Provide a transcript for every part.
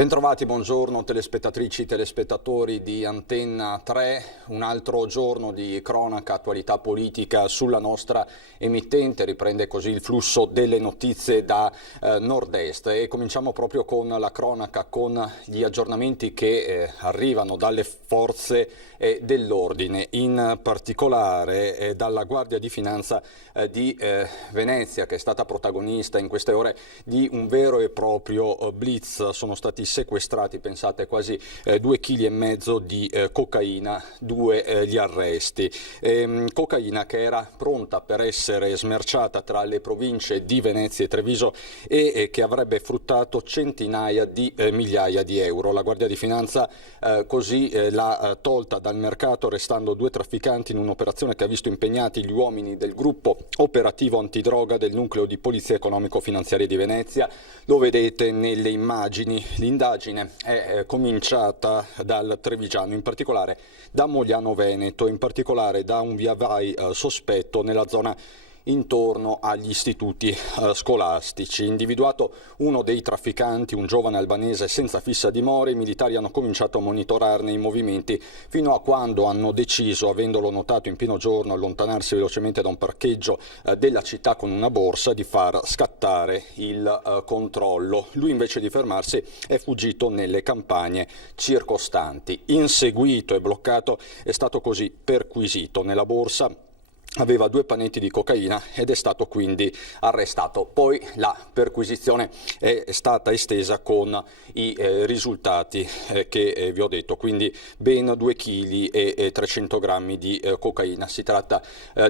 Bentrovati, buongiorno telespettatrici, telespettatori di Antenna 3, un altro giorno di cronaca, attualità politica sulla nostra emittente, riprende così il flusso delle notizie da nord-est e cominciamo proprio con la cronaca, con gli aggiornamenti che arrivano dalle forze dell'ordine, in particolare dalla Guardia di Finanza di Venezia, che è stata protagonista in queste ore di un vero e proprio blitz. Sono stati sequestrati, pensate, quasi 2,5 kg di cocaina, due gli arresti. Cocaina che era pronta per essere smerciata tra le province di Venezia e Treviso e che avrebbe fruttato centinaia di migliaia di euro. La Guardia di Finanza così l'ha tolta dal mercato, restando due trafficanti in un'operazione che ha visto impegnati gli uomini del gruppo operativo antidroga del nucleo di polizia economico-finanziaria di Venezia. Lo vedete nelle immagini. L'indagine è cominciata dal Trevigiano, in particolare da Mogliano Veneto, in particolare da un via vai sospetto nella zona intorno agli istituti scolastici. Individuato uno dei trafficanti, un giovane albanese senza fissa dimora, i militari hanno cominciato a monitorarne i movimenti fino a quando hanno deciso, avendolo notato in pieno giorno allontanarsi velocemente da un parcheggio della città con una borsa, di far scattare il controllo. Lui, invece di fermarsi, è fuggito nelle campagne circostanti. Inseguito e bloccato, è stato così perquisito. Nella borsa aveva 2 panetti di cocaina ed è stato quindi arrestato. Poi la perquisizione è stata estesa con i risultati che vi ho detto, quindi ben 2 kg e 300 grammi di cocaina. Si tratta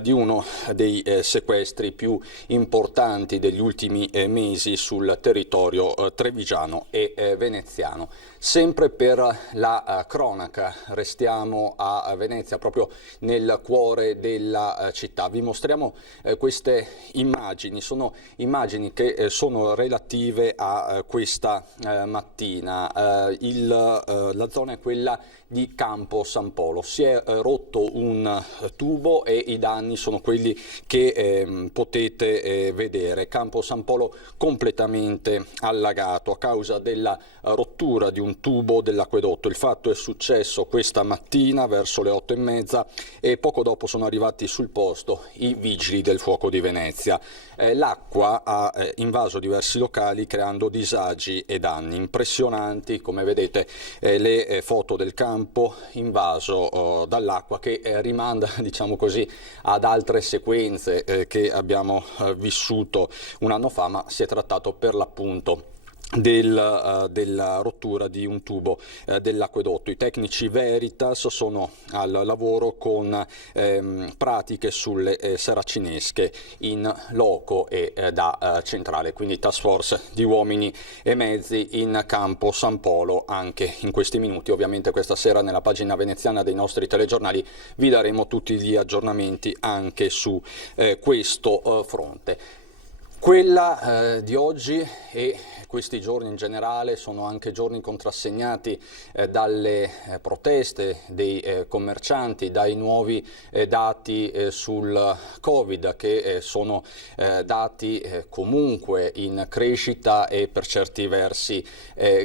di uno dei sequestri più importanti degli ultimi mesi sul territorio trevigiano e veneziano. Sempre per la cronaca restiamo a Venezia, proprio nel cuore della città. Vi mostriamo queste immagini, sono immagini che sono relative a questa mattina. La zona è quella di Campo San Polo. Si è rotto un tubo e i danni sono quelli che potete vedere. Campo San Polo completamente allagato a causa della rottura di un tubo dell'acquedotto. Il fatto è successo questa mattina verso le 8:30 e poco dopo sono arrivati sul posto i vigili del fuoco di Venezia. L'acqua ha invaso diversi locali creando disagi e danni impressionanti. Come vedete le foto del campo invaso dall'acqua, che rimanda, diciamo così, ad altre sequenze che abbiamo vissuto un anno fa, ma si è trattato per l'appunto della rottura di un tubo dell'acquedotto. I tecnici Veritas sono al lavoro con pratiche sulle saracinesche in loco e da centrale, quindi task force di uomini e mezzi in Campo San Polo anche in questi minuti. Ovviamente questa sera nella pagina veneziana dei nostri telegiornali vi daremo tutti gli aggiornamenti anche su questo fronte. Quella di oggi e questi giorni in generale sono anche giorni contrassegnati dalle proteste dei commercianti, dai nuovi dati sul Covid, che sono dati comunque in crescita e per certi versi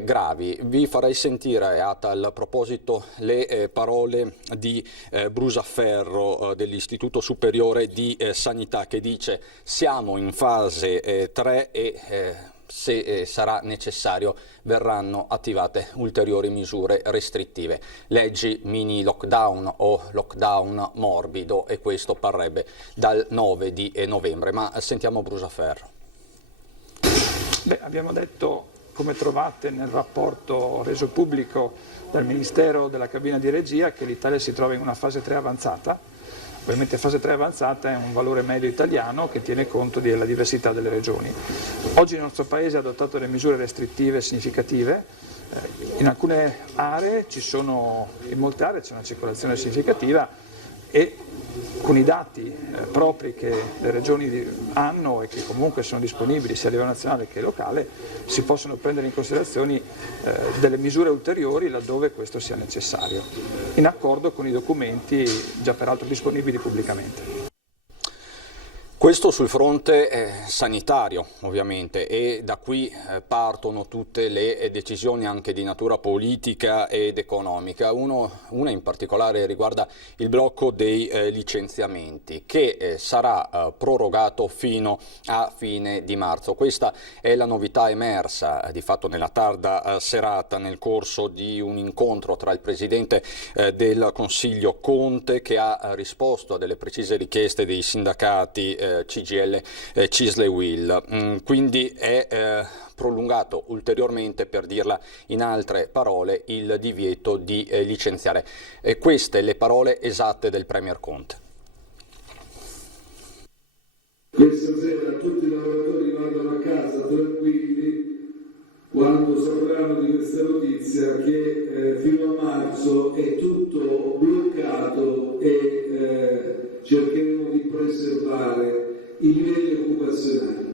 gravi. Vi farei sentire a tal proposito le parole di Brusaferro dell'Istituto Superiore di Sanità, che dice: siamo in fase 3 e se sarà necessario verranno attivate ulteriori misure restrittive. Leggi mini lockdown o lockdown morbido, e questo parrebbe dal 9 di novembre. Ma sentiamo Brusaferro. Abbiamo detto, come trovate nel rapporto reso pubblico dal Ministero della cabina di regia, che l'Italia si trova in una fase 3 avanzata. Ovviamente fase 3 avanzata è un valore medio italiano che tiene conto della diversità delle regioni. Oggi il nostro Paese ha adottato delle misure restrittive significative. In alcune aree in molte aree c'è una circolazione significativa e con i dati propri che le regioni hanno e che comunque sono disponibili sia a livello nazionale che locale, si possono prendere in considerazione delle misure ulteriori laddove questo sia necessario, in accordo con i documenti già peraltro disponibili pubblicamente. Questo sul fronte sanitario, ovviamente, e da qui partono tutte le decisioni anche di natura politica ed economica. Una in particolare riguarda il blocco dei licenziamenti, che sarà prorogato fino a fine di marzo. Questa è la novità emersa di fatto nella tarda serata nel corso di un incontro tra il Presidente del Consiglio Conte, che ha risposto a delle precise richieste dei sindacati CGIL, CISL e UIL. Quindi è prolungato ulteriormente, per dirla in altre parole, il divieto di licenziare. Queste le parole esatte del Premier Conte. Questa sera tutti i lavoratori vadano a casa tranquilli quando sapranno di questa notizia che fino a marzo è tutto bloccato e cercheremo di preservare i livelli occupazionali.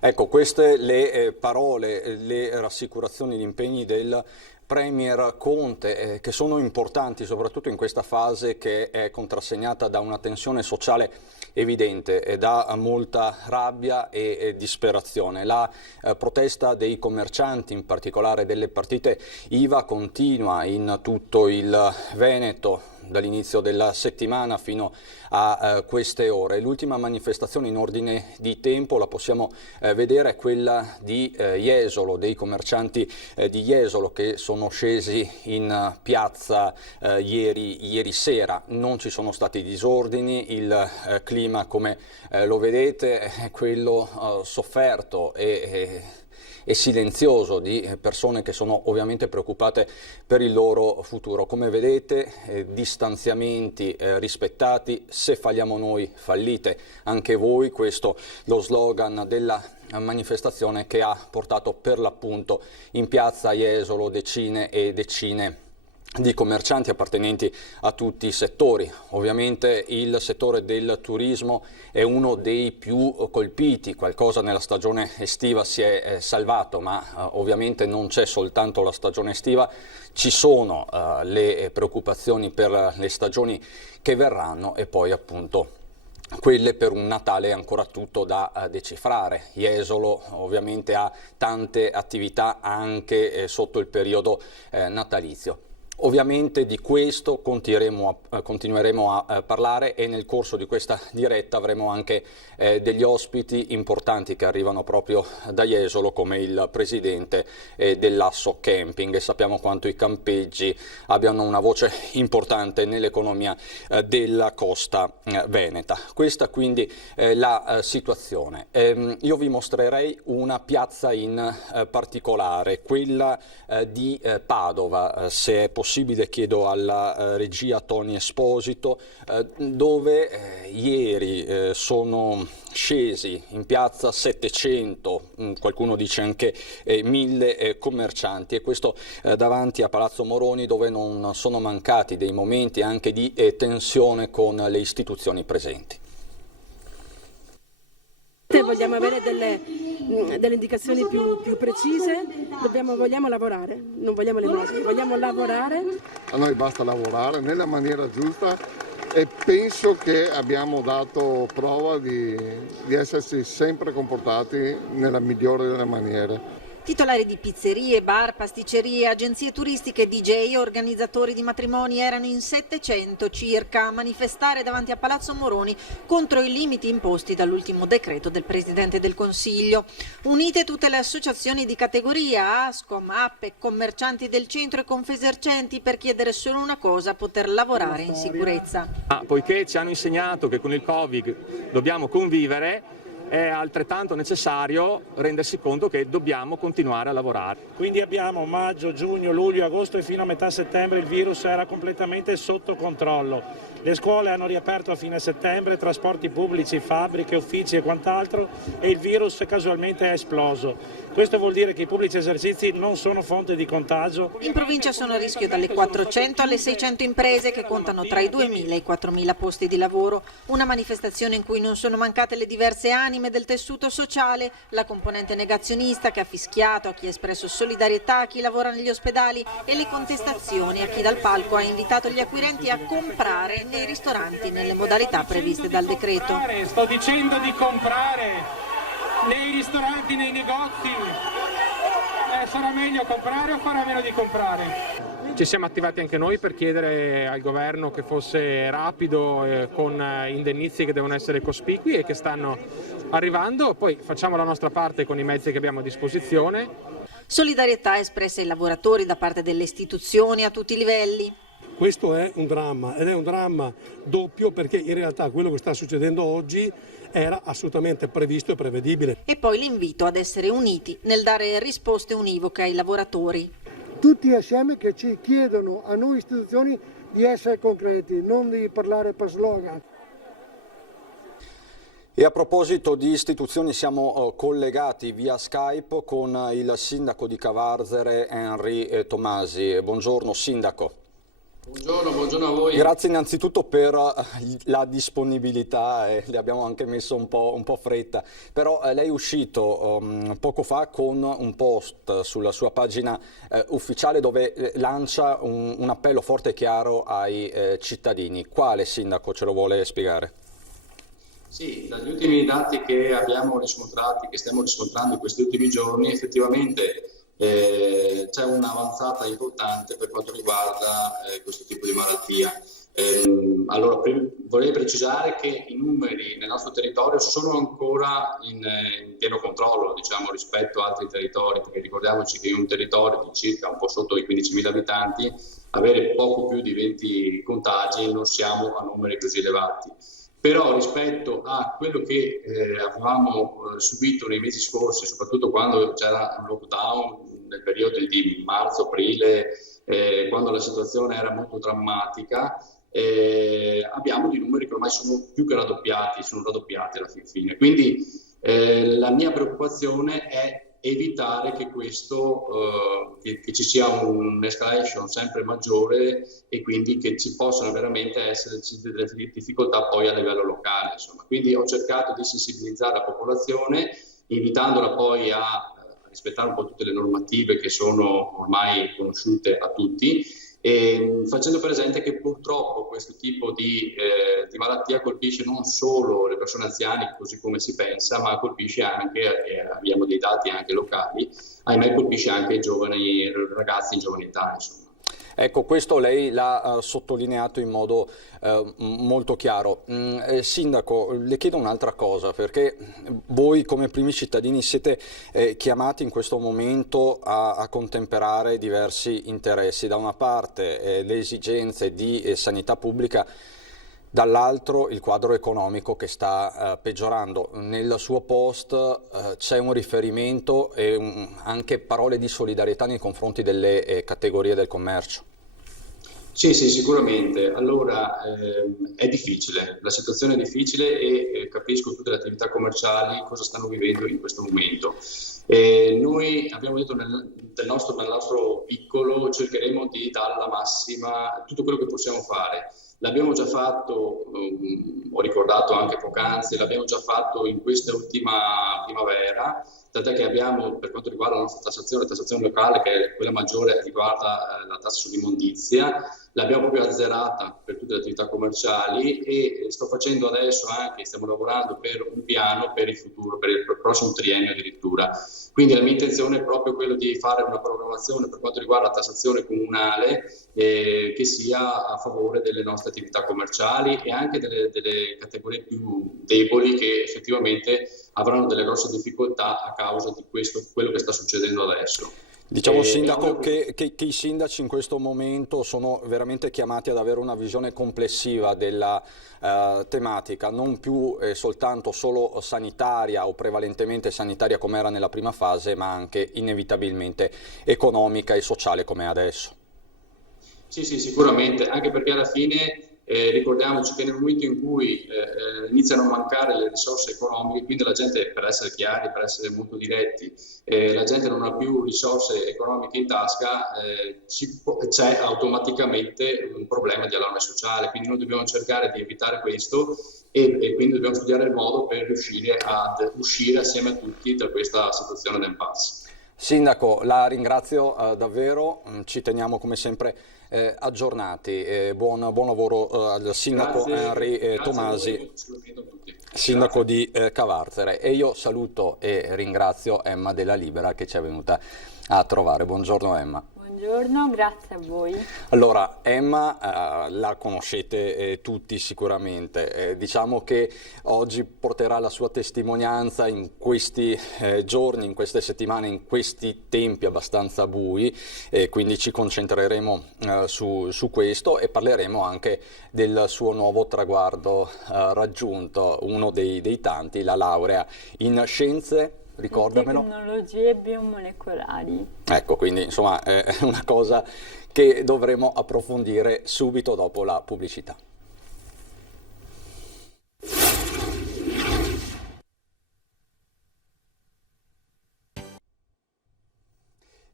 Ecco, queste le parole, le rassicurazioni, gli impegni del Premier Conte, che sono importanti soprattutto in questa fase che è contrassegnata da una tensione sociale evidente e da molta rabbia e disperazione. La protesta dei commercianti, in particolare delle partite IVA, continua in tutto il Veneto dall'inizio della settimana fino a queste ore. L'ultima manifestazione in ordine di tempo, la possiamo vedere, è quella di Jesolo, dei commercianti di Jesolo, che sono scesi in piazza ieri sera. Non ci sono stati disordini, il clima, come lo vedete, è quello sofferto e silenzioso di persone che sono ovviamente preoccupate per il loro futuro. Come vedete, distanziamenti rispettati, se falliamo noi fallite anche voi, questo lo slogan della manifestazione che ha portato per l'appunto in piazza Jesolo decine e decine di commercianti appartenenti a tutti i settori. Ovviamente il settore del turismo è uno dei più colpiti, qualcosa nella stagione estiva si è salvato, ma ovviamente non c'è soltanto la stagione estiva, ci sono le preoccupazioni per le stagioni che verranno e poi appunto quelle per un Natale ancora tutto da decifrare. Jesolo ovviamente ha tante attività anche sotto il periodo natalizio. Ovviamente di questo continueremo a parlare e nel corso di questa diretta avremo anche degli ospiti importanti che arrivano proprio da Jesolo, come il presidente dell'Asso Camping, e sappiamo quanto i campeggi abbiano una voce importante nell'economia della costa veneta. Questa quindi è la situazione. Io vi mostrerei una piazza in particolare, quella di Padova, se è possibile chiedo alla regia Tony Esposito, dove ieri sono scesi in piazza 700, qualcuno dice anche 1000 commercianti, e questo davanti a Palazzo Moroni, dove non sono mancati dei momenti anche di tensione con le istituzioni presenti. Vogliamo avere delle indicazioni più precise, vogliamo lavorare, non vogliamo le cose, vogliamo lavorare. A noi basta lavorare nella maniera giusta e penso che abbiamo dato prova di esserci sempre comportati nella migliore delle maniere. Titolari di pizzerie, bar, pasticcerie, agenzie turistiche, DJ e organizzatori di matrimoni erano in 700 circa a manifestare davanti a Palazzo Moroni contro i limiti imposti dall'ultimo decreto del Presidente del Consiglio. Unite tutte le associazioni di categoria, Ascom, Appe, commercianti del centro e Confesercenti, per chiedere solo una cosa: poter lavorare in sicurezza. Poiché ci hanno insegnato che con il Covid dobbiamo convivere, è altrettanto necessario rendersi conto che dobbiamo continuare a lavorare. Quindi abbiamo maggio, giugno, luglio, agosto e fino a metà settembre il virus era completamente sotto controllo. Le scuole hanno riaperto a fine settembre, trasporti pubblici, fabbriche, uffici e quant'altro, e il virus casualmente è esploso. Questo vuol dire che i pubblici esercizi non sono fonte di contagio. In provincia sono a rischio dalle 400 alle 600 imprese che contano tra i 2.000 e i 4.000 posti di lavoro. Una manifestazione in cui non sono mancate le diverse anime anime del tessuto sociale, la componente negazionista che ha fischiato a chi ha espresso solidarietà a chi lavora negli ospedali e le contestazioni a chi dal palco ha invitato gli acquirenti a comprare nei ristoranti nelle modalità previste dal decreto. Sto dicendo di comprare nei ristoranti, nei negozi. Sarà meglio comprare o farà meno di comprare? Ci siamo attivati anche noi per chiedere al governo che fosse rapido con indennizi che devono essere cospicui e che stanno arrivando, poi facciamo la nostra parte con i mezzi che abbiamo a disposizione. Solidarietà espressa ai lavoratori da parte delle istituzioni a tutti i livelli. Questo è un dramma ed è un dramma doppio perché in realtà quello che sta succedendo oggi era assolutamente previsto e prevedibile. E poi l'invito ad essere uniti nel dare risposte univoche ai lavoratori. Tutti assieme che ci chiedono a noi istituzioni di essere concreti, non di parlare per slogan. E a proposito di istituzioni siamo collegati via Skype con il sindaco di Cavarzere, Henry Tomasi. Buongiorno sindaco. Buongiorno a voi. Grazie innanzitutto per la disponibilità, le abbiamo anche messo un po' fretta, però lei è uscito poco fa con un post sulla sua pagina ufficiale dove lancia un appello forte e chiaro ai cittadini. Quale, sindaco, ce lo vuole spiegare? Sì, dagli ultimi dati che abbiamo riscontrati, che stiamo riscontrando in questi ultimi giorni, effettivamente c'è un'avanzata importante per quanto riguarda questo tipo di malattia. Allora, vorrei precisare che i numeri nel nostro territorio sono ancora in pieno controllo, diciamo, rispetto a altri territori, perché ricordiamoci che in un territorio di circa un po' sotto i 15.000 abitanti, avere poco più di 20 contagi non siamo a numeri così elevati. Però rispetto a quello che avevamo subito nei mesi scorsi, soprattutto quando c'era un lockdown nel periodo di marzo-aprile, quando la situazione era molto drammatica, abbiamo dei numeri che ormai sono più che raddoppiati, sono raddoppiati alla fine. Quindi la mia preoccupazione è evitare che questo, che ci sia un'escalation sempre maggiore e quindi che ci possano veramente essere delle difficoltà poi a livello locale. Insomma. Quindi ho cercato di sensibilizzare la popolazione, invitandola poi a rispettare un po' tutte le normative che sono ormai conosciute a tutti, e facendo presente che purtroppo questo tipo di malattia colpisce non solo le persone anziane così come si pensa, ma colpisce anche, abbiamo dei dati anche locali, ahimè colpisce anche i giovani ragazzi in giovane età, insomma. Ecco, questo lei l'ha sottolineato in modo molto chiaro. Sindaco, le chiedo un'altra cosa, perché voi come primi cittadini siete chiamati in questo momento a contemperare diversi interessi. Da una parte le esigenze di sanità pubblica, dall'altro il quadro economico che sta peggiorando. Nel suo post c'è un riferimento e anche parole di solidarietà nei confronti delle categorie del commercio. Sì, sicuramente. Allora, è difficile, la situazione è difficile e capisco tutte le attività commerciali cosa stanno vivendo in questo momento. Noi abbiamo detto nel nostro piccolo cercheremo di dare la massima, tutto quello che possiamo fare. L'abbiamo già fatto, ho ricordato anche poc'anzi, l'abbiamo già fatto in questa ultima primavera, tant'è che abbiamo, per quanto riguarda la nostra tassazione locale, che è quella maggiore, riguarda la tassa sull'immondizia, l'abbiamo proprio azzerata per tutte le attività commerciali e sto facendo adesso anche, stiamo lavorando per un piano per il futuro, per il prossimo triennio addirittura. Quindi la mia intenzione è proprio quello di fare una programmazione per quanto riguarda la tassazione comunale che sia a favore delle nostre attività commerciali e anche delle categorie più deboli che effettivamente avranno delle grosse difficoltà a causa di quello che sta succedendo adesso. Diciamo, sindaco, che i sindaci in questo momento sono veramente chiamati ad avere una visione complessiva della tematica, non più soltanto solo sanitaria o prevalentemente sanitaria come era nella prima fase, ma anche inevitabilmente economica e sociale come è adesso. Sì, sicuramente, anche perché alla fine Ricordiamoci che nel momento in cui iniziano a mancare le risorse economiche, quindi la gente, per essere chiari, per essere molto diretti, la gente non ha più risorse economiche in tasca, c'è automaticamente un problema di allarme sociale, quindi noi dobbiamo cercare di evitare questo e quindi dobbiamo studiare il modo per riuscire ad uscire assieme a tutti da questa situazione del pass. Sindaco, la ringrazio davvero, ci teniamo come sempre aggiornati. Buon lavoro al Sindaco Henry Tomasi, Sindaco di Cavarzere. E io saluto e ringrazio Emma della Libera che ci è venuta a trovare. Buongiorno Emma. Buongiorno, grazie a voi. Allora, Emma la conoscete tutti sicuramente, diciamo che oggi porterà la sua testimonianza in questi giorni, in queste settimane, in questi tempi abbastanza bui, quindi ci concentreremo su questo e parleremo anche del suo nuovo traguardo raggiunto, uno dei tanti, la laurea in scienze. Ricordamelo. Tecnologie biomolecolari. Ecco, quindi insomma è una cosa che dovremo approfondire subito dopo la pubblicità.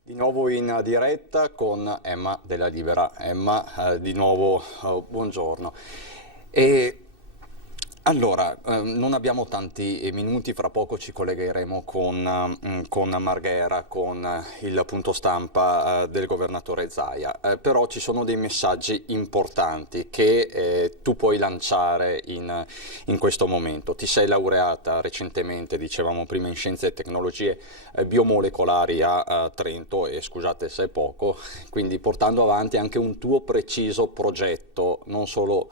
Di nuovo in diretta con Emma della Libera. Emma, di nuovo buongiorno. Allora, non abbiamo tanti minuti, fra poco ci collegheremo con Marghera, con il punto stampa del governatore Zaia, però ci sono dei messaggi importanti che tu puoi lanciare in questo momento. Ti sei laureata recentemente, dicevamo prima, in Scienze e Tecnologie Biomolecolari a Trento, e scusate se è poco, quindi portando avanti anche un tuo preciso progetto, non solo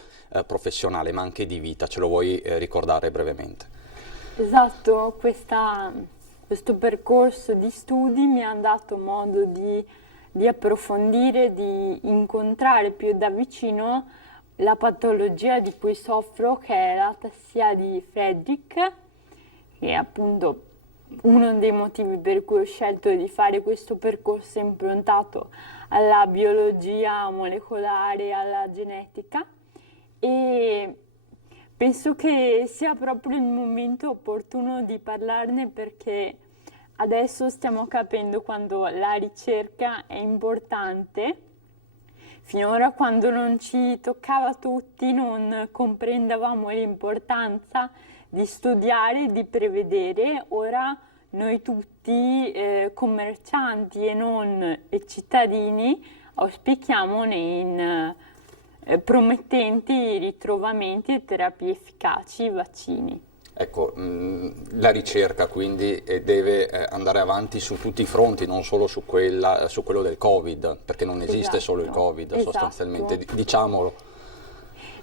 professionale ma anche di vita. Ce lo vuoi ricordare brevemente? Esatto, questo percorso di studi mi ha dato modo di approfondire, di incontrare più da vicino la patologia di cui soffro, che è l'atassia di Friedreich, che è appunto uno dei motivi per cui ho scelto di fare questo percorso improntato alla biologia molecolare, alla genetica. E penso che sia proprio il momento opportuno di parlarne, perché adesso stiamo capendo quando la ricerca è importante. Finora, quando non ci toccava a tutti, non comprendevamo l'importanza di studiare, di prevedere. Ora noi tutti, commercianti e non e cittadini, auspichiamo in promettenti ritrovamenti e terapie efficaci, vaccini. Ecco, la ricerca quindi deve andare avanti su tutti i fronti, non solo su quello del Covid, perché non esiste solo il Covid, sostanzialmente, diciamolo.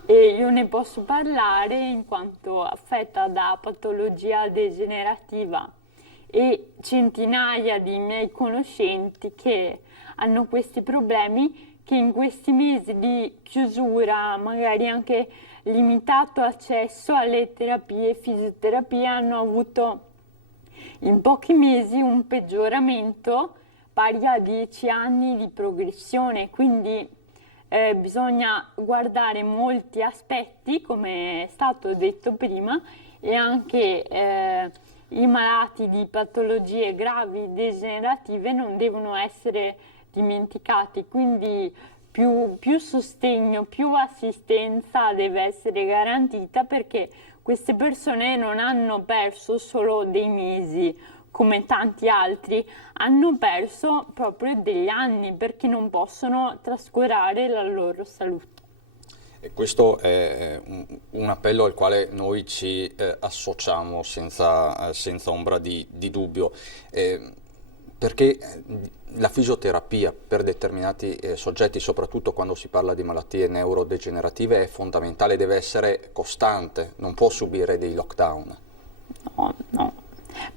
E io ne posso parlare in quanto affetta da patologia degenerativa e centinaia di miei conoscenti che hanno questi problemi, che in questi mesi di chiusura, magari anche limitato accesso alle terapie e fisioterapie, hanno avuto in pochi mesi un peggioramento pari a 10 anni di progressione. Quindi bisogna guardare molti aspetti, come è stato detto prima, e anche i malati di patologie gravi degenerative non devono essere dimenticati, quindi più sostegno, più assistenza deve essere garantita, perché queste persone non hanno perso solo dei mesi come tanti altri, hanno perso proprio degli anni, perché non possono trascurare la loro salute. E questo è un appello al quale noi ci associamo senza ombra di dubbio, perché la fisioterapia per determinati soggetti, soprattutto quando si parla di malattie neurodegenerative, è fondamentale, deve essere costante, non può subire dei lockdown. No,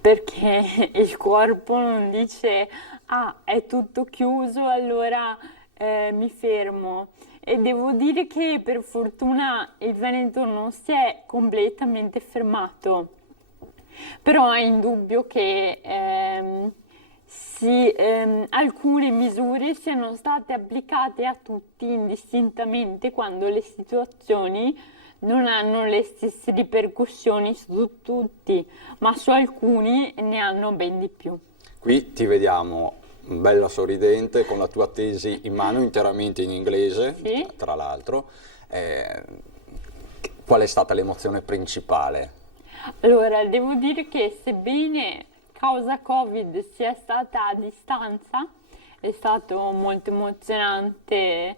perché il corpo non dice è tutto chiuso, allora mi fermo. E devo dire che per fortuna il Veneto non si è completamente fermato, però è indubbio che alcune misure siano state applicate a tutti indistintamente quando le situazioni non hanno le stesse ripercussioni su tutti, ma su alcuni ne hanno ben di più. Qui ti vediamo bella sorridente con la tua tesi in mano, interamente in inglese, sì, tra l'altro. Qual è stata l'emozione principale? Allora, devo dire che sebbene causa Covid sia stata a distanza, è stato molto emozionante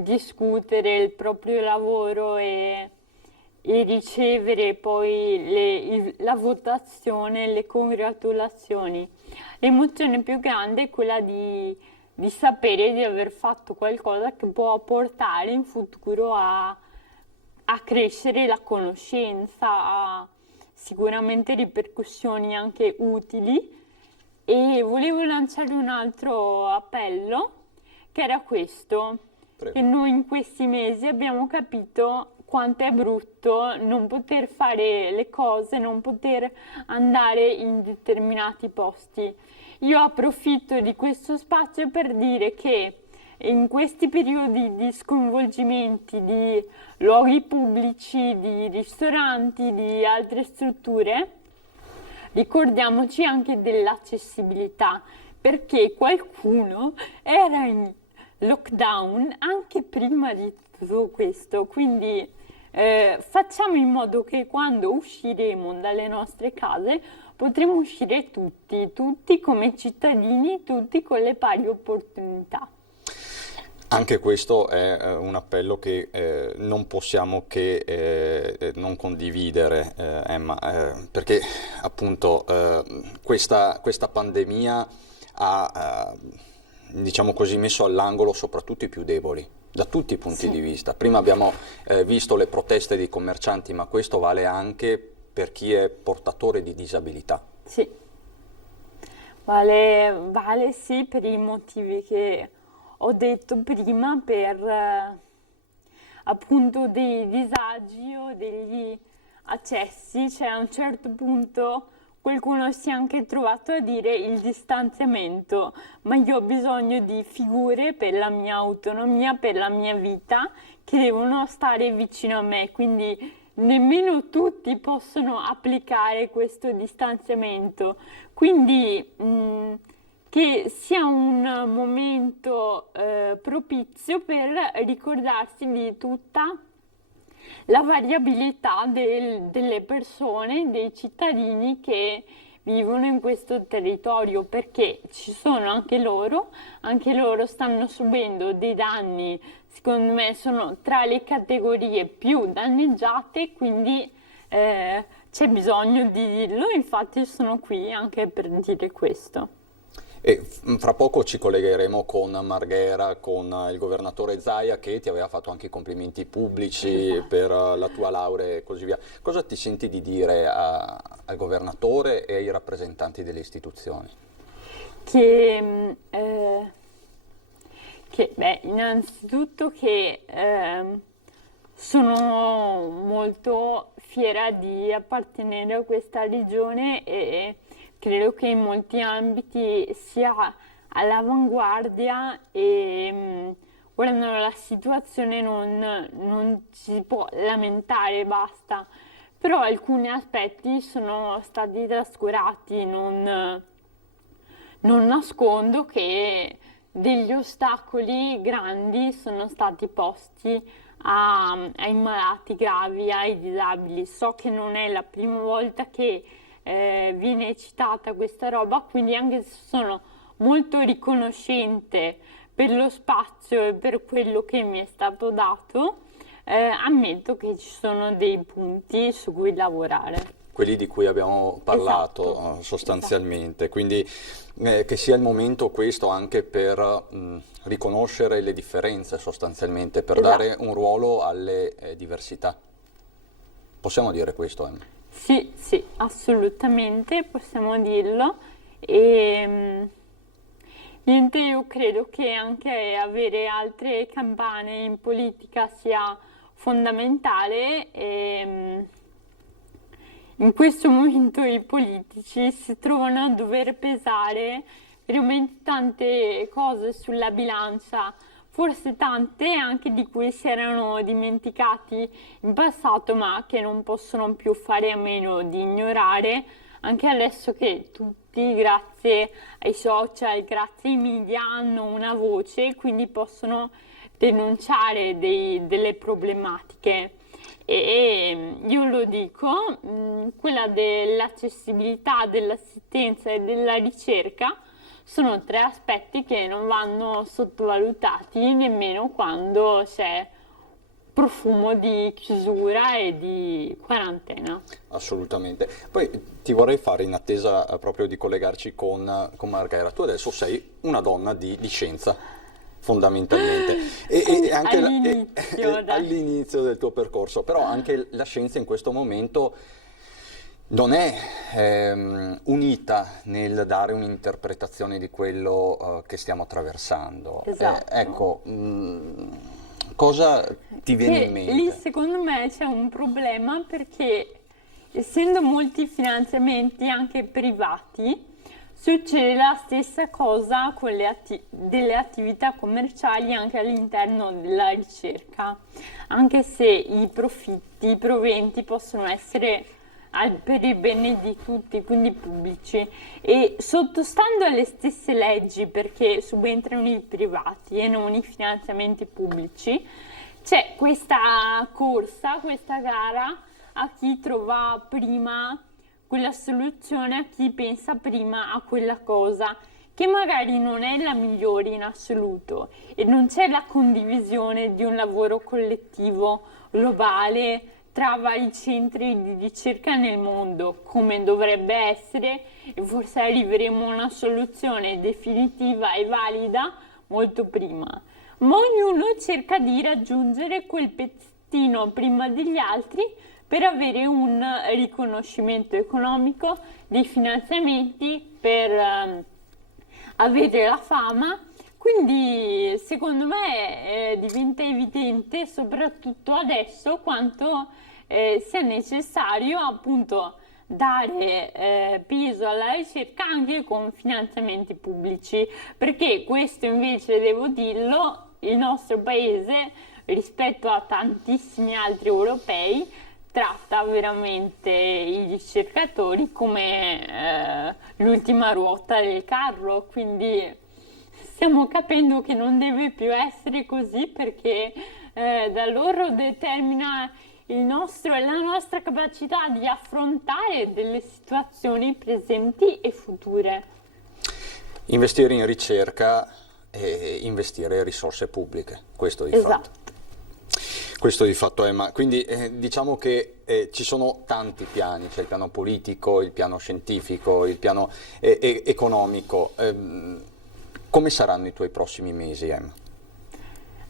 discutere il proprio lavoro e ricevere poi la votazione, le congratulazioni. L'emozione più grande è quella di sapere di aver fatto qualcosa che può portare in futuro a crescere la conoscenza, a sicuramente ripercussioni anche utili. E volevo lanciare un altro appello, che era questo: che noi in questi mesi abbiamo capito quanto è brutto non poter fare le cose, non poter andare in determinati posti. Io approfitto di questo spazio per dire che in questi periodi di sconvolgimenti di luoghi pubblici, di ristoranti, di altre strutture, ricordiamoci anche dell'accessibilità, perché qualcuno era in lockdown anche prima di tutto questo, quindi facciamo in modo che quando usciremo dalle nostre case potremo uscire tutti come cittadini, tutti con le pari opportunità. Anche questo è un appello che non possiamo che non condividere, Emma, perché appunto questa pandemia ha, diciamo così, messo all'angolo soprattutto i più deboli, da tutti i punti di vista. Prima abbiamo visto le proteste dei commercianti, ma questo vale anche per chi è portatore di disabilità. Sì, vale sì per i motivi che ho detto prima, per appunto dei disagi o degli accessi. Cioè, a un certo punto qualcuno si è anche trovato a dire il distanziamento, ma io ho bisogno di figure per la mia autonomia, per la mia vita, che devono stare vicino a me, quindi nemmeno tutti possono applicare questo distanziamento. Quindi che sia un momento propizio per ricordarsi di tutta la variabilità delle persone, dei cittadini che vivono in questo territorio, perché ci sono anche loro stanno subendo dei danni, secondo me sono tra le categorie più danneggiate, quindi c'è bisogno di dirlo, infatti sono qui anche per dire questo. E fra poco ci collegheremo con Marghera, con il governatore Zaia, che ti aveva fatto anche i complimenti pubblici per la tua laurea e così via. Cosa ti senti di dire al governatore e ai rappresentanti delle istituzioni? Innanzitutto che sono molto fiera di appartenere a questa regione e credo che in molti ambiti sia all'avanguardia e guardando la situazione non si può lamentare, basta. Però alcuni aspetti sono stati trascurati, non nascondo che degli ostacoli grandi sono stati posti ai malati gravi, ai disabili. So che non è la prima volta che viene citata questa roba, quindi anche se sono molto riconoscente per lo spazio e per quello che mi è stato dato, ammetto che ci sono dei punti su cui lavorare. Quelli di cui abbiamo parlato, esatto, sostanzialmente, esatto. Quindi che sia il momento questo anche per riconoscere le differenze sostanzialmente, per esatto, dare un ruolo alle diversità. Possiamo dire questo, Emma? Sì, assolutamente, possiamo dirlo. E niente, io credo che anche avere altre campane in politica sia fondamentale. in questo momento i politici si trovano a dover pesare veramente tante cose sulla bilancia, forse tante anche di cui si erano dimenticati in passato, ma che non possono più fare a meno di ignorare, anche adesso che tutti, grazie ai social, grazie ai media, hanno una voce, quindi possono denunciare delle problematiche. E io lo dico, quella dell'accessibilità, dell'assistenza e della ricerca sono 3 aspetti che non vanno sottovalutati nemmeno quando c'è profumo di chiusura e di quarantena. Assolutamente. Poi ti vorrei fare, in attesa proprio di collegarci con Margherita, tu adesso sei una donna di scienza, fondamentalmente, e anche all'inizio del tuo percorso, però anche la scienza in questo momento non è unita nel dare un'interpretazione di quello che stiamo attraversando. Esatto. Ecco, cosa ti viene in mente? Lì secondo me c'è un problema perché, essendo molti finanziamenti anche privati, succede la stessa cosa con delle attività commerciali anche all'interno della ricerca, anche se i profitti, i proventi possono essere per il bene di tutti, quindi pubblici, e sottostando alle stesse leggi, perché subentrano i privati e non i finanziamenti pubblici, c'è questa corsa, questa gara a chi trova prima quella soluzione, a chi pensa prima a quella cosa che magari non è la migliore in assoluto, e non c'è la condivisione di un lavoro collettivo globale tra vari centri di ricerca nel mondo, come dovrebbe essere, e forse arriveremo a una soluzione definitiva e valida molto prima. Ma ognuno cerca di raggiungere quel pezzettino prima degli altri per avere un riconoscimento economico, dei finanziamenti, per avere la fama. Quindi secondo me diventa evidente, soprattutto adesso, quanto sia necessario appunto dare peso alla ricerca anche con finanziamenti pubblici, perché questo invece, devo dirlo, il nostro paese rispetto a tantissimi altri europei tratta veramente i ricercatori come l'ultima ruota del carro, quindi stiamo capendo che non deve più essere così, perché da loro determina la nostra capacità di affrontare delle situazioni presenti e future. Investire in ricerca e investire risorse pubbliche, questo di fatto. Questo di fatto è, ma quindi diciamo che ci sono tanti piani, c'è il piano politico, il piano scientifico, il piano economico. Come saranno i tuoi prossimi mesi, Emma?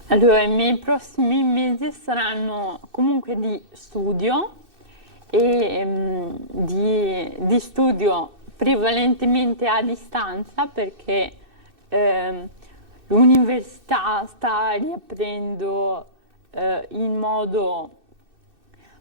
Allora, i miei prossimi mesi saranno comunque di studio, e di studio prevalentemente a distanza, perché l'università sta riaprendo in modo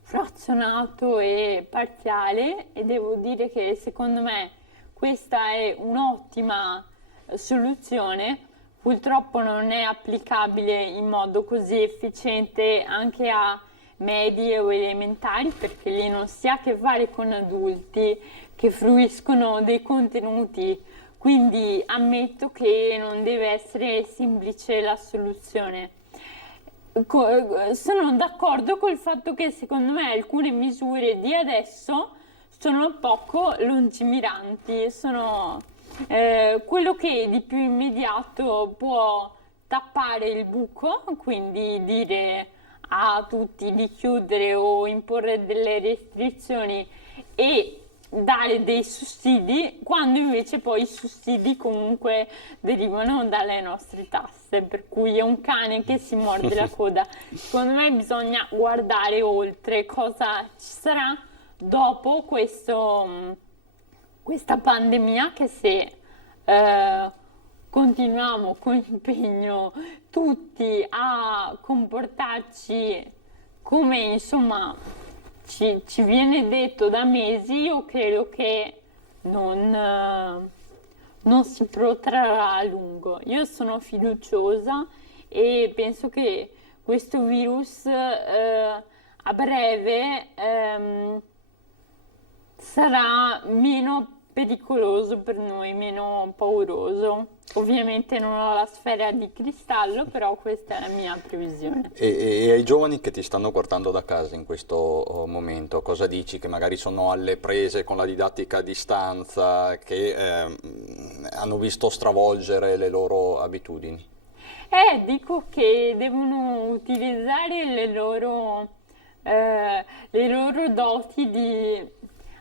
frazionato e parziale, e devo dire che secondo me questa è un'ottima soluzione. Purtroppo non è applicabile in modo così efficiente anche a medie o elementari, perché lì non si ha a che fare con adulti che fruiscono dei contenuti, quindi ammetto che non deve essere semplice la soluzione. Sono d'accordo col fatto che secondo me alcune misure di adesso sono poco lungimiranti, sono quello che di più immediato può tappare il buco, quindi dire a tutti di chiudere o imporre delle restrizioni e dare dei sussidi, quando invece poi i sussidi comunque derivano dalle nostre tasse, per cui è un cane che si morde la coda. Secondo me bisogna guardare oltre cosa ci sarà dopo questa pandemia, che se continuiamo con impegno tutti a comportarci come insomma ci viene detto da mesi, io credo che non si protrarrà a lungo. Io sono fiduciosa e penso che questo virus a breve sarà meno pericoloso per noi, meno pauroso. Ovviamente non ho la sfera di cristallo, però questa è la mia previsione. E ai giovani che ti stanno guardando da casa in questo momento, cosa dici? Che magari sono alle prese con la didattica a distanza, che hanno visto stravolgere le loro abitudini? Dico che devono utilizzare le loro doti di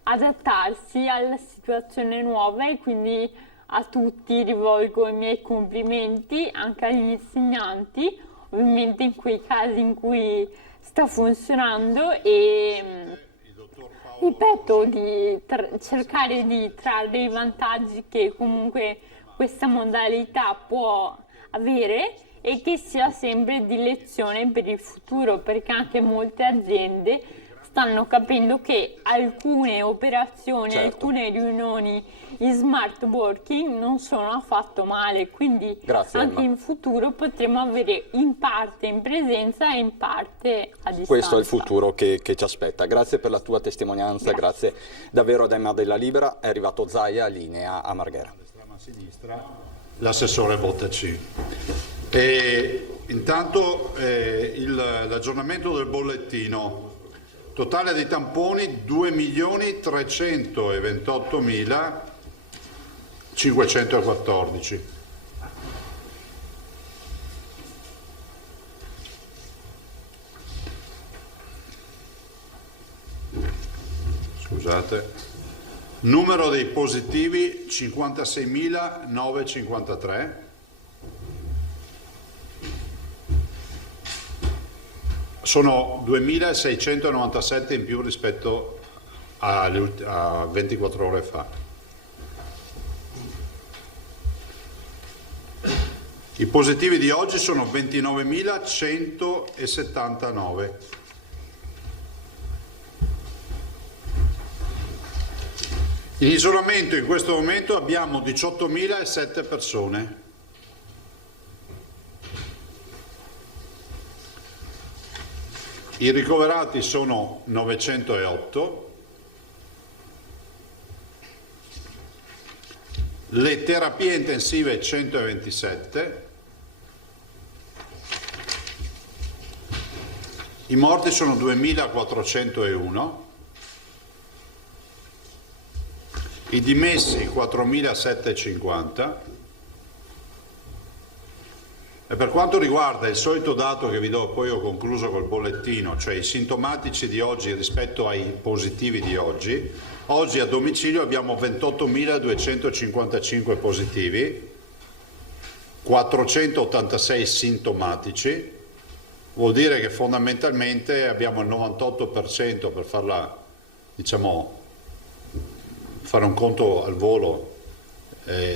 adattarsi alla situazione nuova, e quindi a tutti rivolgo i miei complimenti, anche agli insegnanti, ovviamente in quei casi in cui sta funzionando, e ripeto, di cercare di trarre i vantaggi che comunque questa modalità può avere, e che sia sempre di lezione per il futuro, perché anche molte aziende stanno capendo che alcune operazioni, alcune riunioni in smart working non sono affatto male, quindi anche in futuro potremo avere in parte in presenza e in parte a distanza. Questo è il futuro che ci aspetta. Grazie per la tua testimonianza, grazie davvero ad Emma della Libera. È arrivato Zaia, linea a Marghera. A sinistra l'assessore Bottaci. E intanto l'aggiornamento del bollettino. Totale di tamponi 2.328.514. Scusate. Numero dei positivi 56.953. Sono 2.697 in più rispetto a 24 ore fa. I positivi di oggi sono 29.179. In isolamento in questo momento abbiamo 18.007 persone. I ricoverati sono 908, le terapie intensive 127, i morti sono 2401, i dimessi 4750. E per quanto riguarda il solito dato che vi do, poi ho concluso col bollettino, cioè i sintomatici di oggi rispetto ai positivi di oggi a domicilio abbiamo 28.255 positivi, 486 sintomatici, vuol dire che fondamentalmente abbiamo il 98% per farla, diciamo, fare un conto al volo.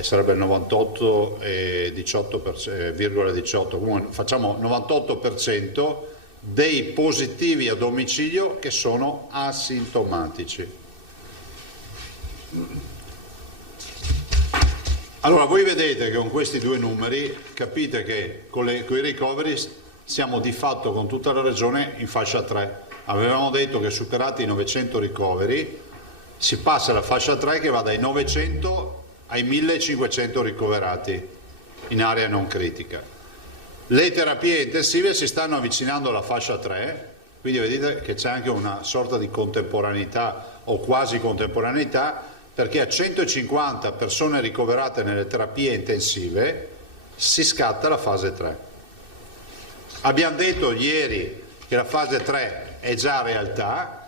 Sarebbe il 98,18%, comunque facciamo 98% dei positivi a domicilio che sono asintomatici. Allora voi vedete che con questi due numeri capite che con i ricoveri siamo di fatto con tutta la regione in fascia 3. Avevamo detto che superati i 900 ricoveri si passa alla fascia 3 che va dai 900 ai 1500 ricoverati in area non critica. Le terapie intensive si stanno avvicinando alla fascia 3, quindi vedete che c'è anche una sorta di contemporaneità o quasi contemporaneità, perché a 150 persone ricoverate nelle terapie intensive si scatta la fase 3. Abbiamo detto ieri che la fase 3 è già realtà.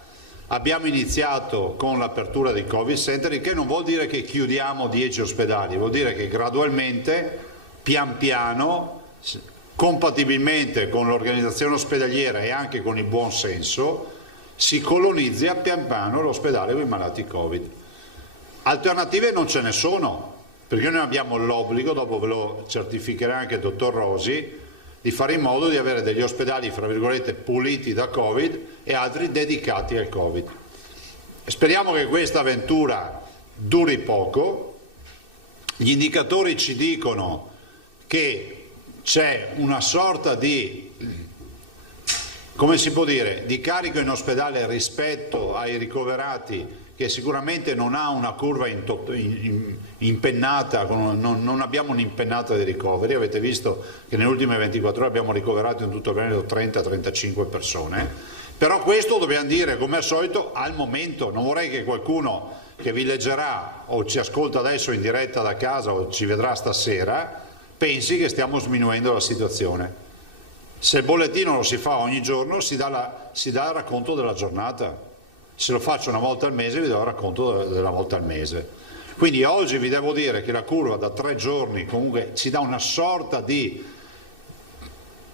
Abbiamo iniziato con l'apertura dei Covid Center, il che non vuol dire che chiudiamo 10 ospedali, vuol dire che gradualmente, pian piano, compatibilmente con l'organizzazione ospedaliera e anche con il buon senso, si colonizza pian piano l'ospedale con i malati Covid. Alternative non ce ne sono, perché noi abbiamo l'obbligo, dopo ve lo certificherà anche il dottor Rosi, di fare in modo di avere degli ospedali, fra virgolette, puliti da Covid e altri dedicati al Covid. Speriamo che questa avventura duri poco. Gli indicatori ci dicono che c'è una sorta di, come si può dire, di carico in ospedale rispetto ai ricoverati, che sicuramente non ha una curva impennata, non abbiamo un'impennata dei ricoveri. Avete visto che nelle ultime 24 ore abbiamo ricoverato in tutto il Veneto 30-35 persone, però questo dobbiamo dire come al solito al momento. Non vorrei che qualcuno che vi leggerà o ci ascolta adesso in diretta da casa o ci vedrà stasera pensi che stiamo sminuendo la situazione. Se il bollettino lo si fa ogni giorno si dà il racconto della giornata. Se lo faccio una volta al mese vi do il racconto della volta al mese. Quindi oggi vi devo dire che la curva da 3 giorni comunque ci dà una sorta di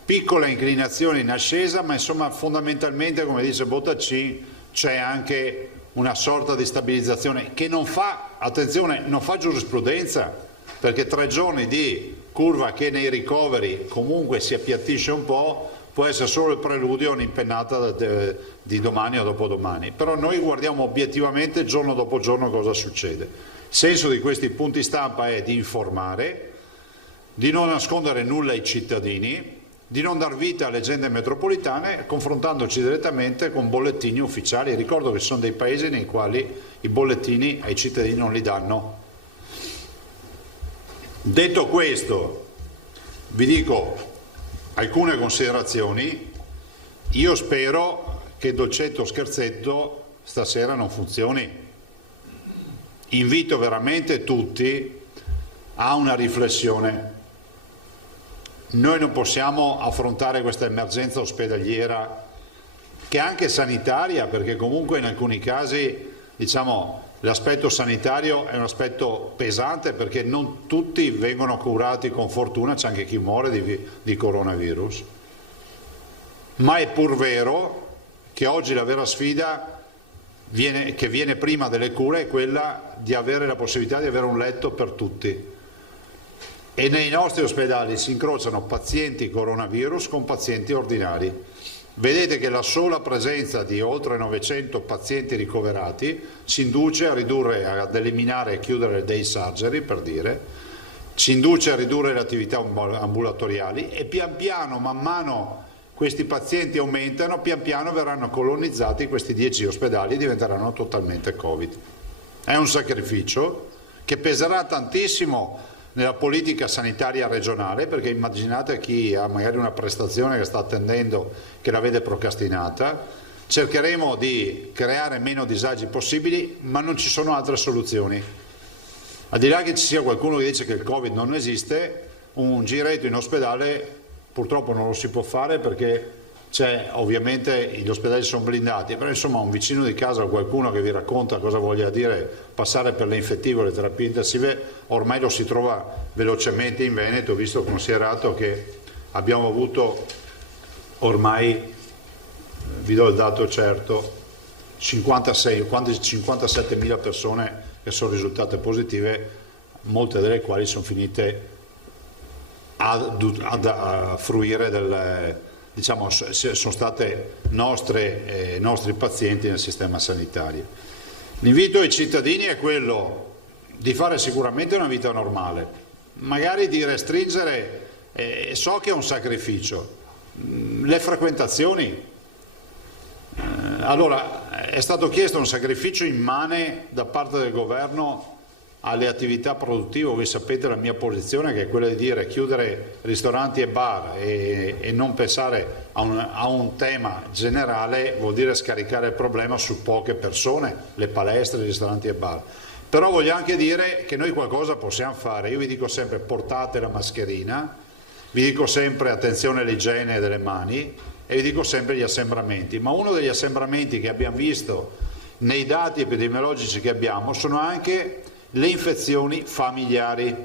piccola inclinazione in ascesa, ma insomma fondamentalmente, come dice Bottacci, c'è anche una sorta di stabilizzazione che non fa, attenzione, non fa giurisprudenza, perché 3 giorni di curva che nei ricoveri comunque si appiattisce un po', può essere solo il preludio a un'impennata di domani o dopodomani. Però noi guardiamo obiettivamente giorno dopo giorno cosa succede. Il senso di questi punti stampa è di informare, di non nascondere nulla ai cittadini, di non dar vita a leggende metropolitane, confrontandoci direttamente con bollettini ufficiali. Ricordo che ci sono dei paesi nei quali i bollettini ai cittadini non li danno. Detto questo, vi dico alcune considerazioni. Io spero che dolcetto scherzetto stasera non funzioni. Invito veramente tutti a una riflessione. Noi non possiamo affrontare questa emergenza ospedaliera, che è anche sanitaria, perché comunque in alcuni casi, diciamo, l'aspetto sanitario è un aspetto pesante, perché non tutti vengono curati con fortuna, c'è anche chi muore di coronavirus. Ma è pur vero che oggi la vera sfida che viene prima delle cure è quella di avere la possibilità di avere un letto per tutti. E nei nostri ospedali si incrociano pazienti coronavirus con pazienti ordinari. Vedete che la sola presenza di oltre 900 pazienti ricoverati ci induce a ridurre, ad eliminare e chiudere le day surgery, per dire, ci induce a ridurre le attività ambulatoriali e pian piano, man mano questi pazienti aumentano, pian piano verranno colonizzati questi 10 ospedali e diventeranno totalmente Covid. È un sacrificio che peserà tantissimo nella politica sanitaria regionale, perché immaginate chi ha magari una prestazione che sta attendendo, che la vede procrastinata. Cercheremo di creare meno disagi possibili, ma non ci sono altre soluzioni. Al di là che ci sia qualcuno che dice che il Covid non esiste, un giretto in ospedale purtroppo non lo si può fare, perché c'è, ovviamente gli ospedali sono blindati, però insomma un vicino di casa o qualcuno che vi racconta cosa voglia dire passare per le infettive o le terapie intensive, ormai lo si trova velocemente in Veneto, visto considerato che abbiamo avuto ormai, vi do il dato certo, 57.000 persone che sono risultate positive, molte delle quali sono finite a fruire del, diciamo, sono state nostri pazienti nel sistema sanitario. L'invito ai cittadini è quello di fare sicuramente una vita normale, magari di restringere, so che è un sacrificio, le frequentazioni. Allora, è stato chiesto un sacrificio immane da parte del governo alle attività produttive. Voi sapete la mia posizione, che è quella di dire chiudere ristoranti e bar e non pensare a un tema generale vuol dire scaricare il problema su poche persone, le palestre, i ristoranti e bar. Però voglio anche dire che noi qualcosa possiamo fare. Io vi dico sempre: portate la mascherina, vi dico sempre attenzione all'igiene delle mani e vi dico sempre gli assembramenti. Ma uno degli assembramenti che abbiamo visto nei dati epidemiologici che abbiamo sono anche le infezioni familiari.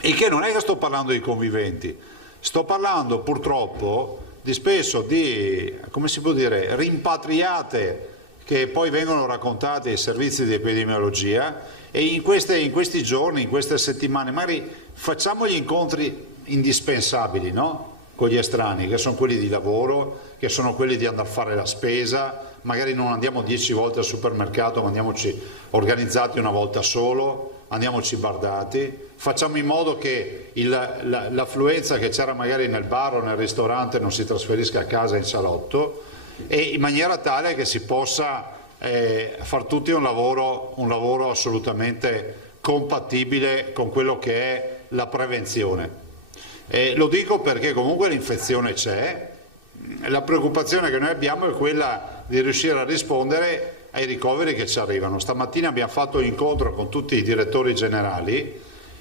E che non è che sto parlando di conviventi, sto parlando purtroppo di spesso di, come si può dire, rimpatriate che poi vengono raccontate ai servizi di epidemiologia, e in questi giorni, in queste settimane, magari facciamo gli incontri indispensabili, no? Con gli estranei, che sono quelli di lavoro, che sono quelli di andare a fare la spesa, magari non andiamo 10 volte al supermercato, ma andiamoci organizzati una volta solo, andiamoci bardati, facciamo in modo che l'affluenza che c'era magari nel bar o nel ristorante non si trasferisca a casa in salotto, e in maniera tale che si possa far tutti un lavoro assolutamente compatibile con quello che è la prevenzione. Lo dico perché comunque l'infezione c'è, la preoccupazione che noi abbiamo è quella di riuscire a rispondere ai ricoveri che ci arrivano. Stamattina abbiamo fatto un incontro con tutti i direttori generali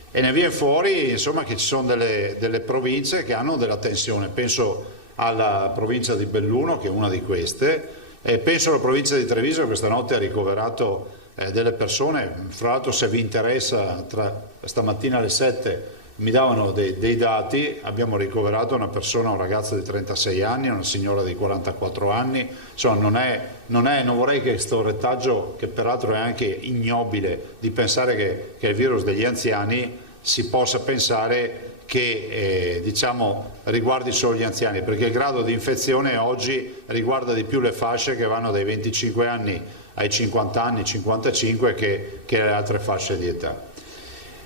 e ne viene fuori, insomma, che ci sono delle province che hanno della tensione. Penso alla provincia di Belluno, che è una di queste, e penso alla provincia di Treviso, che questa notte ha ricoverato delle persone. Fra l'altro, se vi interessa, stamattina alle 7 mi davano dei dati, abbiamo ricoverato una persona, un ragazzo di 36 anni, una signora di 44 anni, insomma non vorrei che questo retaggio, che peraltro è anche ignobile, di pensare che il virus degli anziani si possa pensare che diciamo riguardi solo gli anziani, perché il grado di infezione oggi riguarda di più le fasce che vanno dai 25 anni ai 50 anni, 55 che le altre fasce di età.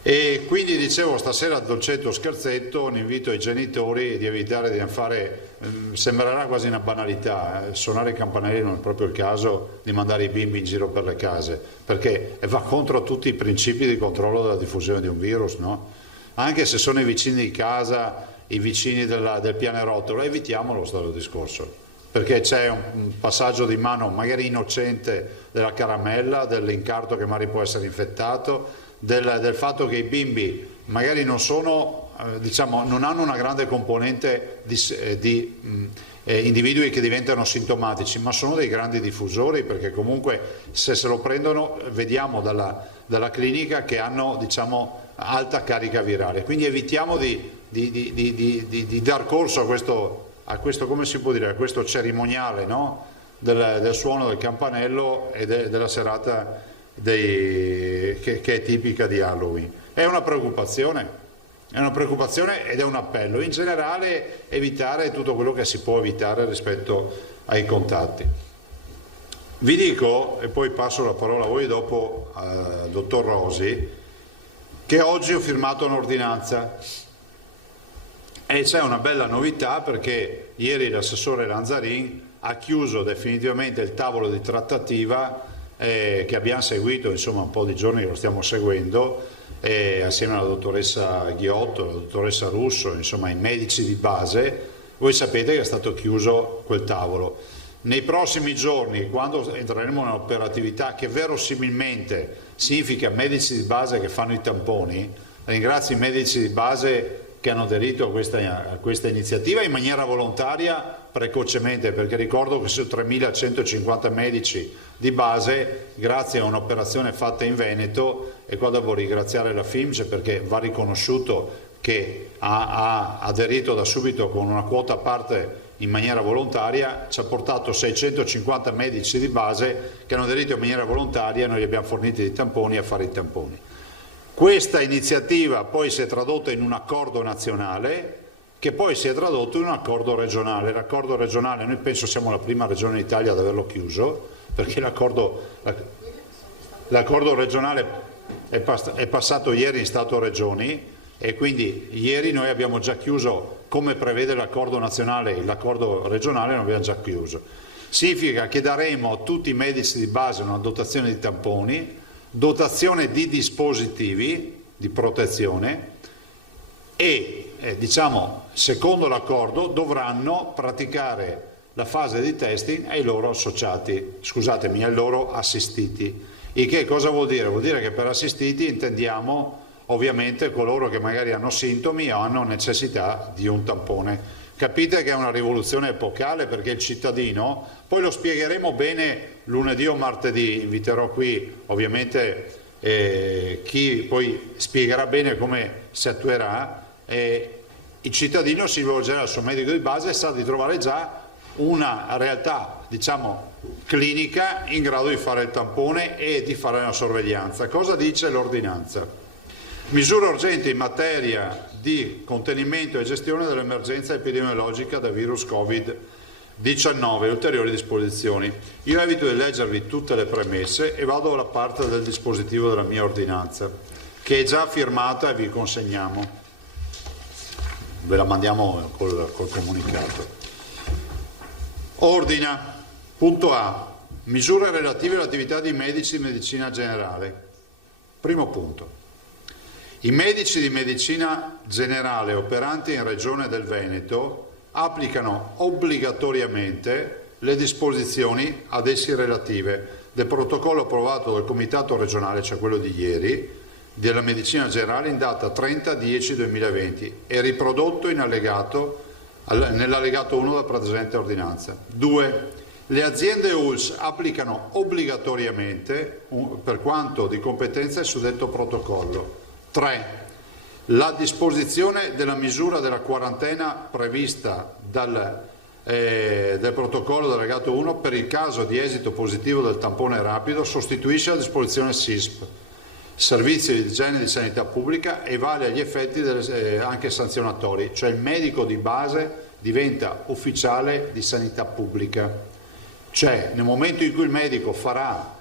E quindi dicevo, stasera dolcetto scherzetto, un invito ai genitori di evitare di fare, sembrerà quasi una banalità, suonare i campanelli non è proprio il caso di mandare i bimbi in giro per le case, perché va contro tutti i principi di controllo della diffusione di un virus, no? Anche se sono i vicini di casa, i vicini del pianerottolo, evitiamolo questo discorso, perché c'è un passaggio di mano magari innocente della caramella, dell'incarto che magari può essere infettato, del fatto che i bimbi magari non sono, diciamo, non hanno una grande componente di individui che diventano sintomatici, ma sono dei grandi diffusori, perché comunque se lo prendono vediamo dalla clinica che hanno, diciamo, alta carica virale. Quindi evitiamo di dar corso a questo, come si può dire, a questo cerimoniale, no? del suono del campanello e della serata che è tipica di Halloween. È una preoccupazione ed è un appello. In generale evitare tutto quello che si può evitare rispetto ai contatti. Vi dico, e poi passo la parola a voi dopo, dottor Rosi, che oggi ho firmato un'ordinanza e c'è una bella novità, perché ieri l'assessore Lanzarin ha chiuso definitivamente il tavolo di trattativa che abbiamo seguito, insomma un po' di giorni lo stiamo seguendo, assieme alla dottoressa Ghiotto, alla dottoressa Russo, insomma i medici di base. Voi sapete che è stato chiuso quel tavolo. Nei prossimi giorni, quando entreremo nell'operatività, che verosimilmente significa medici di base che fanno i tamponi, ringrazio i medici di base che hanno aderito a questa iniziativa in maniera volontaria, precocemente, perché ricordo che su 3.150 medici di base, grazie a un'operazione fatta in Veneto, e qua devo ringraziare la FIMS perché va riconosciuto che ha aderito da subito con una quota a parte in maniera volontaria, ci ha portato 650 medici di base che hanno aderito in maniera volontaria, noi li abbiamo forniti di tamponi a fare i tamponi. Questa iniziativa poi si è tradotta in un accordo nazionale, che poi si è tradotto in un accordo regionale. L'accordo regionale, noi penso siamo la prima regione in Italia ad averlo chiuso, perché l'accordo regionale è passato ieri in Stato-Regioni, e quindi ieri noi abbiamo già chiuso, come prevede l'accordo nazionale, l'accordo regionale lo abbiamo già chiuso. Significa che daremo a tutti i medici di base una dotazione di tamponi, dotazione di dispositivi di protezione e diciamo, secondo l'accordo dovranno praticare la fase di testing ai loro associati, scusatemi, ai loro assistiti. Il che cosa vuol dire? Vuol dire che per assistiti intendiamo ovviamente coloro che magari hanno sintomi o hanno necessità di un tampone. Capite che è una rivoluzione epocale, perché il cittadino, poi lo spiegheremo bene lunedì o martedì, inviterò qui ovviamente chi poi spiegherà bene come si attuerà, il cittadino si rivolgerà al suo medico di base e sa di trovare già una realtà, diciamo, clinica in grado di fare il tampone e di fare una sorveglianza. Cosa dice l'ordinanza? Misure urgenti in materia di contenimento e gestione dell'emergenza epidemiologica da virus Covid-19 e ulteriori disposizioni. Io evito di leggervi tutte le premesse e vado alla parte del dispositivo della mia ordinanza, che è già firmata e vi consegniamo. Ve la mandiamo col comunicato. Ordina. Punto A. Misure relative all'attività di medici di medicina generale. Primo punto. I medici di medicina generale operanti in Regione del Veneto applicano obbligatoriamente le disposizioni ad essi relative del protocollo approvato dal Comitato regionale, cioè quello di ieri, della medicina generale in data 30/10/2020 e riprodotto in nell'allegato 1 della presente ordinanza. 2. Le aziende ULSS applicano obbligatoriamente, per quanto di competenza, il suddetto protocollo. 3. La disposizione della misura della quarantena prevista del protocollo delegato 1 per il caso di esito positivo del tampone rapido sostituisce la disposizione SISP, Servizio di Igiene di Sanità Pubblica, e vale agli effetti anche sanzionatori, cioè il medico di base diventa ufficiale di sanità pubblica. Cioè nel momento in cui il medico farà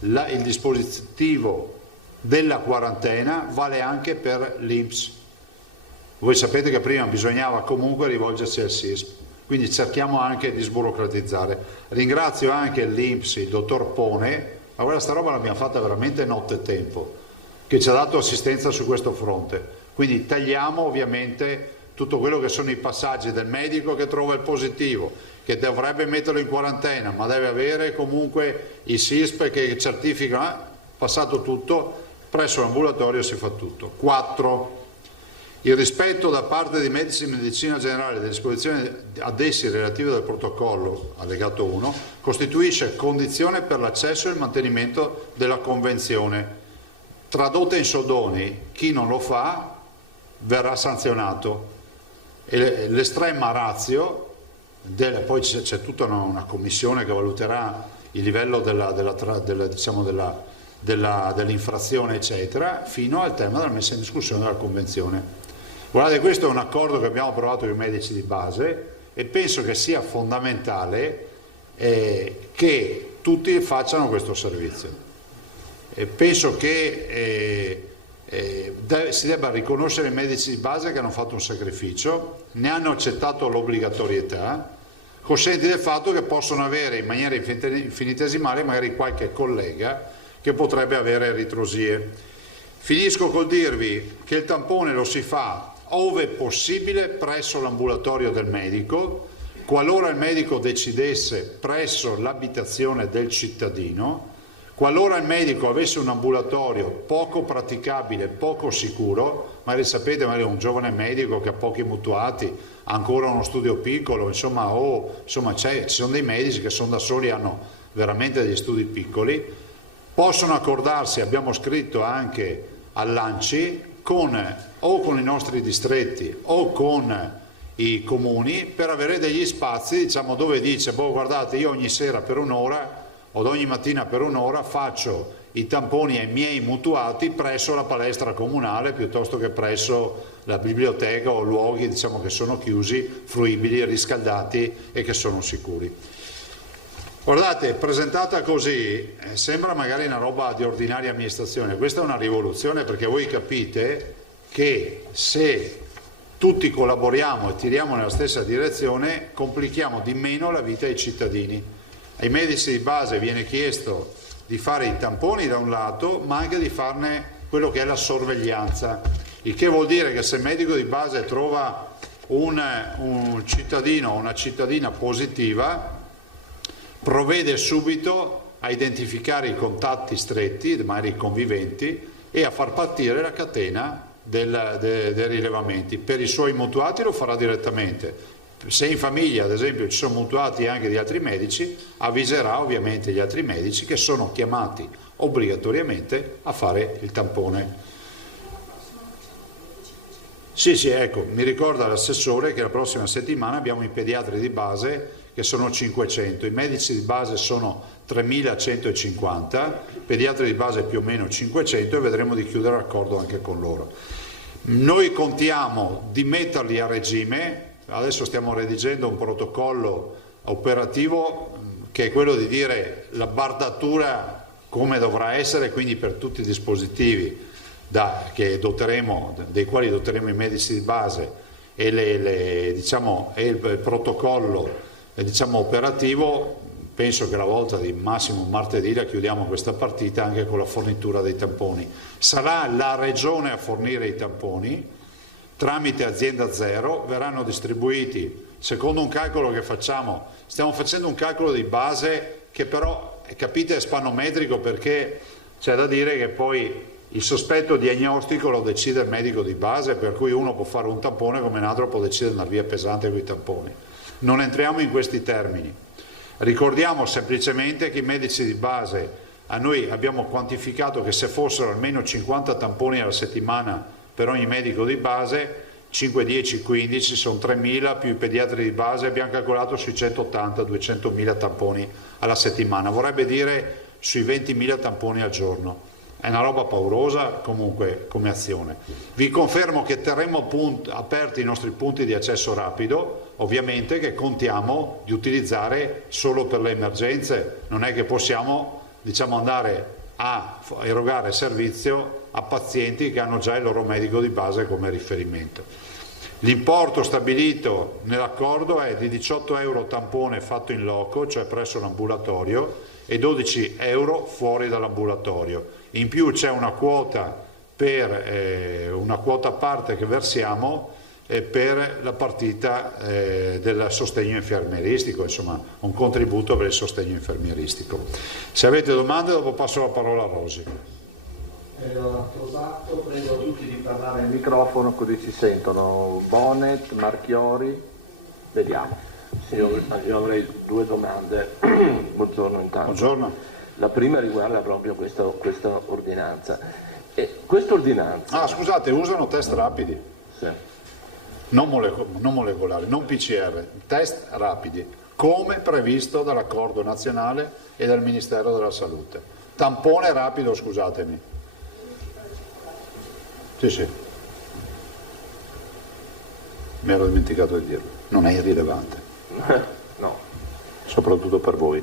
il dispositivo della quarantena vale anche per l'INPS. Voi sapete che prima bisognava comunque rivolgersi al SISP, quindi cerchiamo anche di sburocratizzare. Ringrazio anche l'INPS, il dottor Pone, ma guarda, sta roba l'abbiamo fatta veramente nottetempo, che ci ha dato assistenza su questo fronte. Quindi tagliamo ovviamente tutto quello che sono i passaggi del medico che trova il positivo, che dovrebbe metterlo in quarantena, ma deve avere comunque i SISP che certificano, passato tutto, presso l'ambulatorio si fa tutto. 4. Il rispetto da parte dei medici di medicina generale delle disposizioni ad essi relative del protocollo, allegato 1, costituisce condizione per l'accesso e il mantenimento della convenzione. Tradotta in soldoni, chi non lo fa verrà sanzionato. E l'estrema ratio, poi c'è tutta una commissione che valuterà il livello dell'infrazione eccetera, fino al tema della messa in discussione della convenzione. Guardate, questo è un accordo che abbiamo approvato con i medici di base e penso che sia fondamentale che tutti facciano questo servizio. Penso che si debba riconoscere i medici di base che hanno fatto un sacrificio, ne hanno accettato l'obbligatorietà, conscienti del fatto che possono avere in maniera infinitesimale magari qualche collega che potrebbe avere ritrosie. Finisco col dirvi che il tampone lo si fa ove possibile presso l'ambulatorio del medico, qualora il medico decidesse presso l'abitazione del cittadino, qualora il medico avesse un ambulatorio poco praticabile, poco sicuro, magari sapete, magari un giovane medico che ha pochi mutuati, ha ancora uno studio piccolo, ci sono dei medici che sono da soli, hanno veramente degli studi piccoli, possono accordarsi, abbiamo scritto anche all'ANCI, o con i nostri distretti o con i comuni, per avere degli spazi, diciamo, dove dice, guardate, io ogni sera per un'ora o ogni mattina per un'ora faccio i tamponi ai miei mutuati presso la palestra comunale piuttosto che presso la biblioteca o luoghi, diciamo, che sono chiusi, fruibili, riscaldati e che sono sicuri. Guardate, presentata così sembra magari una roba di ordinaria amministrazione, questa è una rivoluzione, perché voi capite che se tutti collaboriamo e tiriamo nella stessa direzione complichiamo di meno la vita ai cittadini. Ai medici di base viene chiesto di fare i tamponi da un lato, ma anche di farne quello che è la sorveglianza, il che vuol dire che se il medico di base trova un cittadino o una cittadina positiva, provvede subito a identificare i contatti stretti, magari i conviventi, e a far partire la catena dei rilevamenti. Per i suoi mutuati lo farà direttamente. Se in famiglia, ad esempio, ci sono mutuati anche di altri medici, avviserà ovviamente gli altri medici che sono chiamati obbligatoriamente a fare il tampone. Sì, ecco, mi ricorda l'assessore che la prossima settimana abbiamo i pediatri di base che sono 500, i medici di base sono 3.150, pediatri di base più o meno 500 e vedremo di chiudere l'accordo anche con loro. Noi contiamo di metterli a regime, adesso stiamo redigendo un protocollo operativo che è quello di dire la bardatura come dovrà essere, quindi per tutti i dispositivi dei quali doteremo i medici di base e, e il protocollo operativo. Penso che la volta di massimo martedì la chiudiamo questa partita anche con la fornitura dei tamponi. Sarà la regione a fornire i tamponi tramite azienda zero, verranno distribuiti secondo un calcolo che facciamo. Stiamo facendo un calcolo di base che però, capite, è spannometrico, perché c'è da dire che poi il sospetto diagnostico lo decide il medico di base, per cui uno può fare un tampone come un altro può decidere una via pesante con i tamponi. Non entriamo in questi termini. Ricordiamo semplicemente che i medici di base, a noi abbiamo quantificato che se fossero almeno 50 tamponi alla settimana per ogni medico di base, 5, 10, 15 sono 3.000 più i pediatri di base, abbiamo calcolato sui 180-200.000 tamponi alla settimana, vorrebbe dire sui 20.000 tamponi al giorno. È una roba paurosa comunque come azione. Vi confermo che terremo aperti i nostri punti di accesso rapido, ovviamente che contiamo di utilizzare solo per le emergenze, non è che possiamo andare a erogare servizio a pazienti che hanno già il loro medico di base come riferimento. L'importo stabilito nell'accordo è di 18 euro tampone fatto in loco, cioè presso l'ambulatorio, e 12 euro fuori dall'ambulatorio. In più c'è una quota a parte che versiamo per la partita del sostegno infermieristico, insomma un contributo per il sostegno infermieristico. Se avete domande dopo passo la parola a Rosi. Esatto, prego tutti di parlare al microfono così si sentono. Bonet, Marchiori, vediamo. Io avrei due domande. Buongiorno intanto. Buongiorno. La prima riguarda proprio questa ordinanza. Questa ordinanza... Ah, scusate, usano test rapidi. Sì. Non molecolari, non PCR, test rapidi, come previsto dall'accordo nazionale e dal Ministero della Salute. Tampone rapido, scusatemi. Sì. Mi ero dimenticato di dirlo. Non è irrilevante. No. Soprattutto per voi.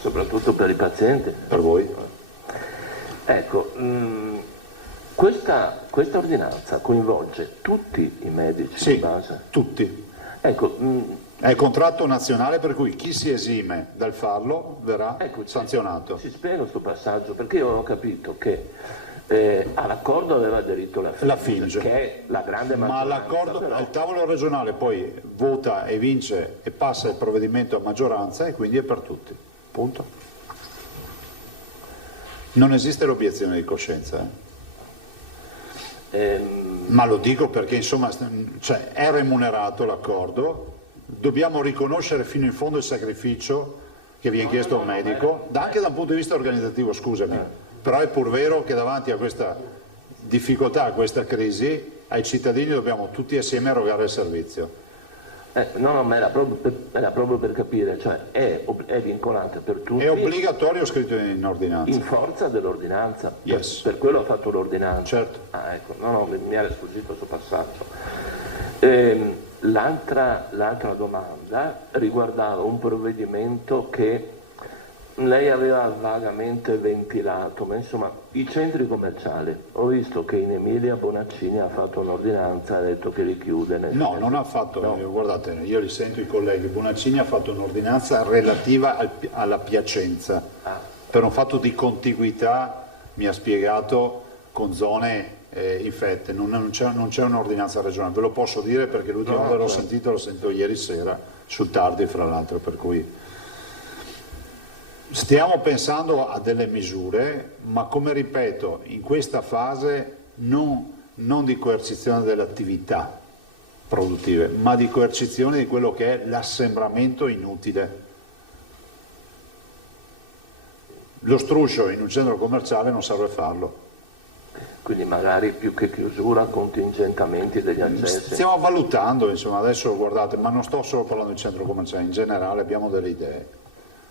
Soprattutto per i pazienti. Per voi. Ecco, questa ordinanza coinvolge tutti i medici di base? Tutti. Ecco, è il contratto nazionale per cui chi si esime dal farlo verrà sanzionato. Si spiega questo passaggio, perché io ho capito che all'accordo aveva aderito la FING, che è la grande maggioranza. Ma l'accordo, il tavolo regionale poi vota e vince e passa il provvedimento a maggioranza e quindi è per tutti. Punto. Non esiste l'obiezione di coscienza. Ma lo dico perché insomma è remunerato l'accordo, dobbiamo riconoscere fino in fondo il sacrificio che viene chiesto a un medico, anche da un punto di vista organizzativo, scusami, però è pur vero che davanti a questa difficoltà, a questa crisi, ai cittadini dobbiamo tutti assieme erogare il servizio. No, ma era proprio per capire, cioè è vincolante per tutti. È obbligatorio scritto in ordinanza. In forza dell'ordinanza? Yes. Per quello ha fatto l'ordinanza? Certo. Ah, ecco, no, mi era sfuggito questo passaggio. L'altra domanda riguardava un provvedimento che lei aveva vagamente ventilato, ma insomma i centri commerciali, ho visto che in Emilia Bonaccini ha fatto un'ordinanza, ha detto che li chiude. No, non ha fatto, guardate, io li sento i colleghi, Bonaccini ha fatto un'ordinanza relativa alla Piacenza, per un fatto di contiguità, mi ha spiegato, con zone infette, non c'è un'ordinanza regionale, ve lo posso dire perché l'ultima volta l'ho sentito ieri sera, sul tardi fra l'altro, per cui... Stiamo pensando a delle misure, ma come ripeto, in questa fase non di coercizione delle attività produttive, ma di coercizione di quello che è l'assembramento inutile. Lo struscio in un centro commerciale non serve farlo. quindi magari più che chiusura, contingentamenti degli accessi. Stiamo valutando, insomma, adesso guardate, ma non sto solo parlando del centro commerciale, in generale abbiamo delle idee.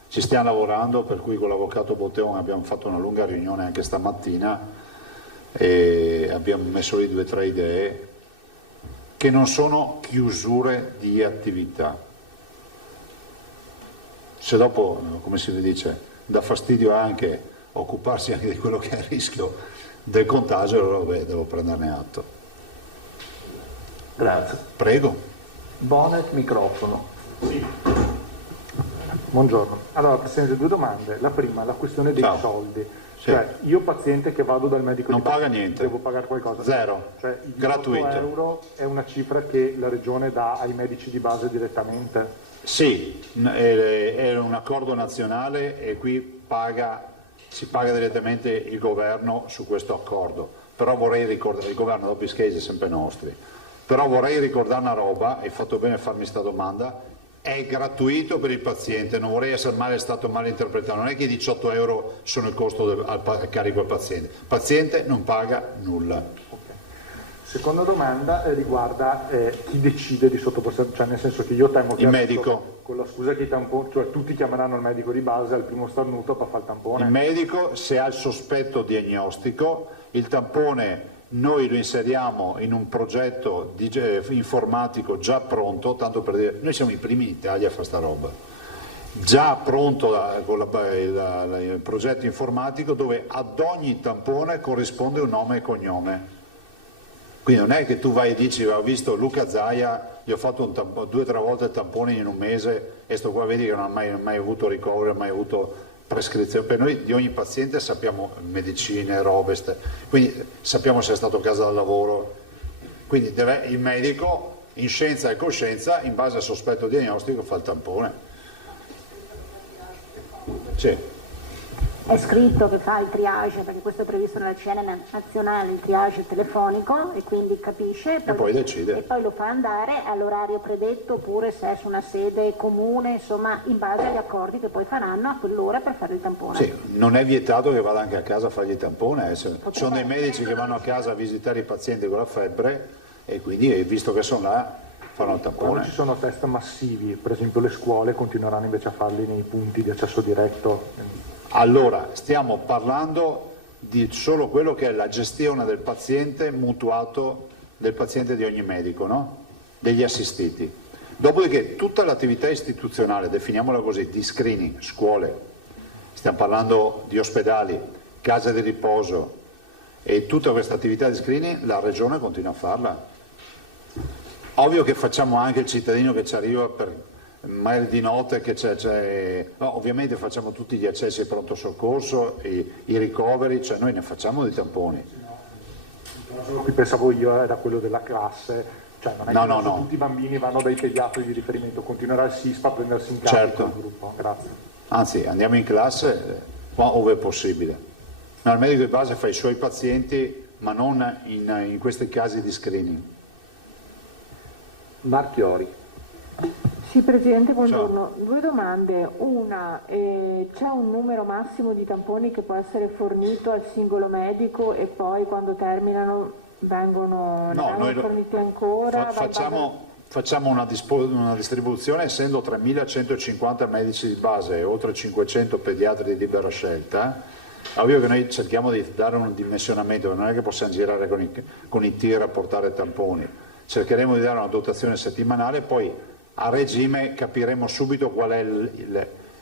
Ci stiamo lavorando, per cui con l'avvocato Botteon abbiamo fatto una lunga riunione anche stamattina e abbiamo messo lì 2 o 3 idee che non sono chiusure di attività. Se dopo, come si dice, dà fastidio anche occuparsi anche di quello che è il rischio del contagio, allora devo prenderne atto. Grazie. Prego. Bonet, microfono. Sì. Buongiorno. Allora, Presidente, 2 domande. La prima, la questione dei soldi. Sì. Cioè, io paziente che vado dal medico non di base, paga niente. devo pagare qualcosa? Zero. Cioè, i gratuito. 18 euro è una cifra che la Regione dà ai medici di base direttamente? Sì, è un accordo nazionale e qui si paga direttamente il governo su questo accordo, però vorrei ricordare, il governo dopo i schesi è sempre nostri, però vorrei ricordare una roba, hai fatto bene a farmi questa domanda, è gratuito per il paziente, non vorrei essere stato male interpretato, non è che i 18 euro sono il costo a carico del paziente non paga nulla. Seconda domanda riguarda chi decide di sottoporsi, cioè nel senso che io temo che il medico, con la scusa che i tamponi, cioè tutti chiameranno il medico di base al primo starnuto per fare il tampone. Il medico, se ha il sospetto diagnostico, il tampone noi lo inseriamo in un progetto informatico già pronto, tanto per dire, noi siamo i primi in Italia a fare sta roba, già pronto con il progetto informatico dove ad ogni tampone corrisponde un nome e cognome. Quindi non è che tu vai e dici, ho visto Luca Zaia, gli ho fatto 2 o 3 volte il tampone in un mese e sto qua, vedi che non ha mai avuto ricovero, non ha mai avuto prescrizione. Per noi di ogni paziente sappiamo medicine, robe, quindi sappiamo se è stato a casa dal lavoro. Quindi il medico, in scienza e coscienza, in base al sospetto diagnostico, fa il tampone. Sì. È scritto che fa il triage, perché questo è previsto nella CN nazionale, il triage telefonico, e quindi capisce e poi decide. E poi lo fa andare all'orario predetto, oppure se è su una sede comune, insomma in base agli accordi che poi faranno a quell'ora per fare il tampone. Sì, non è vietato che vada anche a casa a fargli il tampone, ci sono dei medici che vanno a casa a visitare i pazienti con la febbre e quindi visto che sono là fanno il tampone. Quando ci sono test massivi, per esempio le scuole continueranno invece a farli nei punti di accesso diretto? Allora, stiamo parlando di solo quello che è la gestione del paziente mutuato del paziente di ogni medico, no? Degli assistiti. Dopodiché tutta l'attività istituzionale, definiamola così, di screening, scuole, stiamo parlando di ospedali, case di riposo e tutta questa attività di screening la Regione continua a farla. Ovvio che facciamo anche il cittadino che ci arriva per magari di notte che no, ovviamente facciamo tutti gli accessi al pronto soccorso, i ricoveri, cioè noi ne facciamo dei tamponi. Qui pensavo io era quello della classe, cioè non è che tutti i bambini vanno dai pediatri di riferimento, continuerà il SISP a prendersi in carico il gruppo. Grazie. Anzi, andiamo in classe ove è possibile. No, il medico di base fa i suoi pazienti, ma non in questi casi di screening. Marchiori. Sì, Presidente, buongiorno. Ciao. 2 domande. Una, c'è un numero massimo di tamponi che può essere fornito al singolo medico e poi quando terminano vengono forniti ancora? Facciamo una distribuzione, essendo 3.150 medici di base e oltre 500 pediatri di libera scelta. Ovvio che noi cerchiamo di dare un dimensionamento, non è che possiamo girare con i tir a portare tamponi. Cercheremo di dare una dotazione settimanale, poi a regime capiremo subito qual è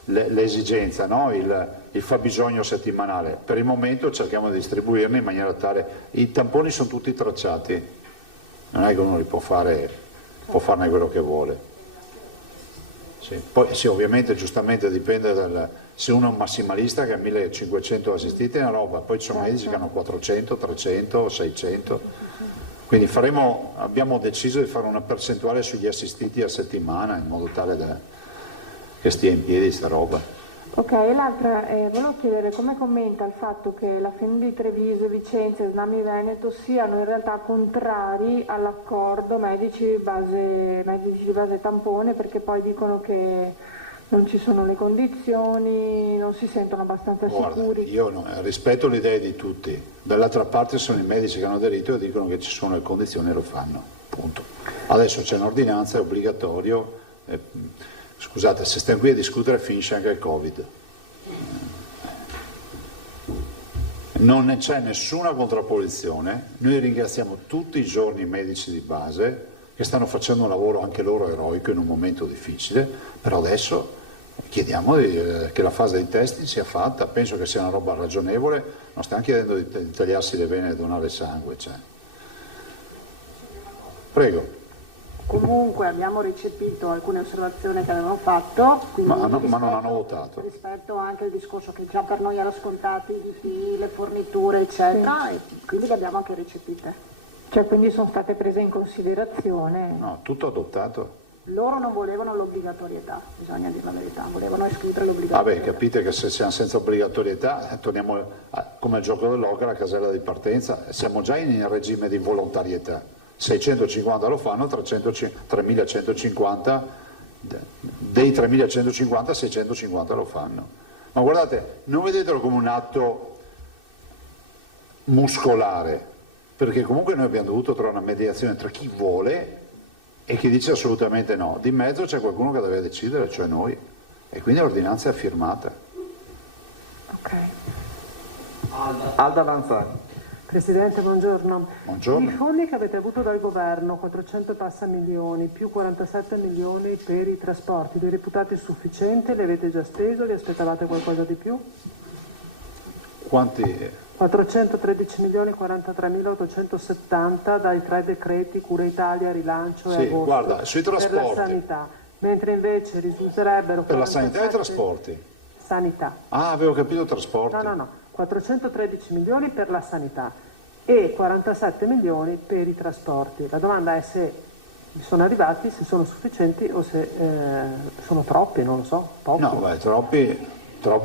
l'esigenza, no? il fabbisogno settimanale. Per il momento cerchiamo di distribuirne in maniera tale, i tamponi sono tutti tracciati, non è che uno li può farne quello che vuole. Sì. Poi sì, ovviamente giustamente dipende se uno è un massimalista che ha 1500 assistiti è una roba, poi ci sono medici che hanno 400, 300, 600. Quindi abbiamo deciso di fare una percentuale sugli assistiti a settimana in modo tale che stia in piedi sta roba. Ok, e l'altra, volevo chiedere come commenta il fatto che la FEN di Treviso, Vicenza e Snammi Veneto siano in realtà contrari all'accordo medici di base tampone, perché poi dicono che Non ci sono le condizioni, non si sentono abbastanza sicuri. Io rispetto le idee di tutti, dall'altra parte sono i medici che hanno aderito e dicono che ci sono le condizioni e lo fanno, punto. Adesso c'è un'ordinanza, è obbligatorio, scusate, se stiamo qui a discutere finisce anche il Covid. Non c'è nessuna contrapposizione, noi ringraziamo tutti i giorni i medici di base che stanno facendo un lavoro anche loro eroico in un momento difficile, però adesso chiediamo che la fase di testing sia fatta, penso che sia una roba ragionevole, non stiamo chiedendo di tagliarsi le vene e donare sangue. Cioè. Prego. Comunque abbiamo recepito alcune osservazioni che avevamo fatto, ma non hanno votato. Rispetto anche al discorso che già per noi era scontato, i DP, le forniture eccetera, e quindi le abbiamo anche recepite. Cioè quindi sono state prese in considerazione? No, tutto adottato. Loro non volevano l'obbligatorietà, bisogna dire la verità, volevano escludere l'obbligatorietà. Vabbè, capite che se siamo senza obbligatorietà torniamo come al gioco dell'oca alla casella di partenza, siamo già in regime di volontarietà. 650 lo fanno, 3.150, dei 3.150 650 lo fanno. Ma guardate, non vedetelo come un atto muscolare, perché comunque noi abbiamo dovuto trovare una mediazione tra chi vuole e chi dice assolutamente no. Di mezzo c'è qualcuno che deve decidere, cioè noi, e quindi l'ordinanza è firmata. Ok. Alda Avanzani. Presidente, buongiorno. Buongiorno. I fondi che avete avuto dal governo, 400 e passa milioni, più 47 milioni per i trasporti, li reputate sufficienti? Li avete già speso? Vi aspettavate qualcosa di più? Quanti? 413 milioni 43.870 dai 3 decreti Cura Italia, Rilancio e Agosto. Guarda, sui trasporti. Per la sanità, mentre invece risulterebbero... Per la sanità e i trasporti? Sanità. Ah, avevo capito trasporti. No. 413 milioni per la sanità e 47 milioni per i trasporti. La domanda è se vi sono arrivati, se sono sufficienti o se sono troppi, non lo so. Pochi. No, beh, troppi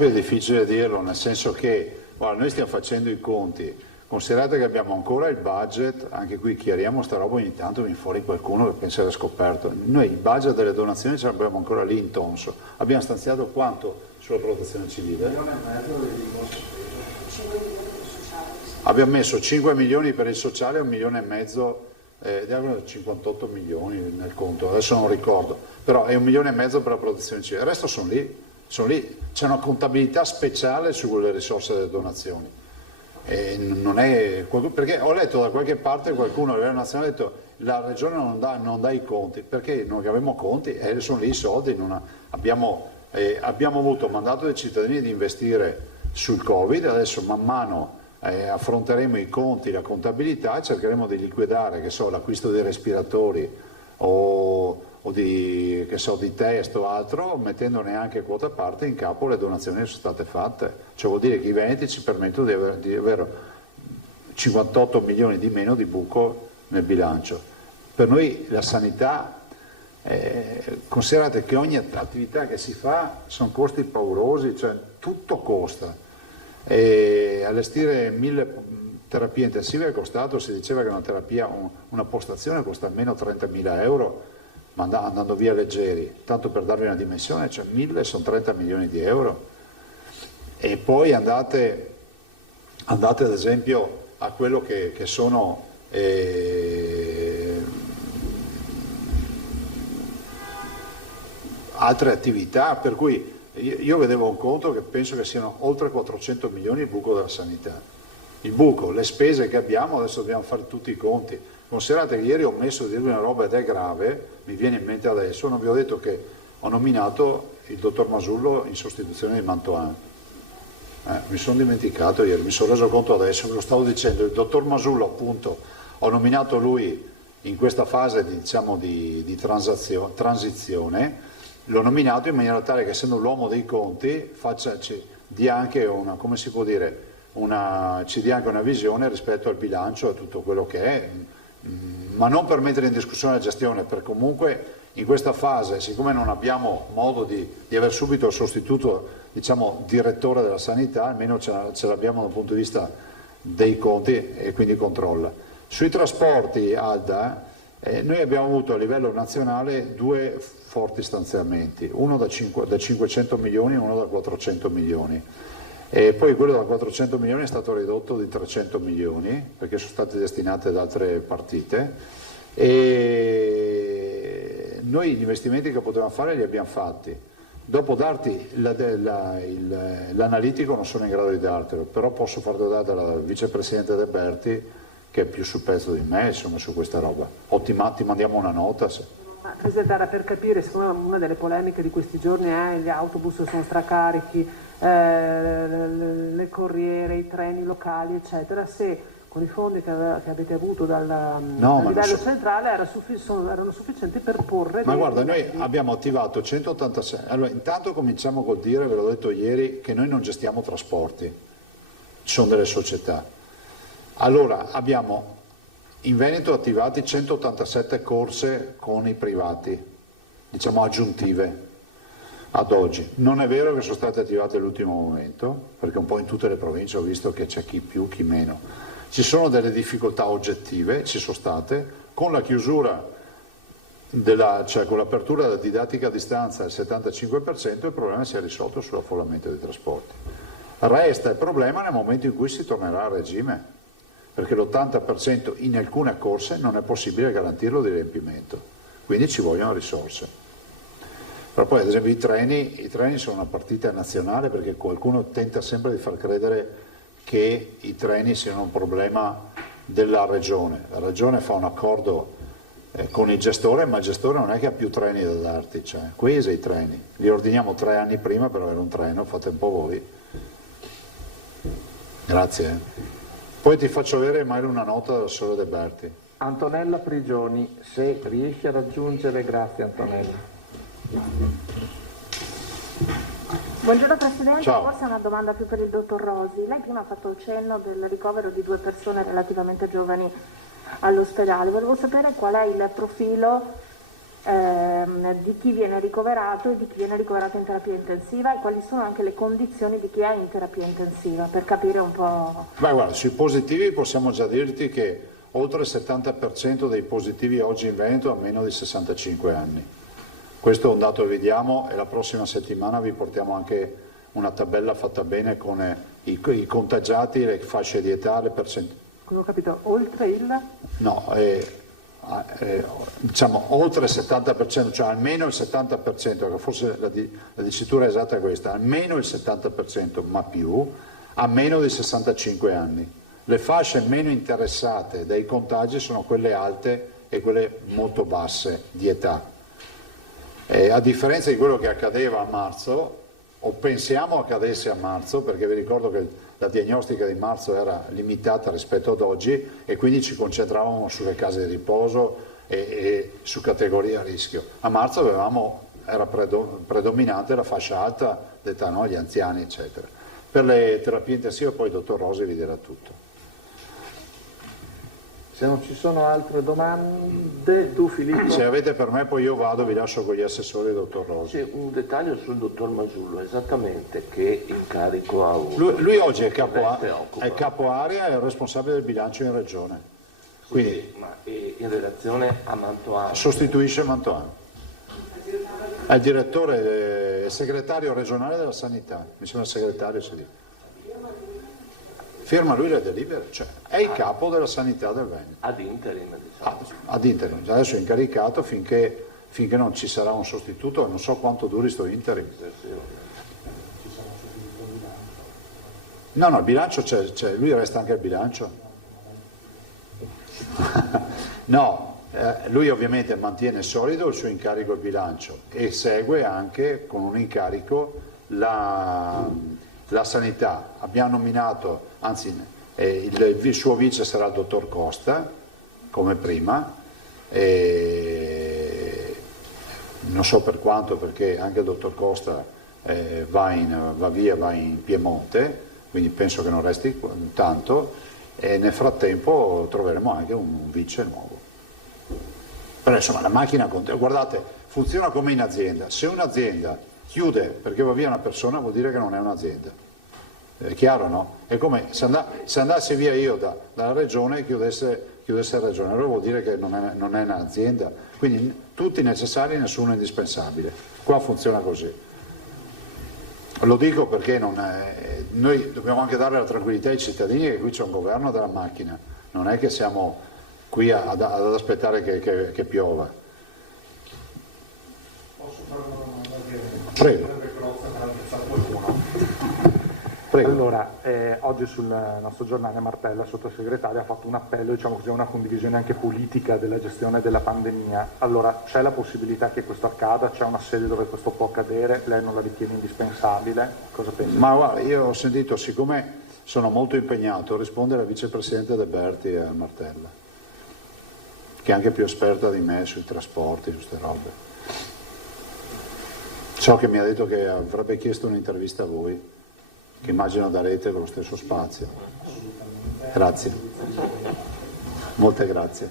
è difficile dirlo, nel senso che guarda, noi stiamo facendo i conti, considerate che abbiamo ancora il budget, anche qui chiariamo sta roba, ogni tanto viene fuori qualcuno che pensa di aver scoperto. Noi il budget delle donazioni ce l'abbiamo ancora lì in tonso. Abbiamo stanziato quanto sulla protezione civile? 1,5 milioni. Abbiamo messo 5 milioni per il sociale e 1,5 milioni, 58 milioni nel conto, adesso non ricordo, però è 1,5 milioni per la protezione civile, il resto sono lì, c'è una contabilità speciale sulle risorse delle donazioni. E non è, perché ho letto da qualche parte qualcuno a livello nazionale ha detto la regione non dà i conti, perché noi avevamo conti e sono lì i soldi, abbiamo avuto mandato dai cittadini di investire sul Covid, adesso man mano affronteremo i conti, la contabilità, cercheremo di liquidare l'acquisto dei respiratori o di test o altro, mettendone anche quota parte in capo le donazioni che sono state fatte. Cioè vuol dire che i Veneti ci permettono di avere 58 milioni di meno di buco nel bilancio. Per noi la sanità, considerate che ogni attività che si fa sono costi paurosi, cioè tutto costa. E allestire 1000 terapie intensive è costato, si diceva che una postazione costa almeno 30.000 euro, ma andando via leggeri, tanto per darvi una dimensione, cioè 1000 sono 30 milioni di euro. E poi andate ad esempio a quello che sono altre attività, per cui io vedevo un conto che penso che siano oltre 400 milioni il buco della sanità. Il buco, le spese che abbiamo, adesso dobbiamo fare tutti i conti. Considerate che ieri ho messo a dirvi una roba ed è grave, mi viene in mente adesso, non vi ho detto che ho nominato il dottor Masullo in sostituzione di Mantoan. Mi sono dimenticato ieri, mi sono reso conto adesso, ve lo stavo dicendo, il dottor Masullo appunto, ho nominato lui in questa fase di transizione, l'ho nominato in maniera tale che essendo l'uomo dei conti ci dia anche ci dia anche una visione rispetto al bilancio e a tutto quello che è, ma non per mettere in discussione la gestione, per comunque in questa fase, siccome non abbiamo modo di aver subito il sostituto direttore della sanità, almeno ce l'abbiamo dal punto di vista dei conti e quindi controlla. Sui trasporti, Alda, Noi abbiamo avuto a livello nazionale due forti stanziamenti, uno da 500 milioni e uno da 400 milioni. E poi quello da 400 milioni è stato ridotto di 300 milioni perché sono state destinate ad altre partite, e noi gli investimenti che potevamo fare li abbiamo fatti. Dopo darti l'analitico non sono in grado di dartelo, però posso farlo dare dal vicepresidente De Berti, che è più sul pezzo di me, insomma, su questa roba. Ti mandiamo una nota. Presidente, era per capire, siccome una delle polemiche di questi giorni è gli autobus sono stracarichi, le corriere, i treni locali, eccetera, se con i fondi che avete avuto dal livello centrale erano sufficienti per porre... Ma guarda, noi abbiamo attivato 186... Allora, intanto cominciamo col dire, ve l'ho detto ieri, che noi non gestiamo trasporti, ci sono delle società. Allora, abbiamo in Veneto attivati 187 corse con i privati, diciamo aggiuntive ad oggi. Non è vero che sono state attivate all'ultimo momento, perché un po' in tutte le province ho visto che c'è chi più, chi meno. Ci sono delle difficoltà oggettive, ci sono state, con la chiusura, cioè con l'apertura della didattica a distanza al 75%, il problema si è risolto sull'affollamento dei trasporti. Resta il problema nel momento in cui si tornerà a regime, perché l'80% in alcune corse non è possibile garantirlo di riempimento, quindi ci vogliono risorse. Però poi ad esempio i treni sono una partita nazionale, perché qualcuno tenta sempre di far credere che i treni siano un problema della regione. La regione fa un accordo con il gestore, ma il gestore non è che ha più treni da darti, cioè quei sono i treni, li ordiniamo 3 anni prima per avere un treno, fate un po' voi. Grazie. Poi ti faccio avere magari una nota dal Sole De Berti. Antonella Prigioni, se riesci a raggiungere, grazie Antonella. Buongiorno Presidente, Ciao. forse è una domanda più per il Dottor Rosi. Lei prima ha fatto cenno del ricovero di 2 persone relativamente giovani all'ospedale. Volevo sapere qual è il profilo di chi viene ricoverato e di chi viene ricoverato in terapia intensiva, e quali sono anche le condizioni di chi è in terapia intensiva, per capire un po'... Beh, guarda, sui positivi possiamo già dirti che oltre il 70% dei positivi oggi in Veneto ha meno di 65 anni. Questo è un dato che vediamo, e la prossima settimana vi portiamo anche una tabella fatta bene con i contagiati, le fasce di età, le percentuali. Come ho capito, oltre il... No, diciamo oltre il 70%, cioè almeno il 70%, che forse la dicitura esatta è questa, almeno il 70%, ma più, ha meno di 65 anni. Le fasce meno interessate dai contagi sono quelle alte e quelle molto basse di età. A differenza di quello che accadeva a marzo, o pensiamo accadesse a marzo, perché vi ricordo che la diagnostica di marzo era limitata rispetto ad oggi, e quindi ci concentravamo sulle case di riposo e su categorie a rischio. A marzo era predominante la fascia alta d'età, no? Gli anziani eccetera. Per le terapie intensive poi il Dottor Rosi vi dirà tutto. Se non ci sono altre domande, tu Filippo? Se avete per me poi io vado, vi lascio con gli assessori del Dottor Rosi. Sì, un dettaglio sul Dottor Masullo, esattamente che incarico ha avuto? Lui oggi è capo area e è il responsabile del bilancio in regione. Quindi, sì, ma in relazione a Mantoano? Sostituisce Mantoano. È il direttore, è segretario regionale della sanità, mi sembra segretario si dice. Firma lui le delibere, cioè è il capo della sanità del Veneto. Ad interim, diciamo. Ad interim, adesso è incaricato finché non ci sarà un sostituto, non so quanto duri sto interim. No, il bilancio c'è, lui resta anche al bilancio. No, lui ovviamente mantiene solido il suo incarico al bilancio e segue anche con un incarico la sanità. Abbiamo nominato, anzi il suo vice sarà il Dottor Costa, come prima, non so per quanto, perché anche il Dottor Costa va in Piemonte, quindi penso che non resti tanto, e nel frattempo troveremo anche un vice nuovo. Però insomma la macchina, guardate, funziona come in azienda. Se un'azienda chiude perché va via una persona, vuol dire che non è un'azienda. È chiaro, no? È come se andassi via io dalla regione e chiudesse chiudesse la regione, allora vuol dire che non è un'azienda. Quindi tutti necessari, nessuno indispensabile. Qua funziona così. Lo dico perché noi dobbiamo anche dare la tranquillità ai cittadini che qui c'è un governo della macchina, non è che siamo qui ad aspettare che piova. Posso fare una domanda? Prego. Prego. Allora, oggi sul nostro giornale Martella, sottosegretario, ha fatto un appello, diciamo così, a una condivisione anche politica della gestione della pandemia. Allora, c'è la possibilità che questo accada? C'è una sede dove questo può accadere? Lei non la ritiene indispensabile? Cosa pensa? Ma guarda, io ho sentito, siccome sono molto impegnato a rispondere al vicepresidente De Berti e a Martella, che è anche più esperta di me sui trasporti, su queste robe. So che mi ha detto che avrebbe chiesto un'intervista a voi, che immagino darete con lo stesso spazio. Grazie. Molte grazie.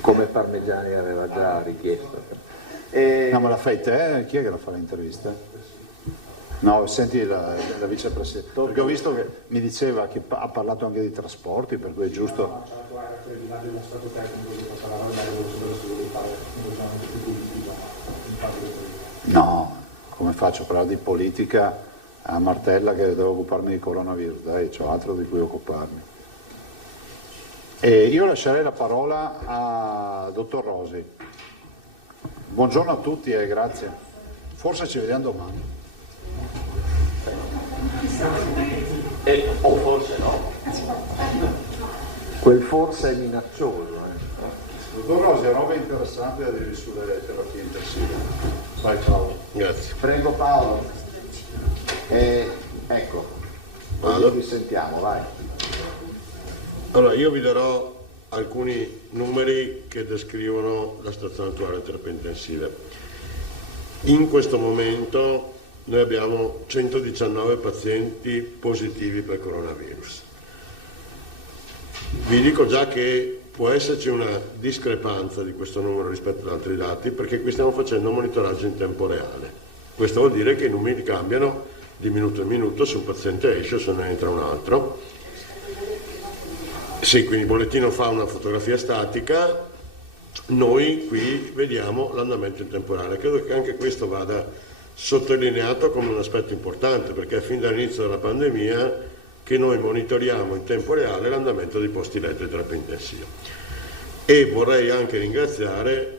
Come Parmigiani aveva già richiesto. No, ma la fai te? Chi è che la fa l'intervista? No, senti la vicepresidente. Perché ho visto che mi diceva che ha parlato anche di trasporti, per cui è giusto. No. Come faccio a parlare di politica a Martella che devo occuparmi di coronavirus? Dai, c'ho altro di cui occuparmi. E io lascerei la parola a dottor Rosi. Buongiorno a tutti e grazie. Forse ci vediamo domani. O forse no. Quel forse è minaccioso. Dottor Rosi, roba interessante da dire sulle terapie intensive. Vai Paolo. Grazie. Prego Paolo. Ecco, allora vi sentiamo, vai. Allora, io vi darò alcuni numeri che descrivono la situazione attuale delle terapie intensive. In questo momento noi abbiamo 119 pazienti positivi per coronavirus. Vi dico già che può esserci una discrepanza di questo numero rispetto ad altri dati perché qui stiamo facendo un monitoraggio in tempo reale. Questo vuol dire che i numeri cambiano di minuto in minuto, se un paziente esce o se ne entra un altro. Sì, quindi il bollettino fa una fotografia statica, noi qui vediamo l'andamento in tempo reale. Credo che anche questo vada sottolineato come un aspetto importante perché è fin dall'inizio della pandemia che noi monitoriamo in tempo reale l'andamento dei posti letto di terapia intensiva. E vorrei anche ringraziare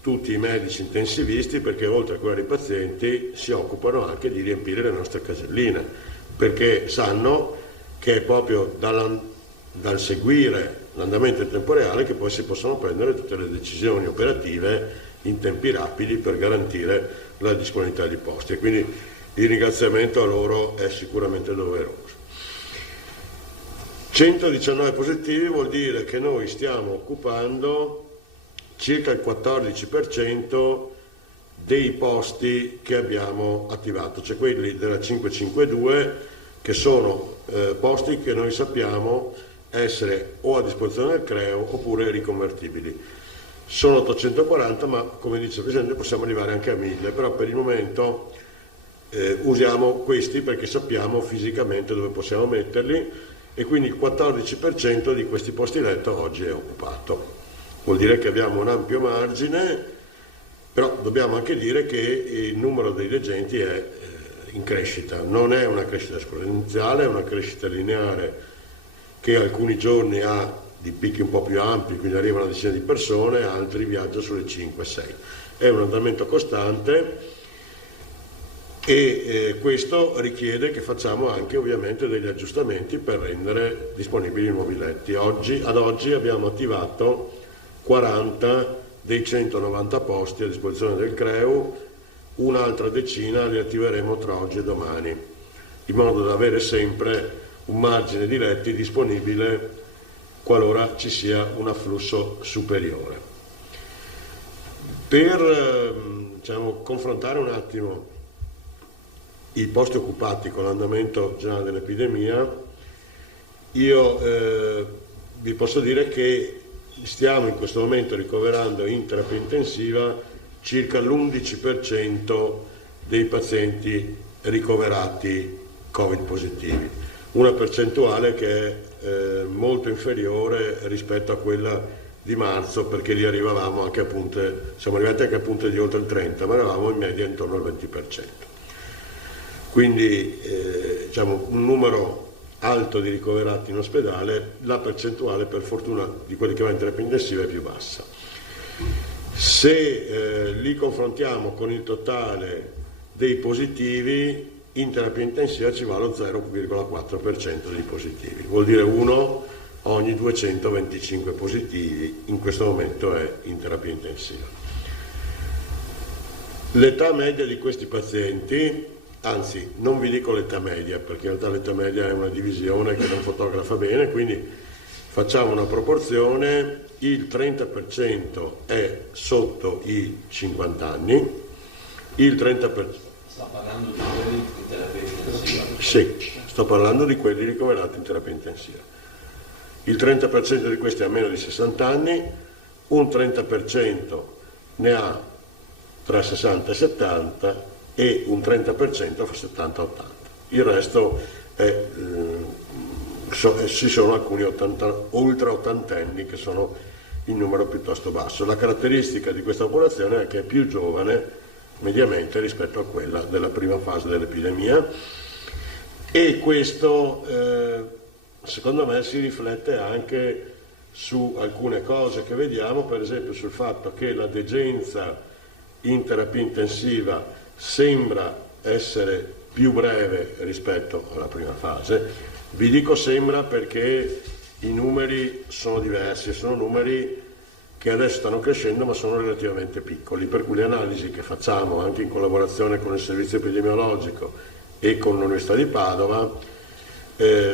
tutti i medici intensivisti perché oltre a curare i pazienti si occupano anche di riempire le nostre caselline, perché sanno che è proprio dal seguire l'andamento in tempo reale che poi si possono prendere tutte le decisioni operative in tempi rapidi per garantire la disponibilità di posti. E quindi il ringraziamento a loro è sicuramente doveroso. 119 positivi vuol dire che noi stiamo occupando circa il 14% dei posti che abbiamo attivato, cioè quelli della 552 che sono posti che noi sappiamo essere o a disposizione del CREO oppure riconvertibili. Sono 840 ma come dice il Presidente possiamo arrivare anche a 1000, però per il momento usiamo questi perché sappiamo fisicamente dove possiamo metterli e quindi il 14% di questi posti letto oggi è occupato. Vuol dire che abbiamo un ampio margine, però dobbiamo anche dire che il numero dei leggenti è in crescita, non è una crescita esponenziale, è una crescita lineare che alcuni giorni ha di picchi un po' più ampi, quindi arrivano una decina di persone, altri viaggia sulle 5-6. È un andamento costante e questo richiede che facciamo anche ovviamente degli aggiustamenti per rendere disponibili i nuovi letti. Ad oggi abbiamo attivato 40 dei 190 posti a disposizione del CREU, un'altra decina li attiveremo tra oggi e domani, in modo da avere sempre un margine di letti disponibile qualora ci sia un afflusso superiore. Per confrontare un attimo i posti occupati con l'andamento generale dell'epidemia, io vi posso dire che stiamo in questo momento ricoverando in terapia intensiva circa l'11% dei pazienti ricoverati Covid positivi. una percentuale che è molto inferiore rispetto a quella di marzo, perché lì arrivavamo anche a punte, siamo arrivati anche a punte di oltre il 30%, ma eravamo in media intorno al 20%. Quindi diciamo, un numero alto di ricoverati in ospedale, la percentuale per fortuna di quelli che vanno in terapia intensiva è più bassa. Se li confrontiamo con il totale dei positivi, in terapia intensiva ci va lo 0,4% dei positivi, vuol dire 1 ogni 225 positivi in questo momento è in terapia intensiva. L'età media di questi pazienti, anzi non vi dico l'età media perché in realtà l'età media è una divisione che non fotografa bene, quindi facciamo una proporzione, il 30% è sotto i 50 anni, il 30%... Sta parlando di quelli in terapia intensiva? Sì, sto parlando di quelli ricoverati in terapia intensiva. Il 30% di questi ha meno di 60 anni, un 30% ne ha tra 60 e 70 e un 30% fa 70-80. Il resto ci sono alcuni ultra ottantenni che sono in numero piuttosto basso. La caratteristica di questa popolazione è che è più giovane mediamente rispetto a quella della prima fase dell'epidemia e questo secondo me si riflette anche su alcune cose che vediamo, per esempio sul fatto che la degenza in terapia intensiva sembra essere più breve rispetto alla prima fase. Vi dico sembra perché i numeri sono diversi, sono numeri che adesso stanno crescendo ma sono relativamente piccoli, per cui le analisi che facciamo anche in collaborazione con il servizio epidemiologico e con l'Università di Padova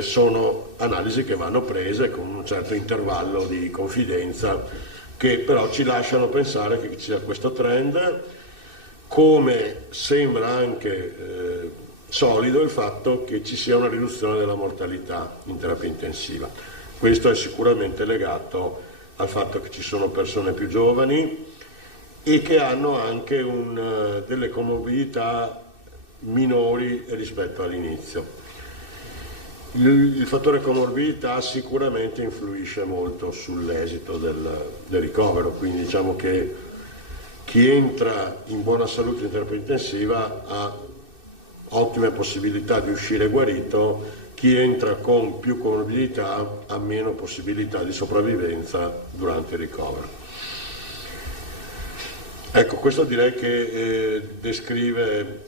sono analisi che vanno prese con un certo intervallo di confidenza che però ci lasciano pensare che ci sia questo trend, come sembra anche solido il fatto che ci sia una riduzione della mortalità in terapia intensiva. Questo è sicuramente legato al fatto che ci sono persone più giovani e che hanno anche delle comorbidità minori rispetto all'inizio. Il fattore comorbidità sicuramente influisce molto sull'esito del ricovero, quindi diciamo che chi entra in buona salute in terapia intensiva ha ottime possibilità di uscire guarito, chi entra con più comorbidità ha meno possibilità di sopravvivenza durante il ricovero. Ecco, questo direi che descrive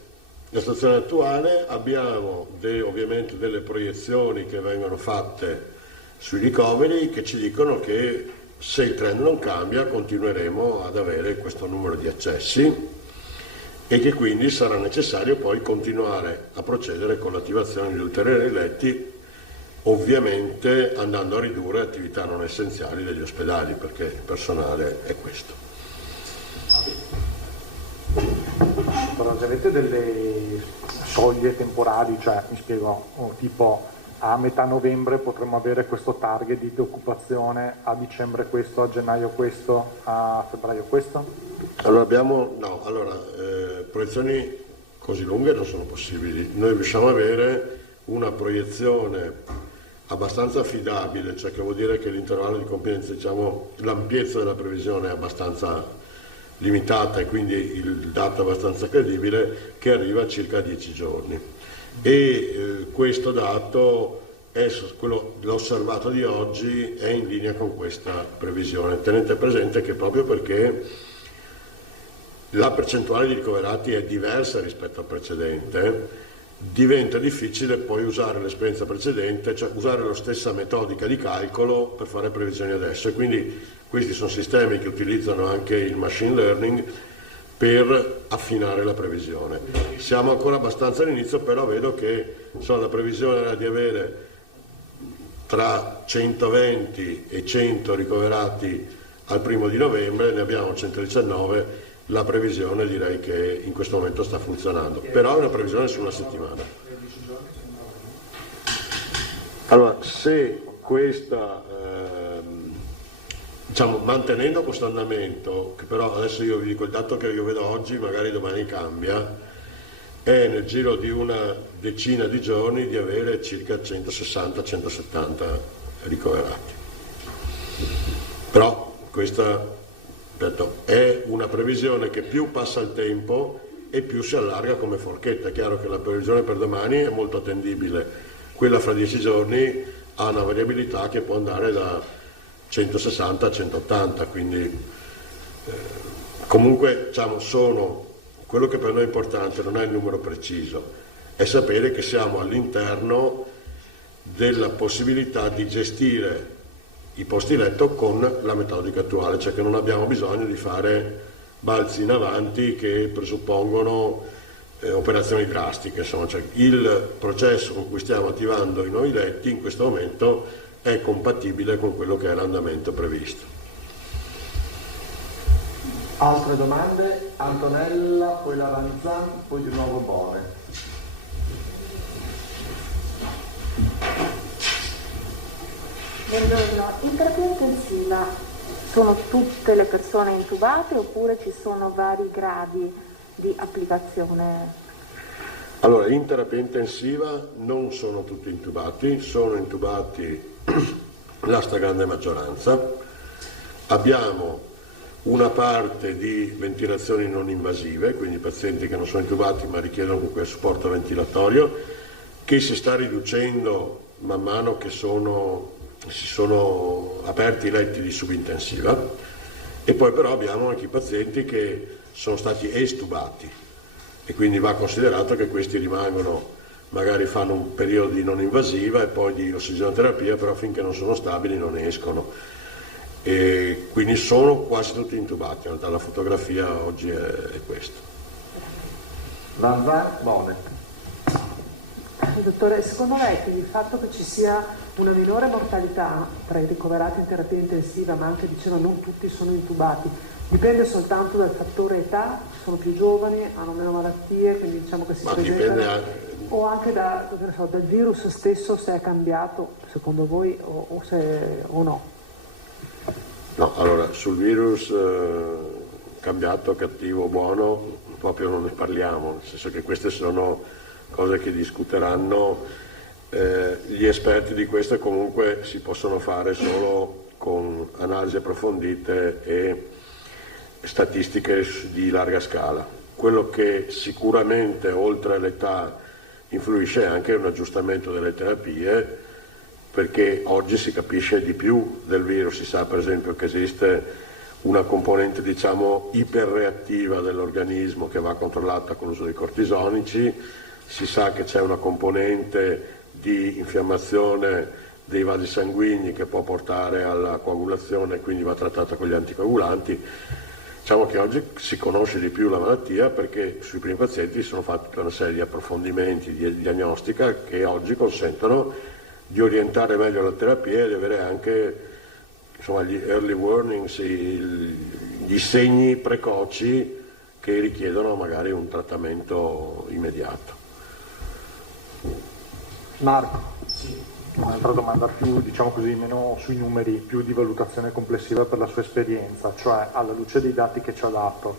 la situazione attuale. Abbiamo ovviamente delle proiezioni che vengono fatte sui ricoveri che ci dicono che se il trend non cambia continueremo ad avere questo numero di accessi e che quindi sarà necessario poi continuare a procedere con l'attivazione di ulteriori letti, ovviamente andando a ridurre attività non essenziali degli ospedali, perché il personale è questo. Avete delle soglie temporali, cioè mi spiego, tipo a metà novembre potremmo avere questo target di occupazione, a dicembre questo, a gennaio questo, a febbraio questo? Allora proiezioni così lunghe non sono possibili. Noi riusciamo ad avere una proiezione abbastanza affidabile, cioè che vuol dire che l'intervallo di confidenza, diciamo, l'ampiezza della previsione è abbastanza limitata e quindi il dato è abbastanza credibile, che arriva a circa 10 giorni. E questo dato, quello osservato di oggi, è in linea con questa previsione. Tenete presente che proprio perché la percentuale di ricoverati è diversa rispetto al precedente, diventa difficile poi usare l'esperienza precedente, cioè usare la stessa metodica di calcolo per fare previsioni adesso, e quindi questi sono sistemi che utilizzano anche il machine learning per affinare la previsione. Siamo ancora abbastanza all'inizio, però vedo che la previsione era di avere tra 120 e 100 ricoverati al 1° di novembre, ne abbiamo 119, la previsione direi che in questo momento sta funzionando, però è una previsione su una settimana. Allora, se questa, diciamo, mantenendo questo andamento, che però adesso io vi dico il dato che io vedo oggi, magari domani cambia, è nel giro di una decina di giorni di avere circa 160-170 ricoverati. Però questa, ripeto, è una previsione che più passa il tempo e più si allarga come forchetta. È chiaro che la previsione per domani è molto attendibile, quella fra 10 giorni ha una variabilità che può andare da 160 a 180, quindi comunque diciamo, quello che per noi è importante non è il numero preciso, è sapere che siamo all'interno della possibilità di gestire i posti letto con la metodica attuale, cioè che non abbiamo bisogno di fare balzi in avanti che presuppongono operazioni drastiche. Insomma, cioè, il processo con cui stiamo attivando i nuovi letti in questo momento è compatibile con quello che è l'andamento previsto. Altre domande? Antonella, poi la Ranzan, poi di nuovo Bore. Buongiorno, in terapia intensiva sono tutte le persone intubate oppure ci sono vari gradi di applicazione? Allora, in terapia intensiva non sono tutti intubati, sono intubati la stragrande maggioranza. Abbiamo una parte di ventilazioni non invasive, quindi pazienti che non sono intubati ma richiedono comunque supporto ventilatorio, che si sta riducendo man mano che si sono aperti i letti di subintensiva, e poi però abbiamo anche i pazienti che sono stati estubati e quindi va considerato che questi rimangono, magari fanno un periodo di non invasiva e poi di ossigenoterapia, però finché non sono stabili non escono. E quindi sono quasi tutti intubati, in realtà la fotografia oggi è questa. Dottore, secondo lei il fatto che ci sia una minore mortalità tra i ricoverati in terapia intensiva, ma anche, diceva, non tutti sono intubati, dipende soltanto dal fattore età? Sono più giovani, hanno meno malattie, quindi diciamo che si presentano, o anche dal virus stesso, se è cambiato secondo voi o no? No, allora sul virus cambiato, cattivo, buono, proprio non ne parliamo, nel senso che queste sono cose che discuteranno gli esperti di questo, e comunque si possono fare solo con analisi approfondite e statistiche di larga scala. Quello che sicuramente oltre all'età influisce è anche un aggiustamento delle terapie, perché oggi si capisce di più del virus, si sa per esempio che esiste una componente diciamo iperreattiva dell'organismo che va controllata con l'uso dei cortisonici, si sa che c'è una componente di infiammazione dei vasi sanguigni che può portare alla coagulazione e quindi va trattata con gli anticoagulanti. Diciamo che oggi si conosce di più la malattia perché sui primi pazienti sono fatti una serie di approfondimenti di diagnostica che oggi consentono di orientare meglio la terapia e di avere anche insomma, gli early warnings, gli segni precoci che richiedono magari un trattamento immediato. Marco, un'altra domanda più, diciamo così, meno sui numeri, più di valutazione complessiva per la sua esperienza, cioè alla luce dei dati che ci ha dato,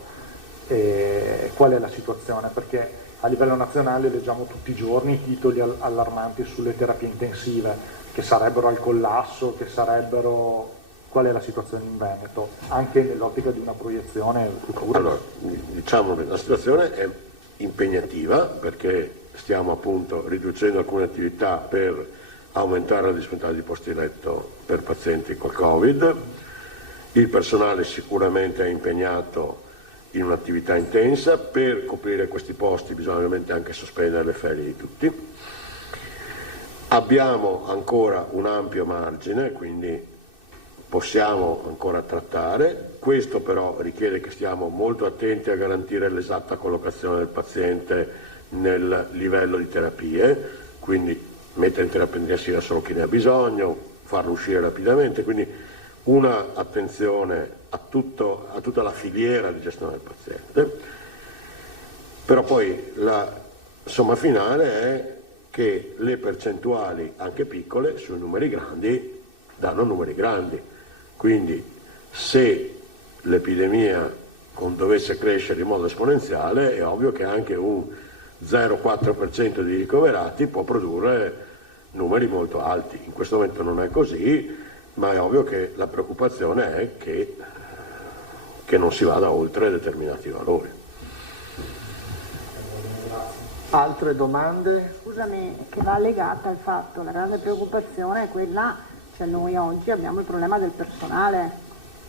qual è la situazione? Perché a livello nazionale leggiamo tutti i giorni titoli allarmanti sulle terapie intensive, che sarebbero al collasso, che sarebbero... Qual è la situazione in Veneto, anche nell'ottica di una proiezione futura? Allora, diciamo che la situazione è impegnativa perché stiamo appunto riducendo alcune attività per aumentare la disponibilità di posti letto per pazienti col Covid. Il personale sicuramente è impegnato in un'attività intensa. Per coprire questi posti bisogna ovviamente anche sospendere le ferie di tutti. Abbiamo ancora un ampio margine, quindi possiamo ancora trattare. Questo però richiede che stiamo molto attenti a garantire l'esatta collocazione del paziente nel livello di terapie, quindi mettere in terapia intensiva solo chi ne ha bisogno, farlo uscire rapidamente, quindi una attenzione a tutta la filiera di gestione del paziente. Però poi la somma finale è che le percentuali anche piccole sui numeri grandi danno numeri grandi, quindi se l'epidemia dovesse crescere in modo esponenziale è ovvio che anche un 0,4% di ricoverati può produrre numeri molto alti. In questo momento non è così, ma è ovvio che la preoccupazione è che non si vada oltre determinati valori. Altre domande? Scusami, che va legata al fatto, la grande preoccupazione è quella, cioè noi oggi abbiamo il problema del personale,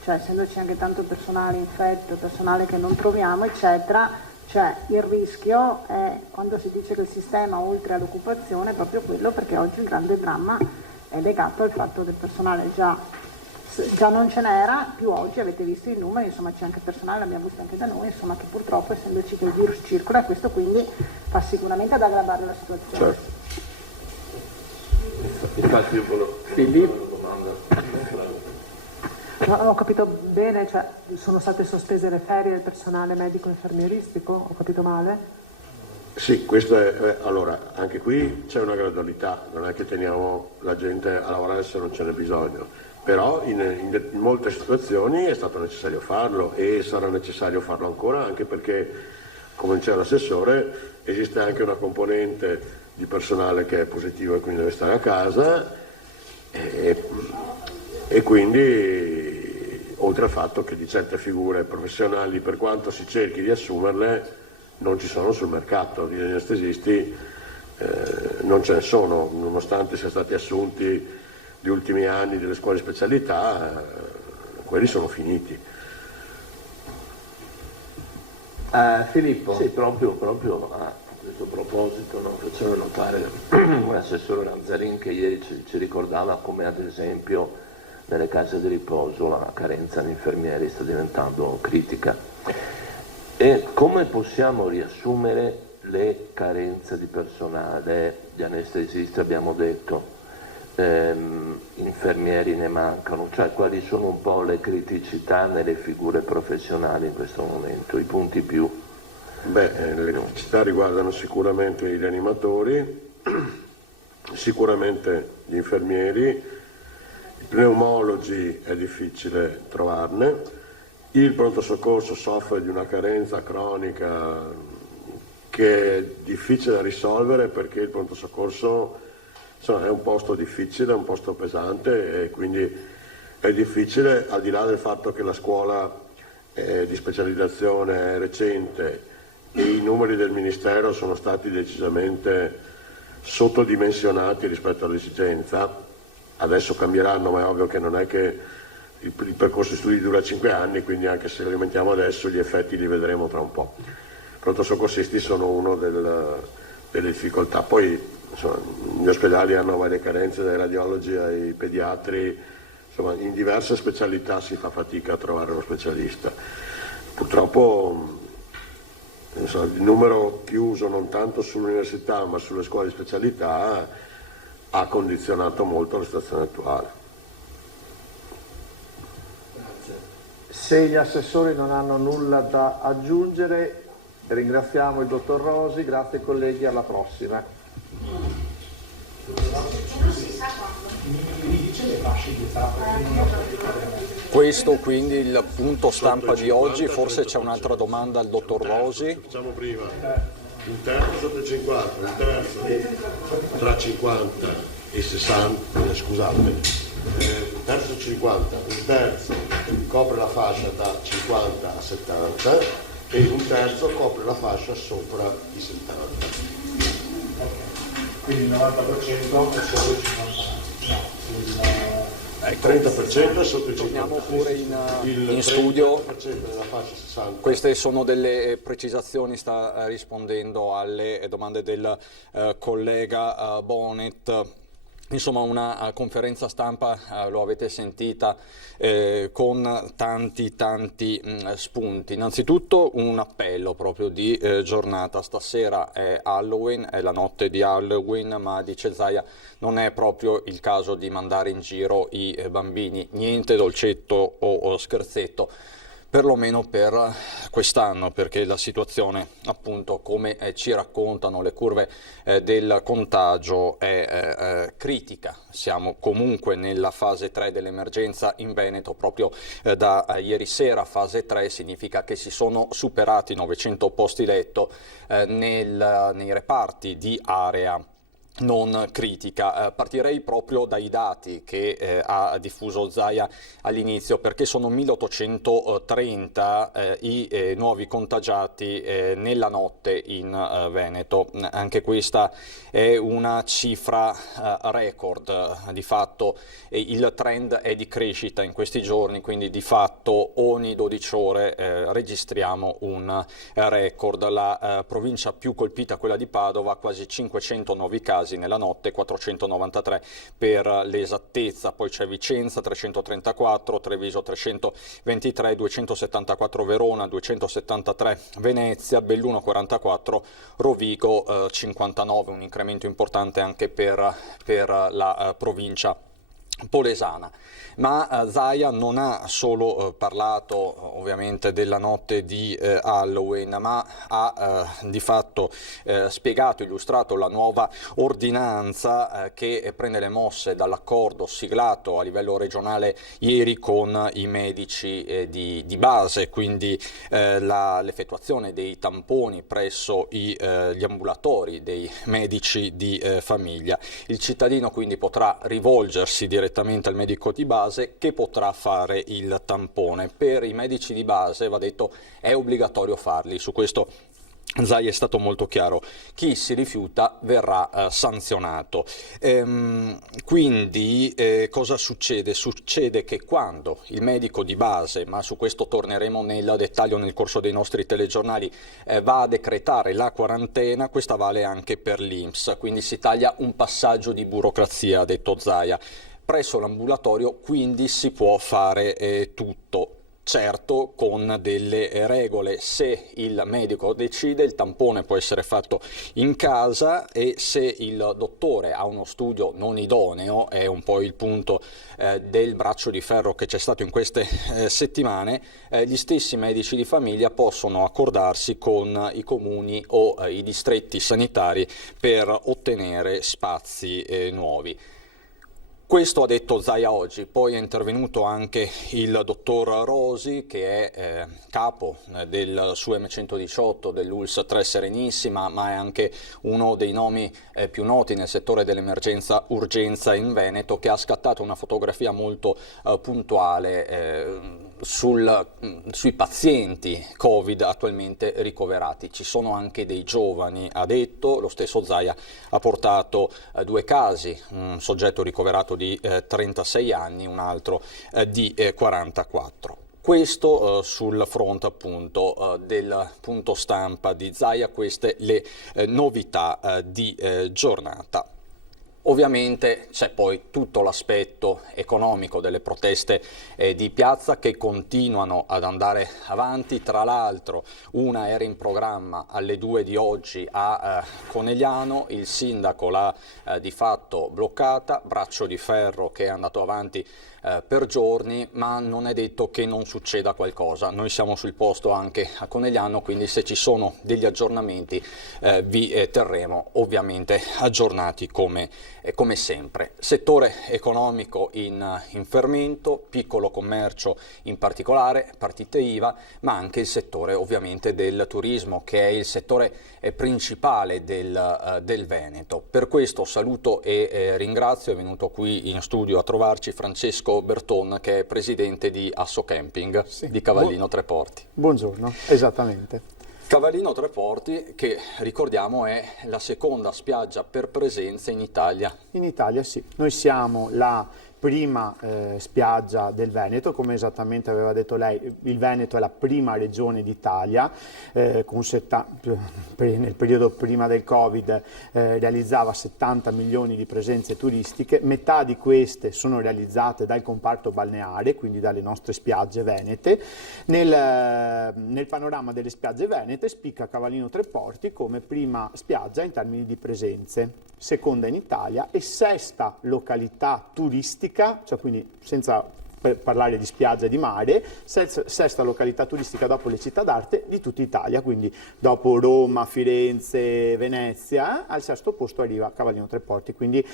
cioè essendoci anche tanto personale infetto, personale che non troviamo, eccetera, cioè il rischio è, quando si dice che il sistema oltre all'occupazione, è proprio quello, perché oggi il grande dramma è legato al fatto del personale già non ce n'era, più oggi avete visto i numeri, insomma c'è anche personale, l'abbiamo visto anche da noi, insomma che purtroppo essendoci che il virus circola, questo quindi fa sicuramente ad aggravare la situazione. Certo. Infatti io volevo una domanda. No, ho capito bene, cioè sono state sospese le ferie del personale medico infermieristico, ho capito male? Sì, questo è allora, anche qui c'è una gradualità, non è che teniamo la gente a lavorare se non ce n'è bisogno, però in molte situazioni è stato necessario farlo e sarà necessario farlo ancora, anche perché, come diceva l'assessore, esiste anche una componente di personale che è positivo e quindi deve stare a casa e quindi oltre al fatto che di certe figure professionali, per quanto si cerchi di assumerle, non ci sono sul mercato, gli anestesisti non ce ne sono, nonostante siano stati assunti gli ultimi anni delle scuole di specialità, quelli sono finiti. Filippo? Sì, proprio a questo proposito, no, facevo notare l'assessore Lanzarin che ieri ci ricordava come ad esempio nelle case di riposo la carenza di infermieri sta diventando critica. E come possiamo riassumere le carenze di personale? Gli anestesisti abbiamo detto, infermieri ne mancano, cioè quali sono un po' le criticità nelle figure professionali in questo momento, i punti più? Beh, le criticità riguardano sicuramente i rianimatori, sicuramente gli infermieri, i pneumologi è difficile trovarne, il pronto soccorso soffre di una carenza cronica che è difficile da risolvere perché il pronto soccorso insomma, è un posto difficile, è un posto pesante e quindi è difficile, al di là del fatto che la scuola di specializzazione è recente e i numeri del Ministero sono stati decisamente sottodimensionati rispetto all'esigenza. Adesso cambieranno, ma è ovvio che non è che il percorso di studi dura 5 anni, quindi anche se li alimentiamo adesso gli effetti li vedremo tra un po'. I pronto soccorsisti sono una delle difficoltà. Poi insomma, gli ospedali hanno varie carenze, dai radiologi ai pediatri, insomma in diverse specialità si fa fatica a trovare uno specialista. Purtroppo insomma, il numero chiuso non tanto sull'università ma sulle scuole di specialità ha condizionato molto la situazione attuale. Se gli assessori non hanno nulla da aggiungere, ringraziamo il dottor Rosi, grazie colleghi, alla prossima. Questo quindi il punto stampa di oggi, forse c'è un'altra domanda al dottor Rosi. Facciamo prima, un terzo sotto il 50, un terzo tra 50 e 60, scusate, un terzo 50, un terzo copre la fascia da 50 a 70 e un terzo copre la fascia sopra i 70. Quindi il 90% è sotto il 50. Il 30% è sotto il 50. Torniamo pure in studio. Nella fascia 60. Queste sono delle precisazioni, sta rispondendo alle domande del collega Bonet. Insomma, una conferenza stampa, lo avete sentita, con tanti spunti. Innanzitutto un appello proprio di giornata. Stasera è Halloween, è la notte di Halloween, ma dice Zaia non è proprio il caso di mandare in giro i bambini. Niente dolcetto o scherzetto. perlomeno per quest'anno, perché la situazione, appunto, come ci raccontano le curve del contagio, è critica. Siamo comunque nella fase 3 dell'emergenza in Veneto, proprio da ieri sera. Fase 3 significa che si sono superati 900 posti letto nei reparti di area non critica. Partirei proprio dai dati che ha diffuso Zaia all'inizio, perché sono 1830 i nuovi contagiati nella notte in Veneto. Anche questa è una cifra record. Di fatto il trend è di crescita in questi giorni, quindi di fatto ogni 12 ore registriamo un record. La provincia più colpita, quella di Padova, quasi 500 nuovi casi nella notte, 493 per l'esattezza. Poi c'è Vicenza 334, Treviso 323, 274 Verona, 273 Venezia, Belluno 44, Rovigo 59, un incremento importante anche per la provincia polesana. Ma Zaia non ha solo parlato ovviamente della notte di Halloween, ma ha di fatto spiegato, illustrato la nuova ordinanza che prende le mosse dall'accordo siglato a livello regionale ieri con i medici di base, quindi l'effettuazione dei tamponi presso gli ambulatori dei medici di famiglia. Il cittadino quindi potrà rivolgersi direttamente al medico di base, che potrà fare il tampone. Per i medici di base, va detto, è obbligatorio farli. Su questo Zaia è stato molto chiaro: chi si rifiuta verrà sanzionato. Quindi cosa succede? Succede che quando il medico di base, ma su questo torneremo nel dettaglio nel corso dei nostri telegiornali, va a decretare la quarantena, questa vale anche per l'INPS, quindi si taglia un passaggio di burocrazia, ha detto Zaia. Presso l'ambulatorio quindi si può fare tutto. Certo, con delle regole. Se il medico decide, il tampone può essere fatto in casa, e se il dottore ha uno studio non idoneo, è un po' il punto del braccio di ferro che c'è stato in queste settimane, gli stessi medici di famiglia possono accordarsi con i comuni o i distretti sanitari per ottenere spazi nuovi. Questo ha detto Zaia oggi. Poi è intervenuto anche il dottor Rosi, che è capo del SUEM 118 dell'ULSS 3 Serenissima, ma è anche uno dei nomi più noti nel settore dell'emergenza urgenza in Veneto, che ha scattato una fotografia molto puntuale sui pazienti Covid attualmente ricoverati. Ci sono anche dei giovani, ha detto. Lo stesso Zaia ha portato due casi, un soggetto ricoverato di 36 anni, un altro di 44. Questo sul fronte appunto del punto stampa di Zaia, queste le novità di giornata. Ovviamente c'è poi tutto l'aspetto economico delle proteste di piazza, che continuano ad andare avanti. Tra l'altro una era in programma alle 2 di oggi a Conegliano, il sindaco l'ha di fatto bloccata, braccio di ferro che è andato avanti per giorni, ma non è detto che non succeda qualcosa. Noi siamo sul posto anche a Conegliano, quindi se ci sono degli aggiornamenti vi terremo ovviamente aggiornati come sempre. Settore economico in fermento, piccolo commercio in particolare, partite IVA, ma anche il settore ovviamente del turismo, che è il settore principale del Veneto. Per questo saluto e ringrazio, è venuto qui in studio a trovarci Francesco Berton, che è presidente di Assocamping di Cavallino Treporti. Buongiorno, esattamente. Cavallino Treporti, che ricordiamo è la seconda spiaggia per presenza in Italia. In Italia sì, noi siamo la prima spiaggia del Veneto, come esattamente aveva detto lei. Il Veneto è la prima regione d'Italia, nel periodo prima del Covid realizzava 70 milioni di presenze turistiche, metà di queste sono realizzate dal comparto balneare, quindi dalle nostre spiagge venete. Nel panorama delle spiagge venete spicca Cavallino Treporti come prima spiaggia in termini di presenze, seconda in Italia e sesta località turistica, cioè quindi senza per parlare di spiaggia e di mare, sesta località turistica dopo le città d'arte di tutta Italia, quindi dopo Roma, Firenze, Venezia, al sesto posto arriva Cavallino Tre Porti, quindi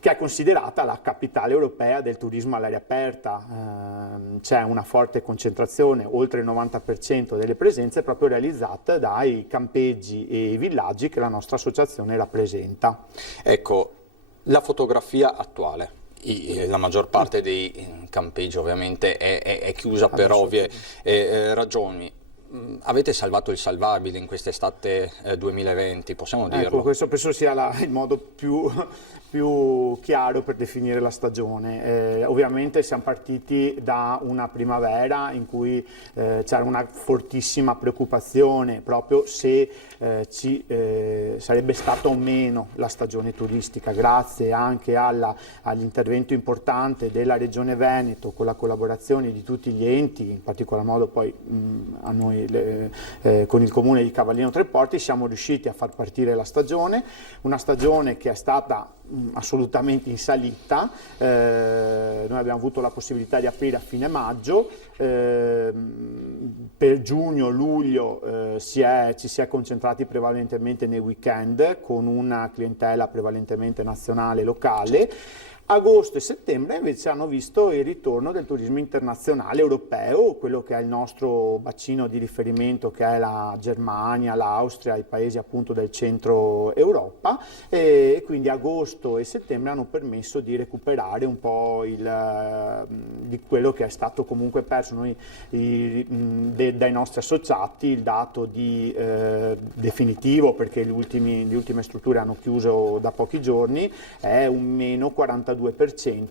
che è considerata la capitale europea del turismo all'aria aperta. C'è una forte concentrazione, oltre il 90% delle presenze proprio realizzate dai campeggi e villaggi che la nostra associazione rappresenta. Ecco, la fotografia attuale. La maggior parte dei campeggi ovviamente è chiusa per ovvie ragioni. Avete salvato il salvabile in quest'estate 2020, possiamo dirlo? Ecco, questo penso sia il modo più chiaro per definire la stagione. Ovviamente siamo partiti da una primavera in cui c'era una fortissima preoccupazione proprio se ci sarebbe stata o meno la stagione turistica, grazie anche all'intervento importante della Regione Veneto con la collaborazione di tutti gli enti, in particolar modo poi a noi con il comune di Cavallino Tre Porti siamo riusciti a far partire la stagione, una stagione che è stata assolutamente in salita. Noi abbiamo avuto la possibilità di aprire a fine maggio, per giugno, luglio ci si è concentrati prevalentemente nei weekend con una clientela prevalentemente nazionale e locale. Agosto e settembre invece hanno visto il ritorno del turismo internazionale europeo, quello che è il nostro bacino di riferimento, che è la Germania, l'Austria, i paesi appunto del centro Europa, e quindi agosto e settembre hanno permesso di recuperare un po' di quello che è stato comunque perso. Noi dai nostri associati il dato definitivo, perché le ultime strutture hanno chiuso da pochi giorni, è un meno 42%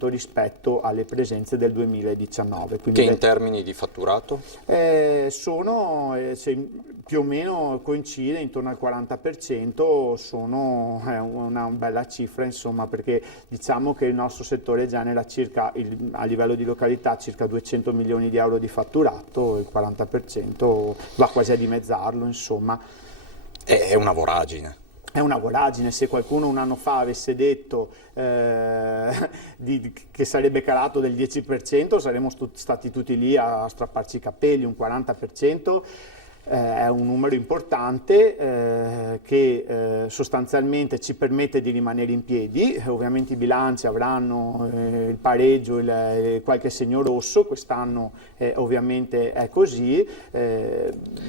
rispetto alle presenze del 2019. Quindi che in termini di fatturato? Più o meno coincide, intorno al 40%, è una bella cifra, insomma, perché diciamo che il nostro settore genera a livello di località circa 200 milioni di euro di fatturato, il 40% va quasi a dimezzarlo, insomma. È una voragine. È una voragine. Se qualcuno un anno fa avesse detto che sarebbe calato del 10%, saremmo stati tutti lì a strapparci i capelli. Un 40% è un numero importante che sostanzialmente ci permette di rimanere in piedi. Ovviamente i bilanci avranno il pareggio, qualche segno rosso, quest'anno ovviamente è così.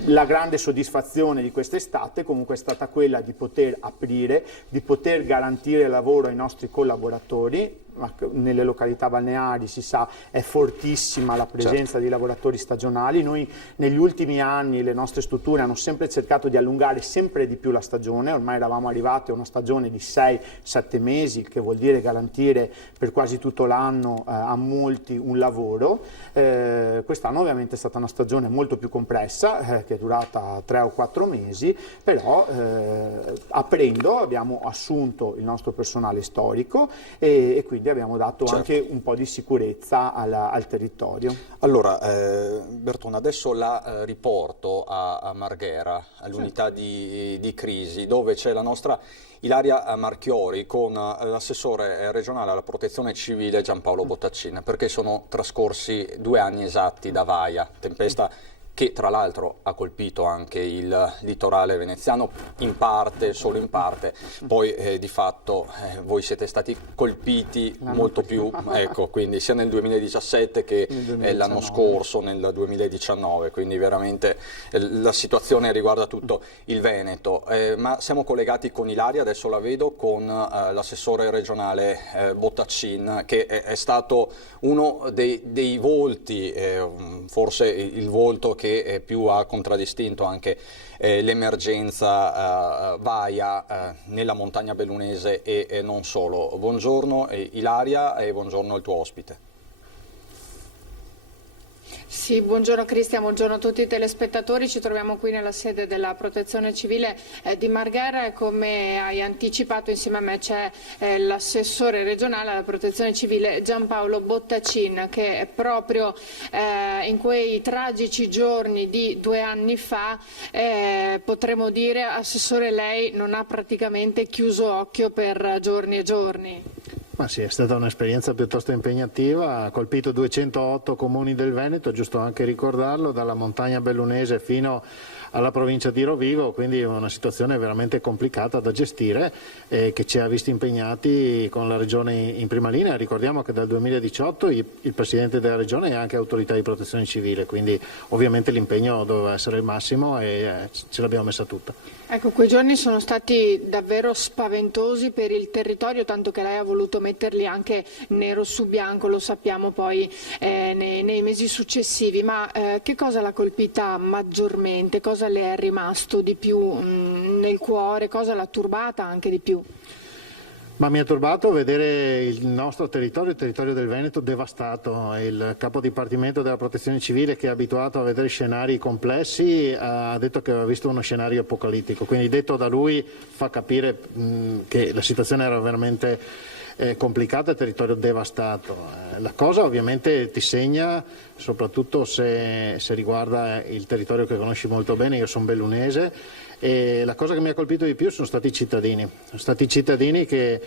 La grande soddisfazione di quest'estate comunque è stata quella di poter aprire, di poter garantire lavoro ai nostri collaboratori. Nelle località balneari si sa è fortissima la presenza di lavoratori stagionali. Noi negli ultimi anni le nostre strutture hanno sempre cercato di allungare sempre di più la stagione, ormai eravamo arrivati a una stagione di 6-7 mesi, che vuol dire garantire per quasi tutto l'anno a molti un lavoro. Quest'anno ovviamente è stata una stagione molto più compressa, che è durata 3 o 4 mesi, però aprendo abbiamo assunto il nostro personale storico e quindi abbiamo dato anche un po' di sicurezza al territorio. Allora, Bertone, adesso la riporto a Marghera, all'unità di crisi, dove c'è la nostra Ilaria Marchiori con l'assessore regionale alla protezione civile Giampaolo Bottaccin, perché sono trascorsi 2 anni esatti da Vaia, tempesta che tra l'altro ha colpito anche il litorale veneziano, in parte, solo in parte, poi di fatto voi siete stati colpiti molto più, ecco, quindi sia nel 2017 che l'anno scorso, nel 2019, quindi veramente la situazione riguarda tutto il Veneto. Ma siamo collegati con Ilaria, adesso la vedo, con l'assessore regionale Bottaccin, che è stato uno dei volti, forse il volto che più ha contraddistinto anche l'emergenza Vaia nella montagna bellunese e non solo. Buongiorno Ilaria e buongiorno al tuo ospite. Sì, buongiorno Cristian, buongiorno a tutti i telespettatori. Ci troviamo qui nella sede della Protezione Civile di Marghera e come hai anticipato insieme a me c'è l'assessore regionale alla Protezione Civile Giampaolo Bottaccin, che proprio in quei tragici giorni di 2 anni fa potremmo dire, assessore, lei non ha praticamente chiuso occhio per giorni e giorni. Ma sì, è stata un'esperienza piuttosto impegnativa, ha colpito 208 comuni del Veneto, giusto anche ricordarlo, dalla montagna bellunese fino alla provincia di Rovigo, quindi una situazione veramente complicata da gestire che ci ha visti impegnati con la Regione in prima linea. Ricordiamo che dal 2018 il Presidente della Regione è anche autorità di protezione civile, quindi ovviamente l'impegno doveva essere il massimo e ce l'abbiamo messa tutta. Ecco, quei giorni sono stati davvero spaventosi per il territorio, tanto che lei ha voluto metterli anche nero su bianco, lo sappiamo poi nei mesi successivi, ma che cosa l'ha colpita maggiormente? Cosa le è rimasto di più nel cuore? Cosa l'ha turbata anche di più? Ma mi ha turbato vedere il nostro territorio, il territorio del Veneto, devastato. Il capo dipartimento della protezione civile, che è abituato a vedere scenari complessi, ha detto che aveva visto uno scenario apocalittico. Quindi detto da lui fa capire che la situazione era veramente complicata, il territorio devastato. La cosa ovviamente ti segna, soprattutto se riguarda il territorio che conosci molto bene. Io sono bellunese. E la cosa che mi ha colpito di più sono stati i cittadini che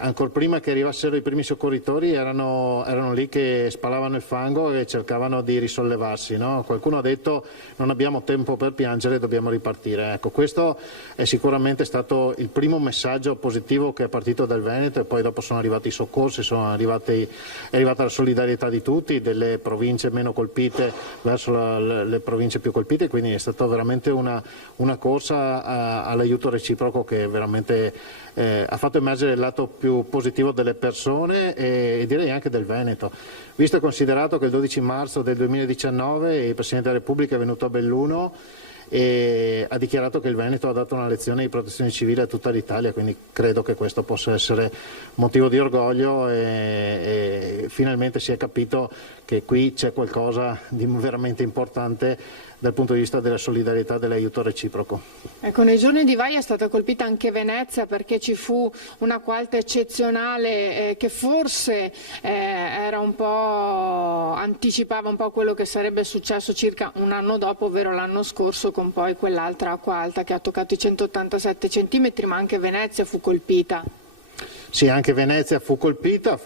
ancora prima che arrivassero i primi soccorritori erano lì che spalavano il fango e cercavano di risollevarsi, no? Qualcuno ha detto: non abbiamo tempo per piangere, dobbiamo ripartire. Ecco, questo è sicuramente stato il primo messaggio positivo che è partito dal Veneto, e poi dopo sono arrivati i soccorsi, è arrivata la solidarietà di tutti, delle province meno colpite verso le province più colpite, quindi è stata veramente una corsa all'aiuto reciproco che veramente ha fatto emergere il lato più positivo delle persone e direi anche del Veneto. Visto e considerato che il 12 marzo del 2019 il Presidente della Repubblica è venuto a Belluno e ha dichiarato che il Veneto ha dato una lezione di protezione civile a tutta l'Italia, quindi credo che questo possa essere motivo di orgoglio e finalmente si è capito che qui c'è qualcosa di veramente importante dal punto di vista della solidarietà e dell'aiuto reciproco. Ecco, nei giorni di Vai è stata colpita anche Venezia, perché ci fu una qualche eccezionale che forse era un po' anticipava un po' quello che sarebbe successo circa un anno dopo, ovvero l'anno scorso, con poi quell'altra acqua alta che ha toccato i 187 centimetri, ma anche Venezia fu colpita. Sì, anche Venezia fu colpita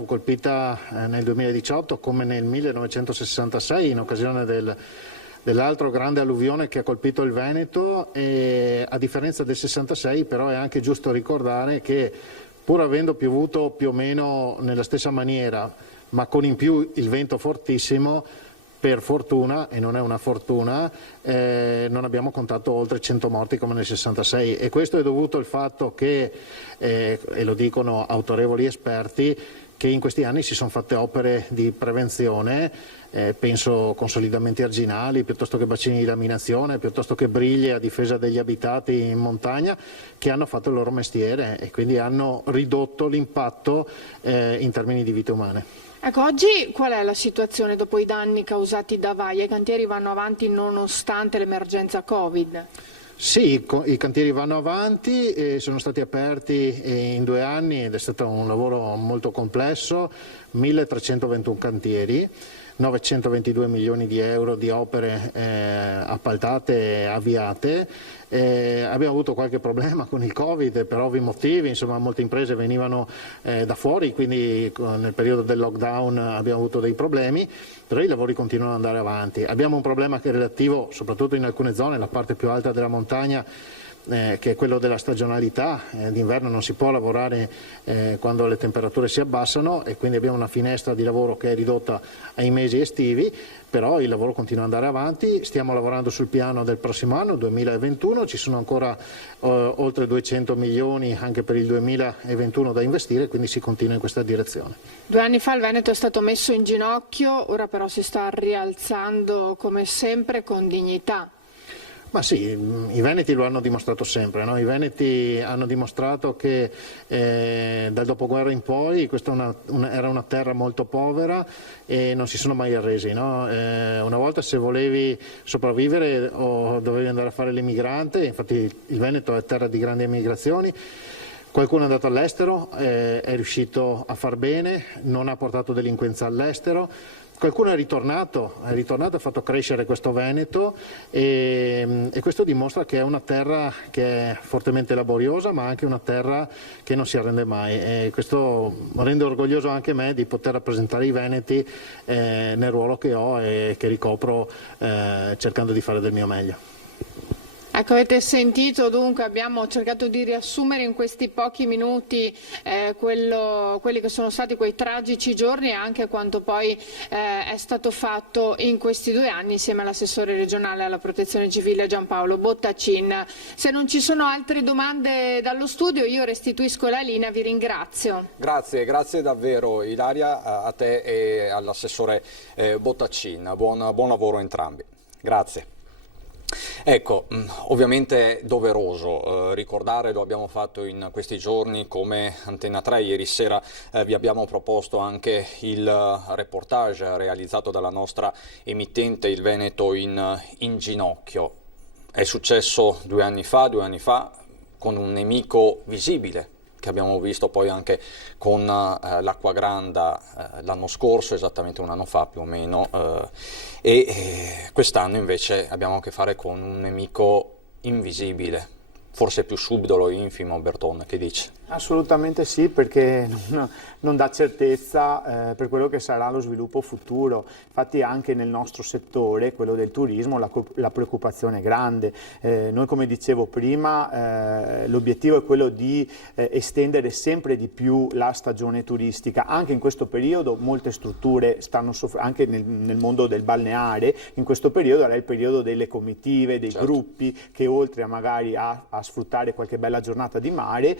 nel 2018 come nel 1966 in occasione dell'altro grande alluvione che ha colpito il Veneto, e a differenza del 66 però è anche giusto ricordare che pur avendo piovuto più o meno nella stessa maniera, ma con in più il vento fortissimo, per fortuna, e non è una fortuna, non abbiamo contato oltre 100 morti come nel 66, e questo è dovuto al fatto che, e lo dicono autorevoli esperti, che in questi anni si sono fatte opere di prevenzione, penso consolidamenti arginali, piuttosto che bacini di laminazione, piuttosto che briglie a difesa degli abitati in montagna, che hanno fatto il loro mestiere e quindi hanno ridotto l'impatto in termini di vite umane. Ecco, oggi qual è la situazione dopo i danni causati da Vai? I cantieri vanno avanti nonostante l'emergenza Covid? Sì, i cantieri vanno avanti, sono stati aperti in 2 anni ed è stato un lavoro molto complesso, 1321 cantieri, 922 milioni di euro di opere appaltate e avviate. Abbiamo avuto qualche problema con il Covid per ovvi motivi, insomma molte imprese venivano da fuori, quindi nel periodo del lockdown abbiamo avuto dei problemi, però i lavori continuano ad andare avanti. Abbiamo un problema che è relativo soprattutto in alcune zone, la parte più alta della montagna, che è quello della stagionalità. D'inverno non si può lavorare quando le temperature si abbassano e quindi abbiamo una finestra di lavoro che è ridotta ai mesi estivi, però il lavoro continua ad andare avanti. Stiamo lavorando sul piano del prossimo anno, 2021, ci sono ancora oltre 200 milioni anche per il 2021 da investire, quindi si continua in questa direzione. 2 anni fa il Veneto è stato messo in ginocchio, ora però si sta rialzando come sempre con dignità. Ma sì, i veneti lo hanno dimostrato sempre, no? I veneti hanno dimostrato che dal dopoguerra in poi questa era una terra molto povera e non si sono mai arresi, no? Una volta se volevi sopravvivere dovevi andare a fare l'emigrante, infatti il Veneto è terra di grandi emigrazioni. Qualcuno è andato all'estero, è riuscito a far bene, non ha portato delinquenza all'estero. qualcuno è ritornato, ha fatto crescere questo Veneto e questo dimostra che è una terra che è fortemente laboriosa, ma anche una terra che non si arrende mai, e questo rende orgoglioso anche me di poter rappresentare i veneti nel ruolo che ho e che ricopro, cercando di fare del mio meglio. Ecco, avete sentito, dunque abbiamo cercato di riassumere in questi pochi minuti quelli che sono stati quei tragici giorni e anche quanto poi è stato fatto in questi 2 anni insieme all'assessore regionale alla protezione civile Giampaolo Bottacin. Se non ci sono altre domande dallo studio io restituisco la linea, vi ringrazio. Grazie davvero Ilaria, a te e all'assessore Bottacin, buon lavoro a entrambi. Grazie. Ecco, ovviamente è doveroso ricordare, lo abbiamo fatto in questi giorni come Antenna 3, ieri sera vi abbiamo proposto anche il reportage realizzato dalla nostra emittente Il Veneto in ginocchio. È successo 2 anni fa con un nemico visibile, che abbiamo visto poi anche con l'Acquagranda l'anno scorso, esattamente 1 anno fa più o meno, e quest'anno invece abbiamo a che fare con un nemico invisibile, forse più subdolo e infimo. Berton, che dici? Assolutamente sì, perché non dà certezza per quello che sarà lo sviluppo futuro. Infatti anche nel nostro settore, quello del turismo, la preoccupazione è grande. Noi, come dicevo prima, l'obiettivo è quello di estendere sempre di più la stagione turistica. Anche in questo periodo molte strutture stanno soffrendo, anche nel mondo del balneare, in questo periodo era il periodo delle comitive, dei gruppi che oltre a magari a sfruttare qualche bella giornata di mare,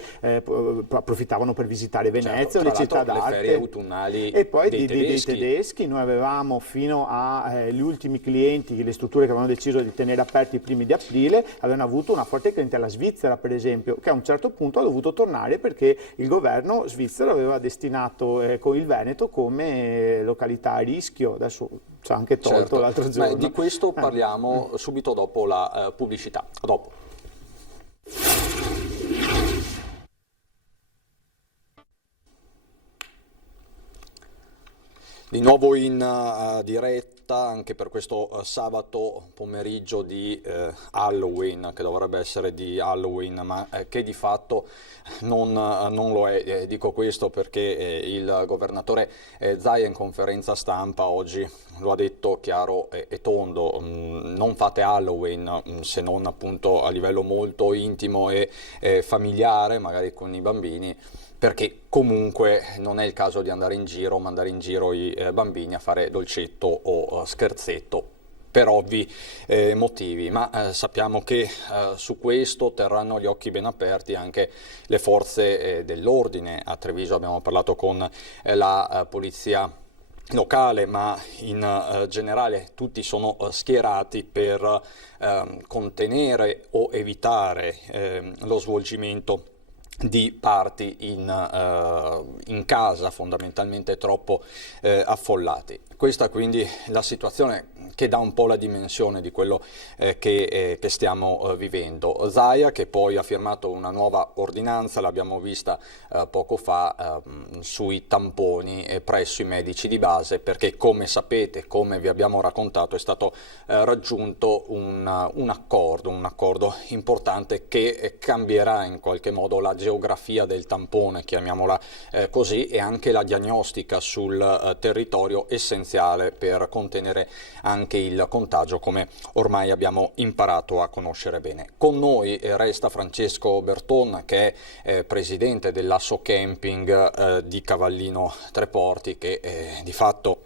approfittavano per visitare Venezia, le città d'arte, le ferie autunnali e poi dei tedeschi. Noi avevamo fino agli ultimi clienti, le strutture che avevano deciso di tenere aperti i primi di aprile, avevano avuto una forte clientela svizzera, per esempio, che a un certo punto ha dovuto tornare perché il governo svizzero aveva destinato con il Veneto come località a rischio. Adesso ci ha anche tolto l'altro giorno. Di questo parliamo subito dopo la pubblicità. A dopo. Di nuovo in diretta anche per questo sabato pomeriggio di Halloween, che dovrebbe essere di Halloween, ma che di fatto non lo è. Dico questo perché il governatore Zaia in conferenza stampa oggi lo ha detto chiaro e tondo: non fate Halloween se non appunto a livello molto intimo e familiare, magari con i bambini, perché comunque non è il caso di andare in giro, mandare in giro i bambini a fare dolcetto o scherzetto, per ovvi motivi, ma sappiamo che su questo terranno gli occhi ben aperti anche le forze dell'ordine. A Treviso abbiamo parlato con la polizia locale, ma in generale tutti sono schierati per contenere o evitare lo svolgimento di party in casa, fondamentalmente troppo affollati. Questa quindi la situazione che dà un po' la dimensione di quello che stiamo vivendo. Zaia, che poi ha firmato una nuova ordinanza, l'abbiamo vista poco fa, sui tamponi presso i medici di base, perché come sapete, come vi abbiamo raccontato, è stato raggiunto un accordo importante che cambierà in qualche modo la geografia del tampone, chiamiamola così, e anche la diagnostica sul territorio, essenziale per contenere anche il contagio, come ormai abbiamo imparato a conoscere bene. Con noi resta Francesco Berton, che è presidente dell'Asso Camping di Cavallino Treporti, che di fatto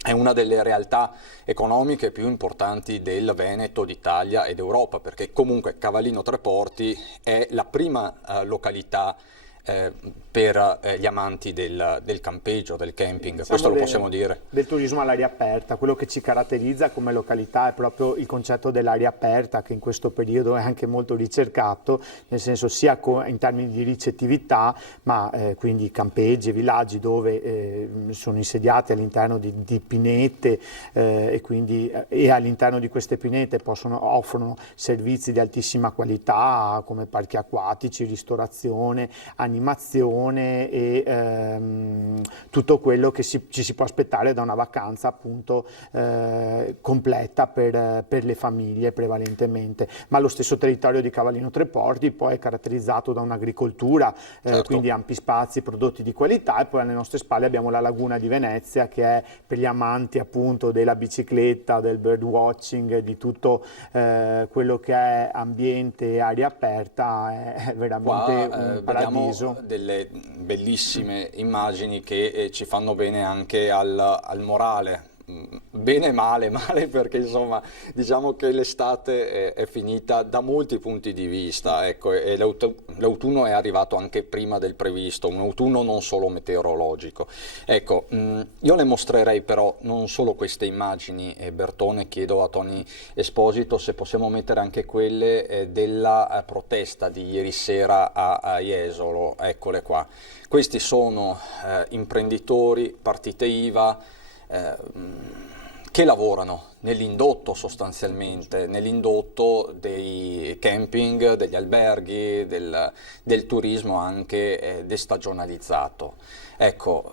è una delle realtà economiche più importanti del Veneto, d'Italia ed Europa, perché comunque Cavallino Treporti è la prima località per gli amanti del campeggio, del camping, diciamo, questo lo possiamo dire. Del turismo all'aria aperta, quello che ci caratterizza come località è proprio il concetto dell'aria aperta, che in questo periodo è anche molto ricercato, nel senso sia in termini di ricettività, ma quindi campeggi, villaggi dove sono insediati all'interno di pinete e all'interno di queste pinete offrono servizi di altissima qualità come parchi acquatici, ristorazione, animazione e tutto quello che ci si può aspettare da una vacanza appunto completa per le famiglie prevalentemente. Ma lo stesso territorio di Cavallino Treporti poi è caratterizzato da un'agricoltura, quindi ampi spazi, prodotti di qualità, e poi alle nostre spalle abbiamo la laguna di Venezia, che è per gli amanti appunto della bicicletta, del birdwatching, di tutto quello che è ambiente e aria aperta, è veramente un paradiso. Vediamo delle bellissime immagini che ci fanno bene anche al morale. Bene e male, male perché insomma diciamo che l'estate è finita da molti punti di vista, ecco, e l'autunno è arrivato anche prima del previsto, un autunno non solo meteorologico. Ecco, io le mostrerei però non solo queste immagini, Bertone, chiedo a Tony Esposito se possiamo mettere anche quelle della protesta di ieri sera a Jesolo, eccole qua. Questi sono imprenditori, partite IVA, che lavorano nell'indotto sostanzialmente, nell'indotto dei camping, degli alberghi, del turismo anche destagionalizzato. Ecco,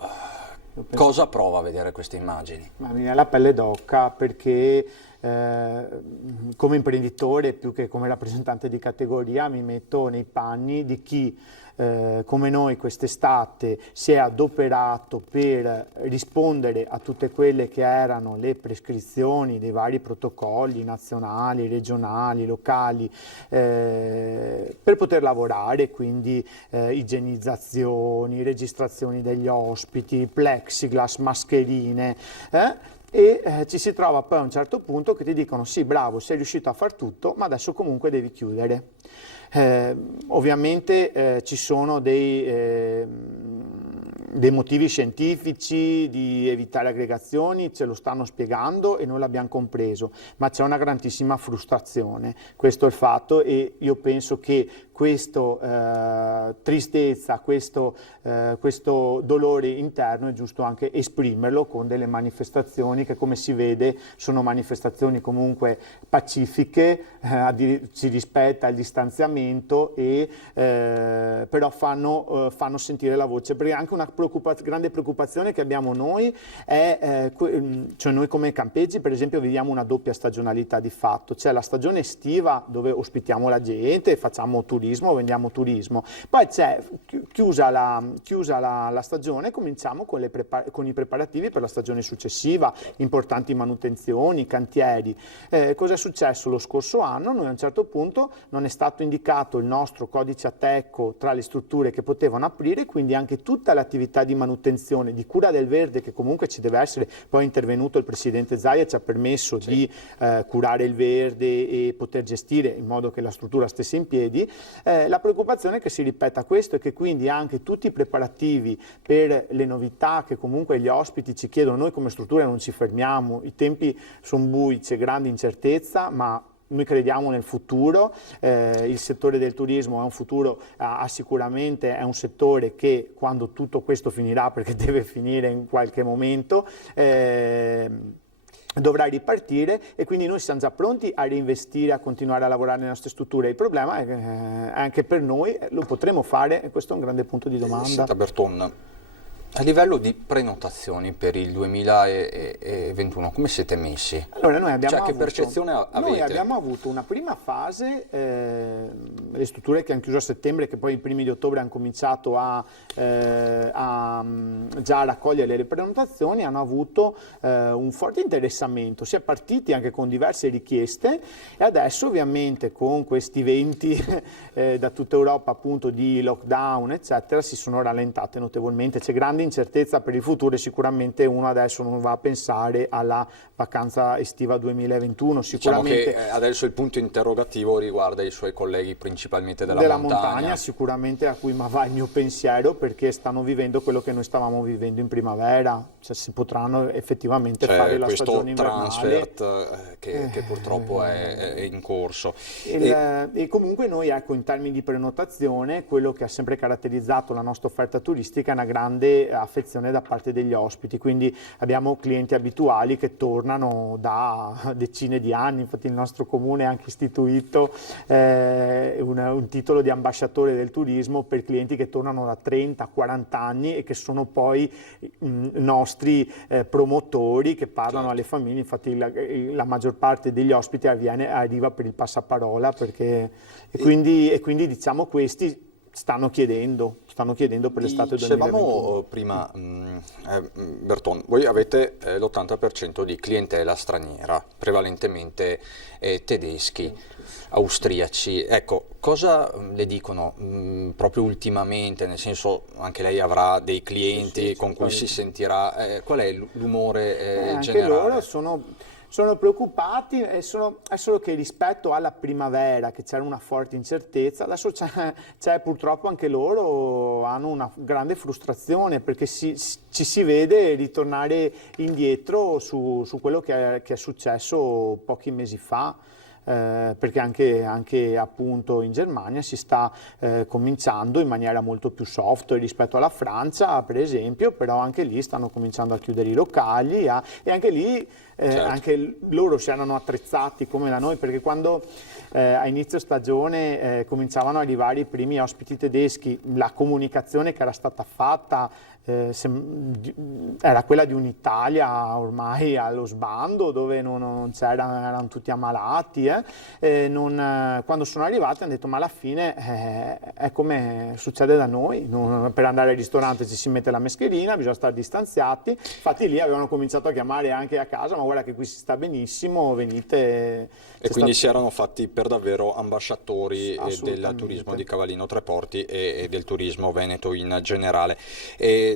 cosa prova a vedere queste immagini? Ma mi viene la pelle d'oca perché come imprenditore più che come rappresentante di categoria mi metto nei panni di chi come noi quest'estate si è adoperato per rispondere a tutte quelle che erano le prescrizioni dei vari protocolli nazionali, regionali, locali, per poter lavorare, quindi igienizzazioni, registrazioni degli ospiti, plexiglass, mascherine, e ci si trova poi a un certo punto che ti dicono sì, bravo, sei riuscito a far tutto, ma adesso comunque devi chiudere. Ovviamente ci sono dei motivi scientifici di evitare aggregazioni, ce lo stanno spiegando e noi l'abbiamo compreso, ma c'è una grandissima frustrazione, questo è il fatto, e io penso che questa tristezza, questo dolore interno è giusto anche esprimerlo con delle manifestazioni che, come si vede, sono manifestazioni comunque pacifiche, si rispetta il distanziamento e però fanno sentire la voce, perché anche una grande preoccupazione che abbiamo noi è, cioè noi come campeggi per esempio viviamo una doppia stagionalità di fatto, c'è la stagione estiva dove ospitiamo la gente, facciamo turismo, vendiamo turismo, poi c'è chiusa la stagione, cominciamo con i preparativi per la stagione successiva, importanti manutenzioni, cantieri. Cosa è successo lo scorso anno? Noi a un certo punto non è stato indicato il nostro codice Ateco tra le strutture che potevano aprire, quindi anche tutta l'attività di manutenzione, di cura del verde che comunque ci deve essere, poi è intervenuto il Presidente Zaia e ci ha permesso di curare il verde e poter gestire in modo che la struttura stesse in piedi. La preoccupazione è che si ripeta questo e che quindi anche tutti i preparativi per le novità che comunque gli ospiti ci chiedono, noi come struttura non ci fermiamo, i tempi sono bui, c'è grande incertezza, ma noi crediamo nel futuro, il settore del turismo è un futuro, sicuramente è un settore che quando tutto questo finirà, perché deve finire in qualche momento, dovrà ripartire e quindi noi siamo già pronti a reinvestire, a continuare a lavorare nelle nostre strutture. Il problema è che anche per noi lo potremo fare e questo è un grande punto di domanda. Senta Berton, a livello di prenotazioni per il 2021, come siete messi? Allora, noi abbiamo che percezione avete? Noi abbiamo avuto una prima fase, le strutture che hanno chiuso a settembre, che poi i primi di ottobre hanno cominciato già a raccogliere le prenotazioni, hanno avuto un forte interessamento, si è partiti anche con diverse richieste e adesso ovviamente con questi venti da tutta Europa appunto di lockdown eccetera si sono rallentate notevolmente, c'è grande incertezza per il futuro e sicuramente uno adesso non va a pensare alla vacanza estiva 2021. Sicuramente diciamo che adesso il punto interrogativo riguarda i suoi colleghi principalmente della montagna. Sicuramente a cui va il mio pensiero, perché stanno vivendo quello che noi stavamo vivendo in primavera, cioè si potranno effettivamente fare la stagione invernale. Transfert che purtroppo è in corso. E comunque noi ecco in termini di prenotazione quello che ha sempre caratterizzato la nostra offerta turistica è una grande affezione da parte degli ospiti, quindi abbiamo clienti abituali che tornano da decine di anni, infatti il nostro comune ha anche istituito un titolo di ambasciatore del turismo per clienti che tornano da 30-40 anni e che sono poi nostri promotori che parlano alle famiglie. Infatti la maggior parte degli ospiti arriva per il passaparola, perché, e quindi diciamo questi stanno chiedendo per l'estate 2021. Dicevamo prima, Berton, voi avete l'80% di clientela straniera, prevalentemente tedeschi, austriaci. Ecco, cosa le dicono proprio ultimamente? Nel senso, anche lei avrà dei clienti con cui si sentirà. Qual è l'umore generale? Anche loro sono preoccupati, è solo che rispetto alla primavera, che c'era una forte incertezza, adesso c'è purtroppo anche loro hanno una grande frustrazione, perché ci si vede ritornare indietro su quello che è successo pochi mesi fa. Perché anche appunto in Germania si sta cominciando in maniera molto più soft rispetto alla Francia, per esempio, però anche lì stanno cominciando a chiudere i locali e anche lì anche loro si erano attrezzati come da noi, perché quando a inizio stagione cominciavano ad arrivare i primi ospiti tedeschi, la comunicazione che era stata fatta era quella di un'Italia ormai allo sbando, dove non c'erano, erano tutti ammalati. Quando sono arrivati hanno detto: ma alla fine è come succede da noi, per andare al ristorante ci si mette la mascherina, bisogna stare distanziati. Infatti lì avevano cominciato a chiamare anche a casa: ma guarda che qui si sta benissimo, venite. E quindi si erano fatti per davvero ambasciatori del turismo di Cavallino Treporti e del turismo veneto in generale. E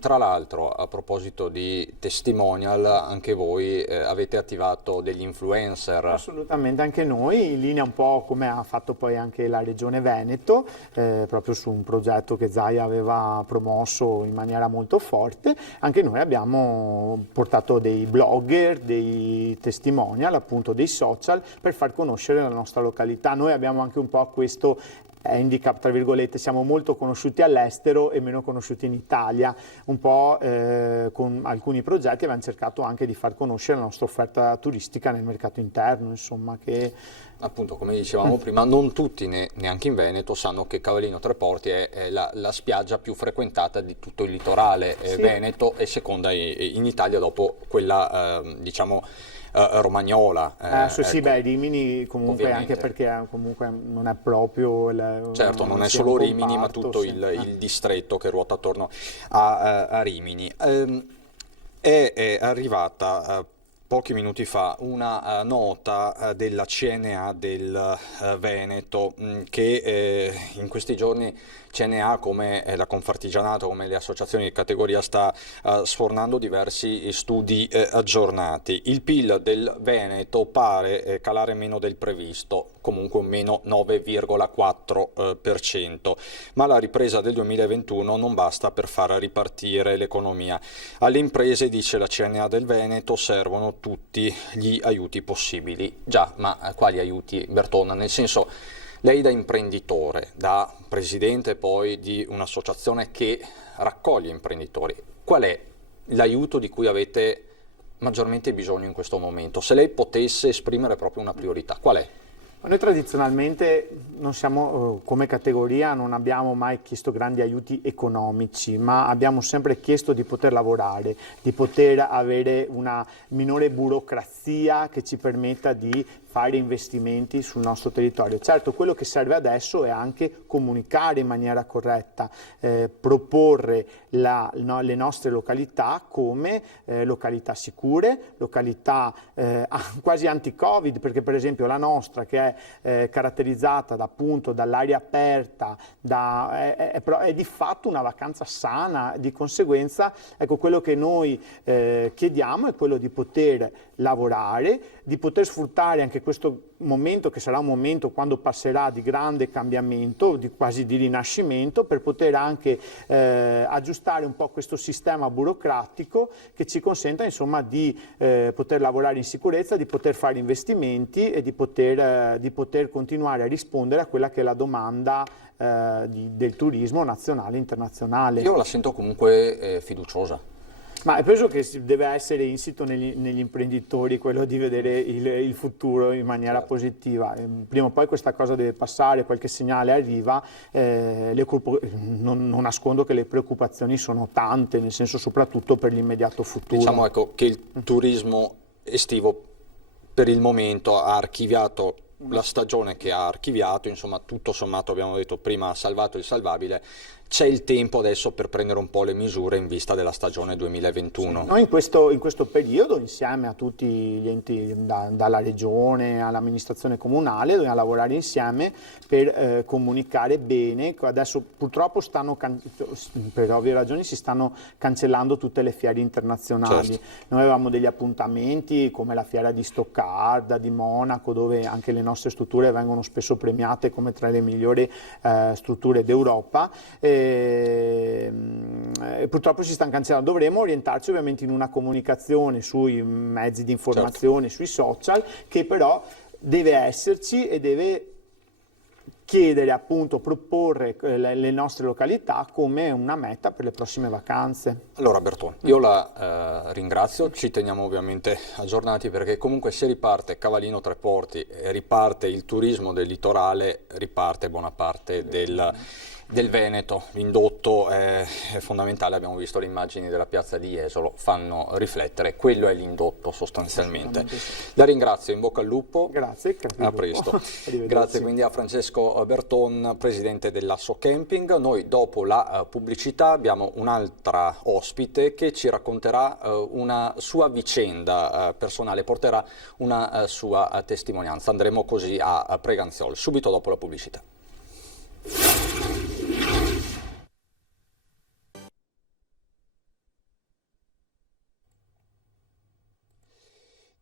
tra l'altro, a proposito di testimonial, anche voi avete attivato degli influencer. Assolutamente, anche noi, in linea un po' come ha fatto poi anche la Regione Veneto, proprio su un progetto che Zaia aveva promosso in maniera molto forte. Anche noi abbiamo portato dei blogger, dei testimonial, appunto dei social, per far conoscere la nostra località. Noi abbiamo anche un po' questo handicap, tra virgolette, siamo molto conosciuti all'estero e meno conosciuti in Italia. Un po' con alcuni progetti abbiamo cercato anche di far conoscere la nostra offerta turistica nel mercato interno, insomma, che appunto, come dicevamo prima, non tutti, neanche in Veneto, sanno che Cavallino Treporti è la spiaggia più frequentata di tutto il litorale veneto e seconda in Italia dopo quella, diciamo, romagnola. Ecco. Rimini comunque, ovviamente, anche perché comunque non è proprio certo, non è solo Rimini, ma tutto il distretto che ruota attorno a Rimini. È arrivata pochi minuti fa una nota della CNA del Veneto che in questi giorni CNA, come la Confartigianato, come le associazioni di categoria, sta sfornando diversi studi aggiornati. Il PIL del Veneto pare calare meno del previsto, comunque un meno 9,4%, ma la ripresa del 2021 non basta per far ripartire l'economia. Alle imprese, dice la CNA del Veneto, servono tutti gli aiuti possibili. Già, ma quali aiuti, Bertona? Nel senso, lei da imprenditore, da presidente poi di un'associazione che raccoglie imprenditori, qual è l'aiuto di cui avete maggiormente bisogno in questo momento? Se lei potesse esprimere proprio una priorità, qual è? Noi tradizionalmente non siamo, come categoria, non abbiamo mai chiesto grandi aiuti economici, ma abbiamo sempre chiesto di poter lavorare, di poter avere una minore burocrazia che ci permetta di fare investimenti sul nostro territorio. Certo, quello che serve adesso è anche comunicare in maniera corretta, proporre le nostre località come località sicure, località quasi anti-Covid, perché per esempio la nostra, che è caratterizzata appunto dall'aria aperta, è di fatto una vacanza sana. Di conseguenza, ecco, quello che noi chiediamo è quello di poter lavorare, di poter sfruttare anche questo momento, che sarà un momento, quando passerà, di grande cambiamento, quasi di rinascimento, per poter anche aggiustare un po' questo sistema burocratico che ci consenta, insomma, di poter lavorare in sicurezza, di poter fare investimenti e di poter continuare a rispondere a quella che è la domanda del turismo nazionale e internazionale. Io la sento comunque fiduciosa. Ma penso che deve essere insito negli imprenditori quello di vedere il futuro in maniera positiva. Prima o poi questa cosa deve passare, qualche segnale arriva, non nascondo che le preoccupazioni sono tante, nel senso soprattutto per l'immediato futuro. Diciamo ecco, che il turismo estivo per il momento ha archiviato la stagione che ha archiviato, insomma tutto sommato abbiamo detto prima ha salvato il salvabile, c'è il tempo adesso per prendere un po' le misure in vista della stagione 2021. Sì, noi in questo periodo, insieme a tutti gli enti, dalla regione all'amministrazione comunale, dobbiamo lavorare insieme per comunicare bene. Adesso purtroppo per ovvie ragioni si stanno cancellando tutte le fiere internazionali. Certo. Noi avevamo degli appuntamenti come la fiera di Stoccarda, di Monaco, dove anche le nostre strutture vengono spesso premiate come tra le migliori strutture d'Europa. Purtroppo si stanno cancellando. Dovremo orientarci ovviamente in una comunicazione sui mezzi di informazione, certo, sui social, che però deve esserci e deve chiedere, appunto, proporre le nostre località come una meta per le prossime vacanze. Allora Bertone, io la ringrazio, ci teniamo ovviamente aggiornati perché comunque se riparte Cavallino Treporti, riparte il turismo del litorale, riparte buona parte del Veneto. L'indotto è fondamentale, abbiamo visto le immagini della piazza di Jesolo, fanno riflettere, quello è l'indotto sostanzialmente. La ringrazio, in bocca al lupo. Grazie. A presto. Grazie quindi a Francesco Bertone, presidente dell'Asso Camping. Noi dopo la pubblicità abbiamo un'altra ospite che ci racconterà una sua vicenda personale, porterà una sua testimonianza. Andremo così a Preganziol, subito dopo la pubblicità.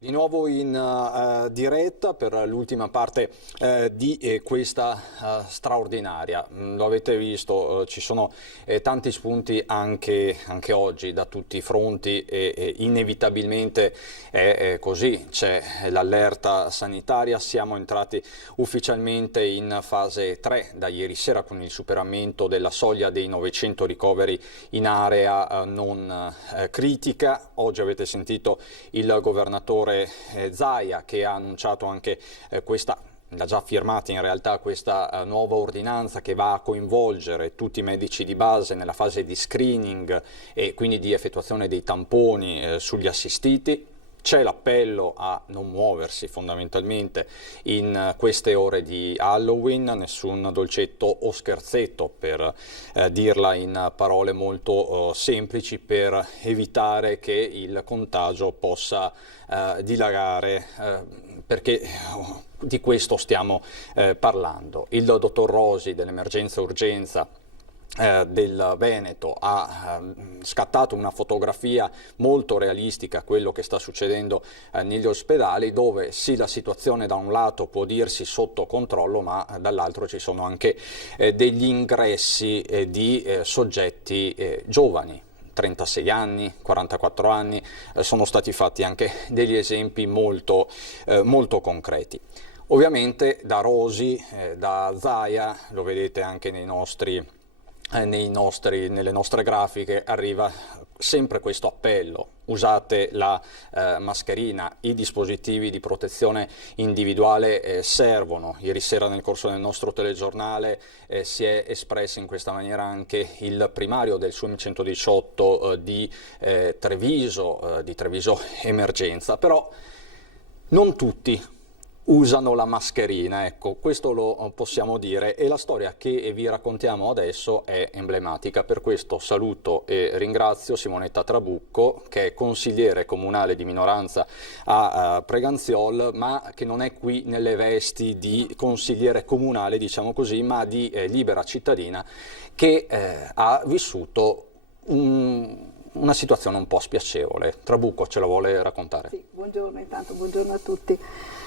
Di nuovo in diretta per l'ultima parte di questa straordinaria. Lo avete visto, ci sono tanti spunti anche oggi da tutti i fronti e inevitabilmente è così, c'è l'allerta sanitaria, siamo entrati ufficialmente in fase 3 da ieri sera con il superamento della soglia dei 900 ricoveri in area non critica. Oggi avete sentito il governatore Zaia che ha annunciato anche l'ha già firmata in realtà questa nuova ordinanza che va a coinvolgere tutti i medici di base nella fase di screening e quindi di effettuazione dei tamponi sugli assistiti. C'è l'appello a non muoversi fondamentalmente in queste ore di Halloween, nessun dolcetto o scherzetto, per dirla in parole molto semplici, per evitare che il contagio possa dilagare, perché di questo stiamo parlando. Il dottor Rosi dell'emergenza urgenza del Veneto ha scattato una fotografia molto realistica, quello che sta succedendo negli ospedali, dove sì, la situazione da un lato può dirsi sotto controllo, ma dall'altro ci sono anche degli ingressi di soggetti giovani, 36 anni, 44 anni, sono stati fatti anche degli esempi molto concreti. Ovviamente da Rosi, da Zaia, lo vedete anche nelle nostre grafiche, arriva sempre questo appello: usate la mascherina, i dispositivi di protezione individuale servono. Ieri sera nel corso del nostro telegiornale si è espresso in questa maniera anche il primario del SUM 118 di Treviso Emergenza, però non tutti usano la mascherina, ecco, questo lo possiamo dire, e la storia che vi raccontiamo adesso è emblematica. Per questo saluto e ringrazio Simonetta Trabucco, che è consigliere comunale di minoranza a Preganziol, ma che non è qui nelle vesti di consigliere comunale, diciamo così, ma di libera cittadina, che ha vissuto una situazione un po' spiacevole. Trabucco ce la vuole raccontare? Sì, buongiorno intanto, buongiorno a tutti.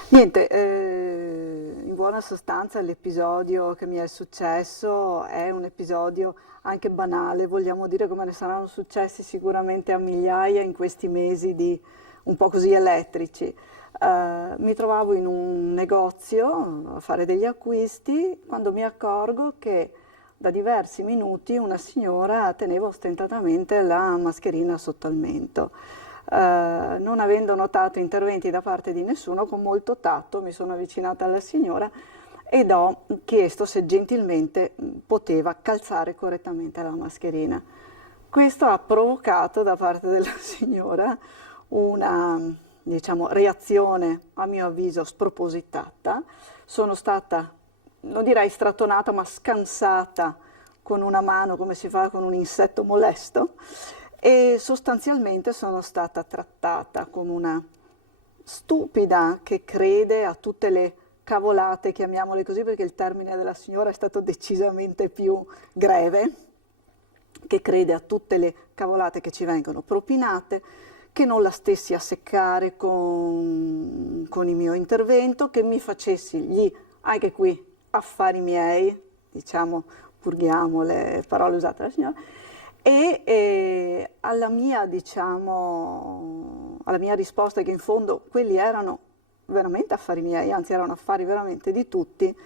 Niente, in buona sostanza l'episodio che mi è successo è un episodio anche banale, vogliamo dire, come ne saranno successi sicuramente a migliaia in questi mesi un po' così elettrici. Mi trovavo in un negozio a fare degli acquisti quando mi accorgo che da diversi minuti una signora teneva ostentatamente la mascherina sotto al mento. Non avendo notato interventi da parte di nessuno, con molto tatto mi sono avvicinata alla signora ed ho chiesto se gentilmente poteva calzare correttamente la mascherina. Questo ha provocato da parte della signora una, diciamo, reazione a mio avviso spropositata. Sono stata, non direi strattonata, ma scansata con una mano come si fa con un insetto molesto e sostanzialmente sono stata trattata come una stupida che crede a tutte le cavolate, chiamiamole così perché il termine della signora è stato decisamente più greve, che crede a tutte le cavolate che ci vengono propinate, che non la stessi a seccare con il mio intervento, che mi facessi gli, anche qui, affari miei, diciamo, purghiamo le parole usate dalla signora, e alla mia, diciamo, alla mia risposta, che in fondo quelli erano veramente affari miei, anzi erano affari veramente di tutti,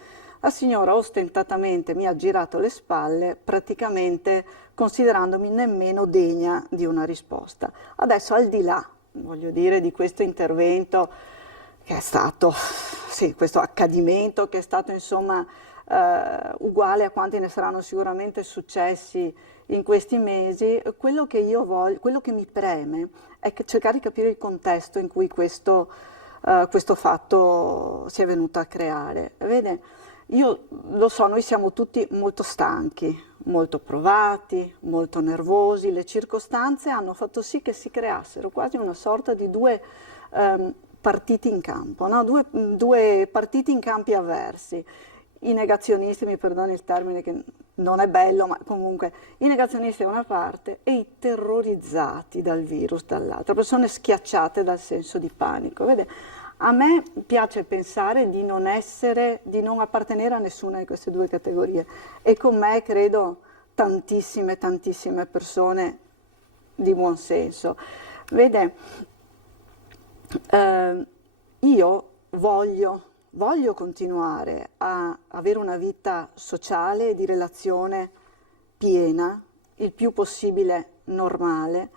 la signora ostentatamente mi ha girato le spalle, praticamente considerandomi nemmeno degna di una risposta. Adesso, al di là, voglio dire, di questo intervento che è stato, sì, questo accadimento che è stato insomma uguale a quanti ne saranno sicuramente successi in questi mesi, quello che io voglio, quello che mi preme è cercare di capire il contesto in cui questo fatto si è venuto a creare. Vede, io lo so, noi siamo tutti molto stanchi, molto provati, molto nervosi, le circostanze hanno fatto sì che si creassero quasi una sorta di due partiti in campo, no? due partiti in campi avversi. I negazionisti, mi perdoni il termine che non è bello, ma comunque i negazionisti da una parte e i terrorizzati dal virus dall'altra, persone schiacciate dal senso di panico. Vede, a me piace pensare di non appartenere a nessuna di queste due categorie e con me credo tantissime persone di buon senso. Vede, io voglio continuare a avere una vita sociale e di relazione piena, il più possibile normale,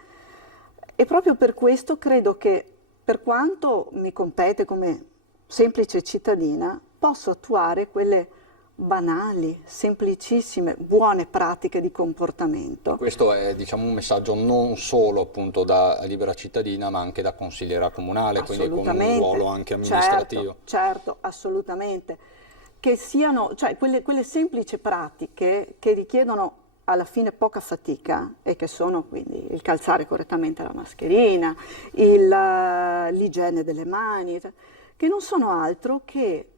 e proprio per questo credo che, per quanto mi compete come semplice cittadina, posso attuare quelle banali, semplicissime, buone pratiche di comportamento. Questo è, diciamo, un messaggio non solo appunto da libera cittadina, ma anche da consigliera comunale, quindi con un ruolo anche amministrativo. Certo, assolutamente. Che siano, cioè, quelle semplici pratiche che richiedono alla fine poca fatica e che sono quindi il calzare correttamente la mascherina, l'igiene delle mani, che non sono altro che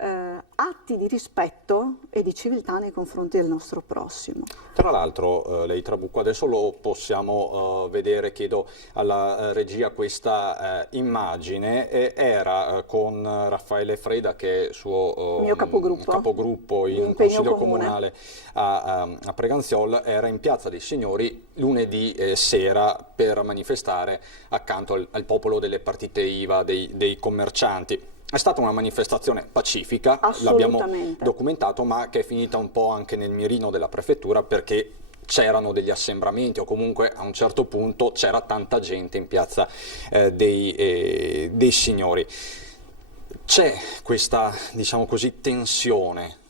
atti di rispetto e di civiltà nei confronti del nostro prossimo. Tra l'altro, lei Trabucco, adesso lo possiamo vedere, chiedo alla regia questa immagine, era con Raffaele Freda, che è suo mio capogruppo in Consiglio Comunale a Preganziol, era in Piazza dei Signori lunedì sera per manifestare accanto al popolo delle partite IVA, dei commercianti. È stata una manifestazione pacifica, l'abbiamo documentato, ma che è finita un po' anche nel mirino della prefettura perché c'erano degli assembramenti o comunque a un certo punto c'era tanta gente in Piazza dei Signori. C'è questa, diciamo così, tensione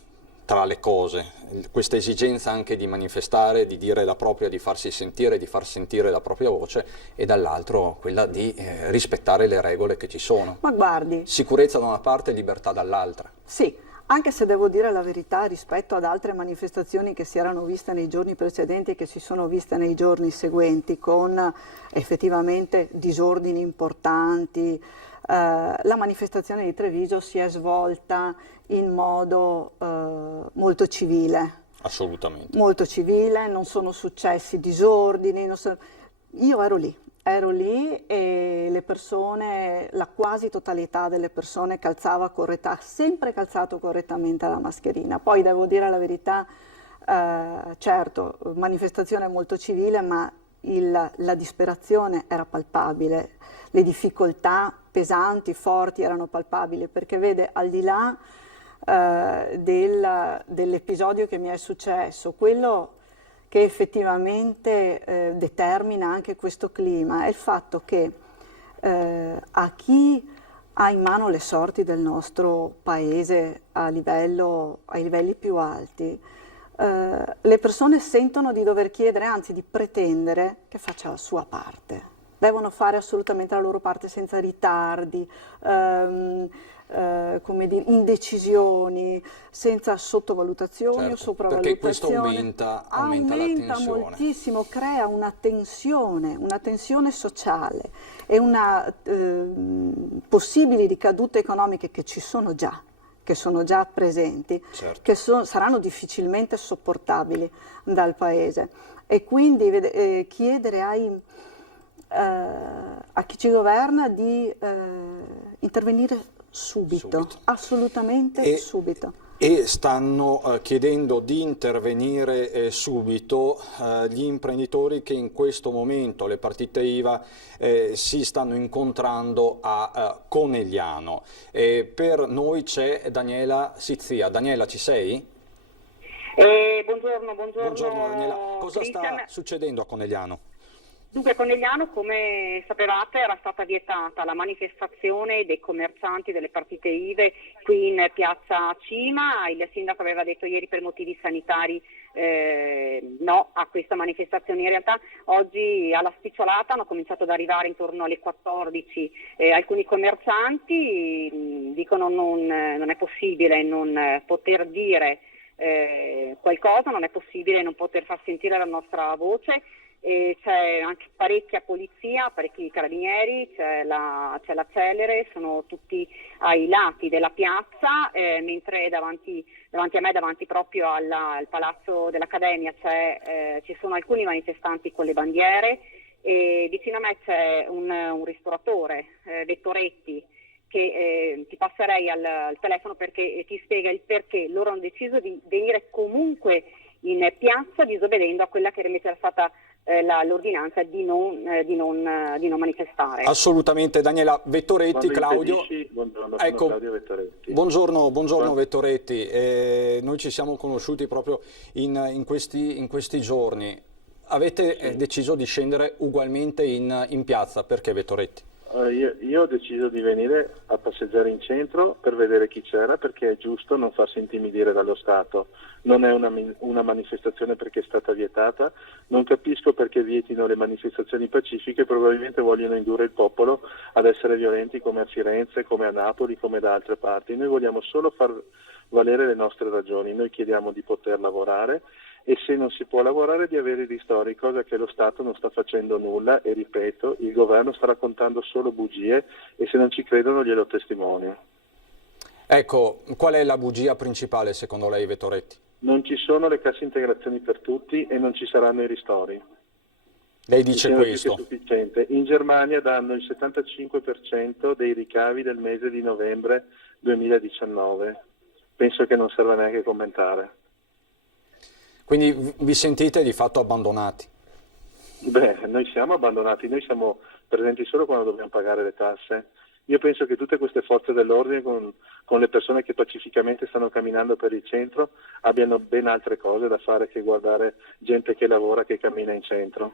tra le cose, questa esigenza anche di manifestare, di dire la propria, di farsi sentire, di far sentire la propria voce, e dall'altro quella di rispettare le regole che ci sono. Ma guardi, sicurezza da una parte e libertà dall'altra. Sì, anche se devo dire la verità rispetto ad altre manifestazioni che si erano viste nei giorni precedenti e che si sono viste nei giorni seguenti, con effettivamente disordini importanti. La manifestazione di Treviso si è svolta in modo molto civile. Assolutamente. Molto civile, non sono successi disordini. Io ero lì e le persone, la quasi totalità delle persone ha sempre calzato correttamente la mascherina. Poi devo dire la verità, certo, manifestazione molto civile, ma la disperazione era palpabile, le difficoltà pesanti, forti erano palpabili, perché vede, al di là dell'episodio che mi è successo. Quello che effettivamente determina anche questo clima è il fatto che a chi ha in mano le sorti del nostro paese ai livelli più alti, le persone sentono di dover chiedere, anzi di pretendere che faccia la sua parte. Devono fare assolutamente la loro parte senza ritardi, come dire, indecisioni, senza sottovalutazioni o sopravvalutazioni. Perché questo aumenta la tensione. Moltissimo, crea una tensione sociale e una possibili ricadute economiche che sono già presenti, che saranno difficilmente sopportabili dal Paese. E quindi chiedere a chi ci governa di intervenire subito, assolutamente subito. E stanno chiedendo di intervenire subito gli imprenditori che in questo momento, le partite IVA, si stanno incontrando a Conegliano. Per noi c'è Daniela Sizzia. Daniela, ci sei? Buongiorno. Buongiorno Daniela. Cosa sta succedendo a Conegliano? Dunque, a Conegliano, come sapevate, era stata vietata la manifestazione dei commercianti delle partite IVA qui in piazza Cima. Il sindaco aveva detto ieri per motivi sanitari no a questa manifestazione. In realtà oggi alla spicciolata hanno cominciato ad arrivare intorno alle 14 alcuni commercianti, dicono non è possibile non poter dire qualcosa, non è possibile non poter far sentire la nostra voce. C'è anche parecchia polizia, parecchi carabinieri, c'è la Celere, sono tutti ai lati della piazza, mentre davanti a me, davanti proprio al Palazzo dell'Accademia, ci sono alcuni manifestanti con le bandiere, e vicino a me c'è un ristoratore, Vettoretti, che ti passerei al telefono perché ti spiega il perché loro hanno deciso di venire comunque in piazza disobbedendo a quella che era stata l'ordinanza di non manifestare. Assolutamente. Daniela, Vettoretti, Claudio. Buongiorno, ecco, Claudio Vettoretti. Buongiorno Vettoretti. Noi ci siamo conosciuti proprio in questi giorni. Avete deciso di scendere ugualmente in piazza, perché Vettoretti? Io ho deciso di venire a passeggiare in centro per vedere chi c'era, perché è giusto non farsi intimidire dallo Stato. Non è una manifestazione perché è stata vietata, non capisco perché vietino le manifestazioni pacifiche, probabilmente vogliono indurre il popolo ad essere violenti come a Firenze, come a Napoli, come da altre parti. Noi vogliamo solo far valere le nostre ragioni, noi chiediamo di poter lavorare e se non si può lavorare di avere i ristori, cosa che lo Stato non sta facendo nulla e ripeto, il governo sta raccontando solo bugie e se non ci credono glielo testimonio. Ecco, qual è la bugia principale secondo lei, Vettoretti? Non ci sono le casse integrazioni per tutti e non ci saranno i ristori. Lei dice questo? È sufficiente. In Germania danno il 75% dei ricavi del mese di novembre 2019. Penso che non serva neanche commentare. Quindi vi sentite di fatto abbandonati? Beh, noi siamo abbandonati, noi siamo presenti solo quando dobbiamo pagare le tasse. Io penso che tutte queste forze dell'ordine con le persone che pacificamente stanno camminando per il centro abbiano ben altre cose da fare che guardare gente che lavora, che cammina in centro.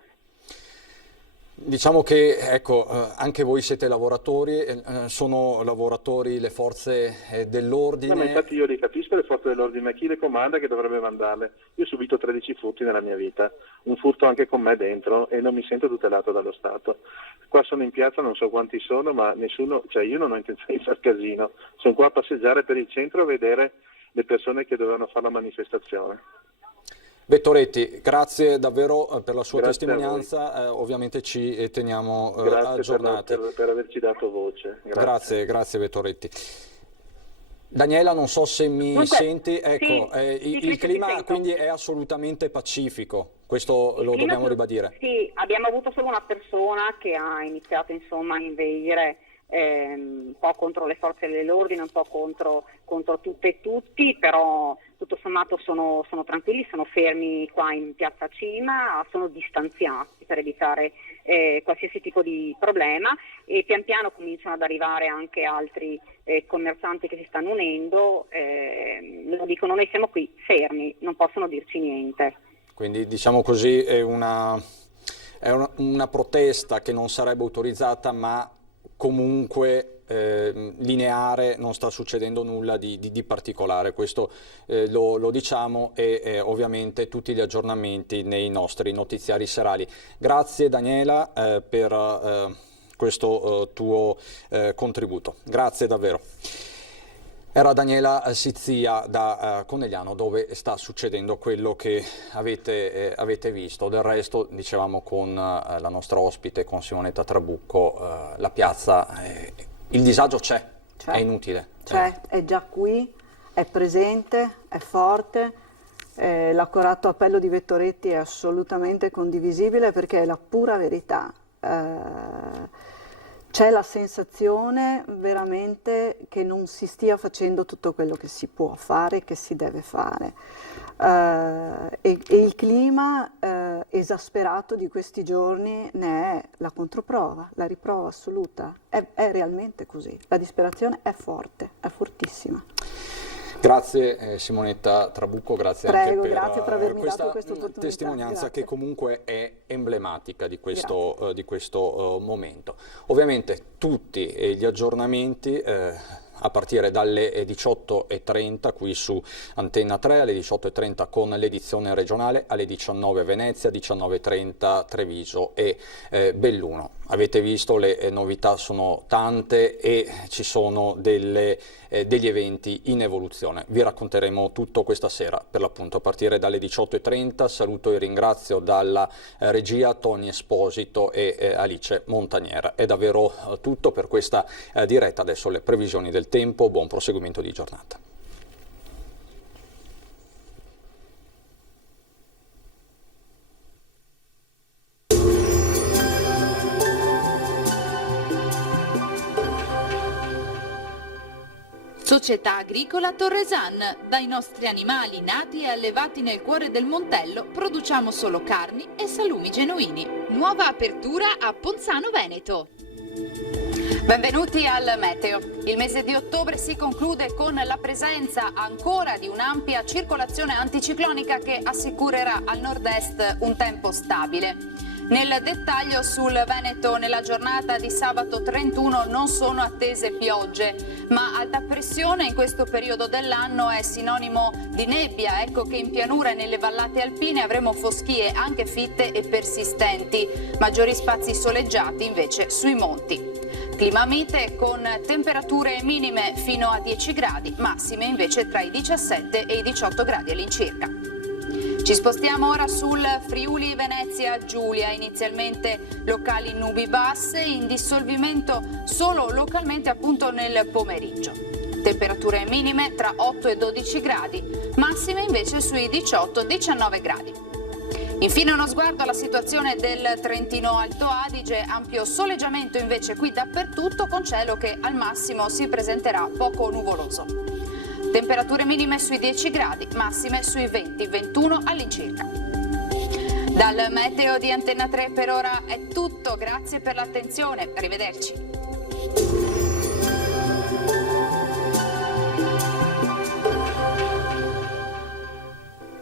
Diciamo che ecco, anche voi siete lavoratori, sono lavoratori le forze dell'ordine. Ma infatti io li capisco le forze dell'ordine, ma chi le comanda che dovrebbe mandarle? Io ho subito 13 furti nella mia vita, un furto anche con me dentro e non mi sento tutelato dallo Stato. Qua sono in piazza, non so quanti sono, ma nessuno, cioè io non ho intenzione di far casino, sono qua a passeggiare per il centro a vedere le persone che dovevano fare la manifestazione. Vettoretti, grazie davvero per la sua testimonianza, ovviamente ci teniamo aggiornati. Grazie per averci dato voce. Grazie Vettoretti. Daniela, non so se mi senti, ecco, il clima quindi è assolutamente pacifico, questo lo dobbiamo ribadire. Sì, abbiamo avuto solo una persona che ha iniziato insomma a inveire un po' contro le forze dell'ordine, un po' contro tutte e tutti, però tutto sommato sono tranquilli, sono fermi qua in piazza Cima, sono distanziati per evitare qualsiasi tipo di problema, e pian piano cominciano ad arrivare anche altri commercianti che si stanno unendo, loro dicono: noi siamo qui fermi, non possono dirci niente. Quindi diciamo così è una protesta che non sarebbe autorizzata, ma comunque lineare, non sta succedendo nulla di particolare, questo lo diciamo, e ovviamente tutti gli aggiornamenti nei nostri notiziari serali. Grazie Daniela per questo tuo contributo, grazie davvero. Era Daniela Sizzia da Conegliano, dove sta succedendo quello che avete visto. Del resto, dicevamo con la nostra ospite, con Simonetta Trabucco, la piazza, il disagio c'è, è inutile. È già qui, è presente, è forte. L'accorato appello di Vettoretti è assolutamente condivisibile, perché è la pura verità. C'è la sensazione veramente che non si stia facendo tutto quello che si può fare, che si deve fare. E il clima esasperato di questi giorni ne è la controprova, la riprova assoluta. È realmente così. La disperazione è forte, è fortissima. Grazie Simonetta Trabucco, grazie anche per avermi questa dato questa opportunità. testimonianza, Grazie. che comunque è emblematica di questo momento. Ovviamente tutti gli aggiornamenti a partire dalle 18:30 qui su Antenna 3, alle 18:30 con l'edizione regionale, alle 19 Venezia, 19:30 Treviso e Belluno. Avete visto, le novità sono tante e ci sono degli eventi in evoluzione. Vi racconteremo tutto questa sera, per l'appunto a partire dalle 18:30. Saluto e ringrazio dalla regia Tony Esposito e Alice Montaniera. È davvero tutto per questa diretta. Adesso le previsioni del tempo, buon proseguimento di giornata. Società Agricola Torresan. Dai nostri animali nati e allevati nel cuore del Montello produciamo solo carni e salumi genuini. Nuova apertura a Ponzano Veneto. Benvenuti al Meteo. Il mese di ottobre si conclude con la presenza ancora di un'ampia circolazione anticiclonica che assicurerà al nord-est un tempo stabile. Nel dettaglio, sul Veneto nella giornata di sabato 31 non sono attese piogge, ma alta pressione in questo periodo dell'anno è sinonimo di nebbia. Ecco che in pianura e nelle vallate alpine avremo foschie anche fitte e persistenti, maggiori spazi soleggiati invece sui monti. Clima mite con temperature minime fino a 10 gradi, massime invece tra i 17 e i 18 gradi all'incirca. Ci spostiamo ora sul Friuli Venezia Giulia, inizialmente locali nubi basse, in dissolvimento solo localmente appunto nel pomeriggio. Temperature minime tra 8 e 12 gradi, massime invece sui 18-19 gradi. Infine uno sguardo alla situazione del Trentino Alto Adige, ampio soleggiamento invece qui dappertutto, con cielo che al massimo si presenterà poco nuvoloso. Temperature minime sui 10 gradi, massime sui 20-21 all'incirca. Dal meteo di Antenna 3 per ora è tutto, grazie per l'attenzione, arrivederci.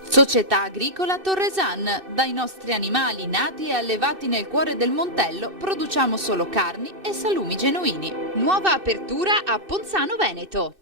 Società Agricola Torresan. Dai nostri animali nati e allevati nel cuore del Montello produciamo solo carni e salumi genuini. Nuova apertura a Ponzano Veneto.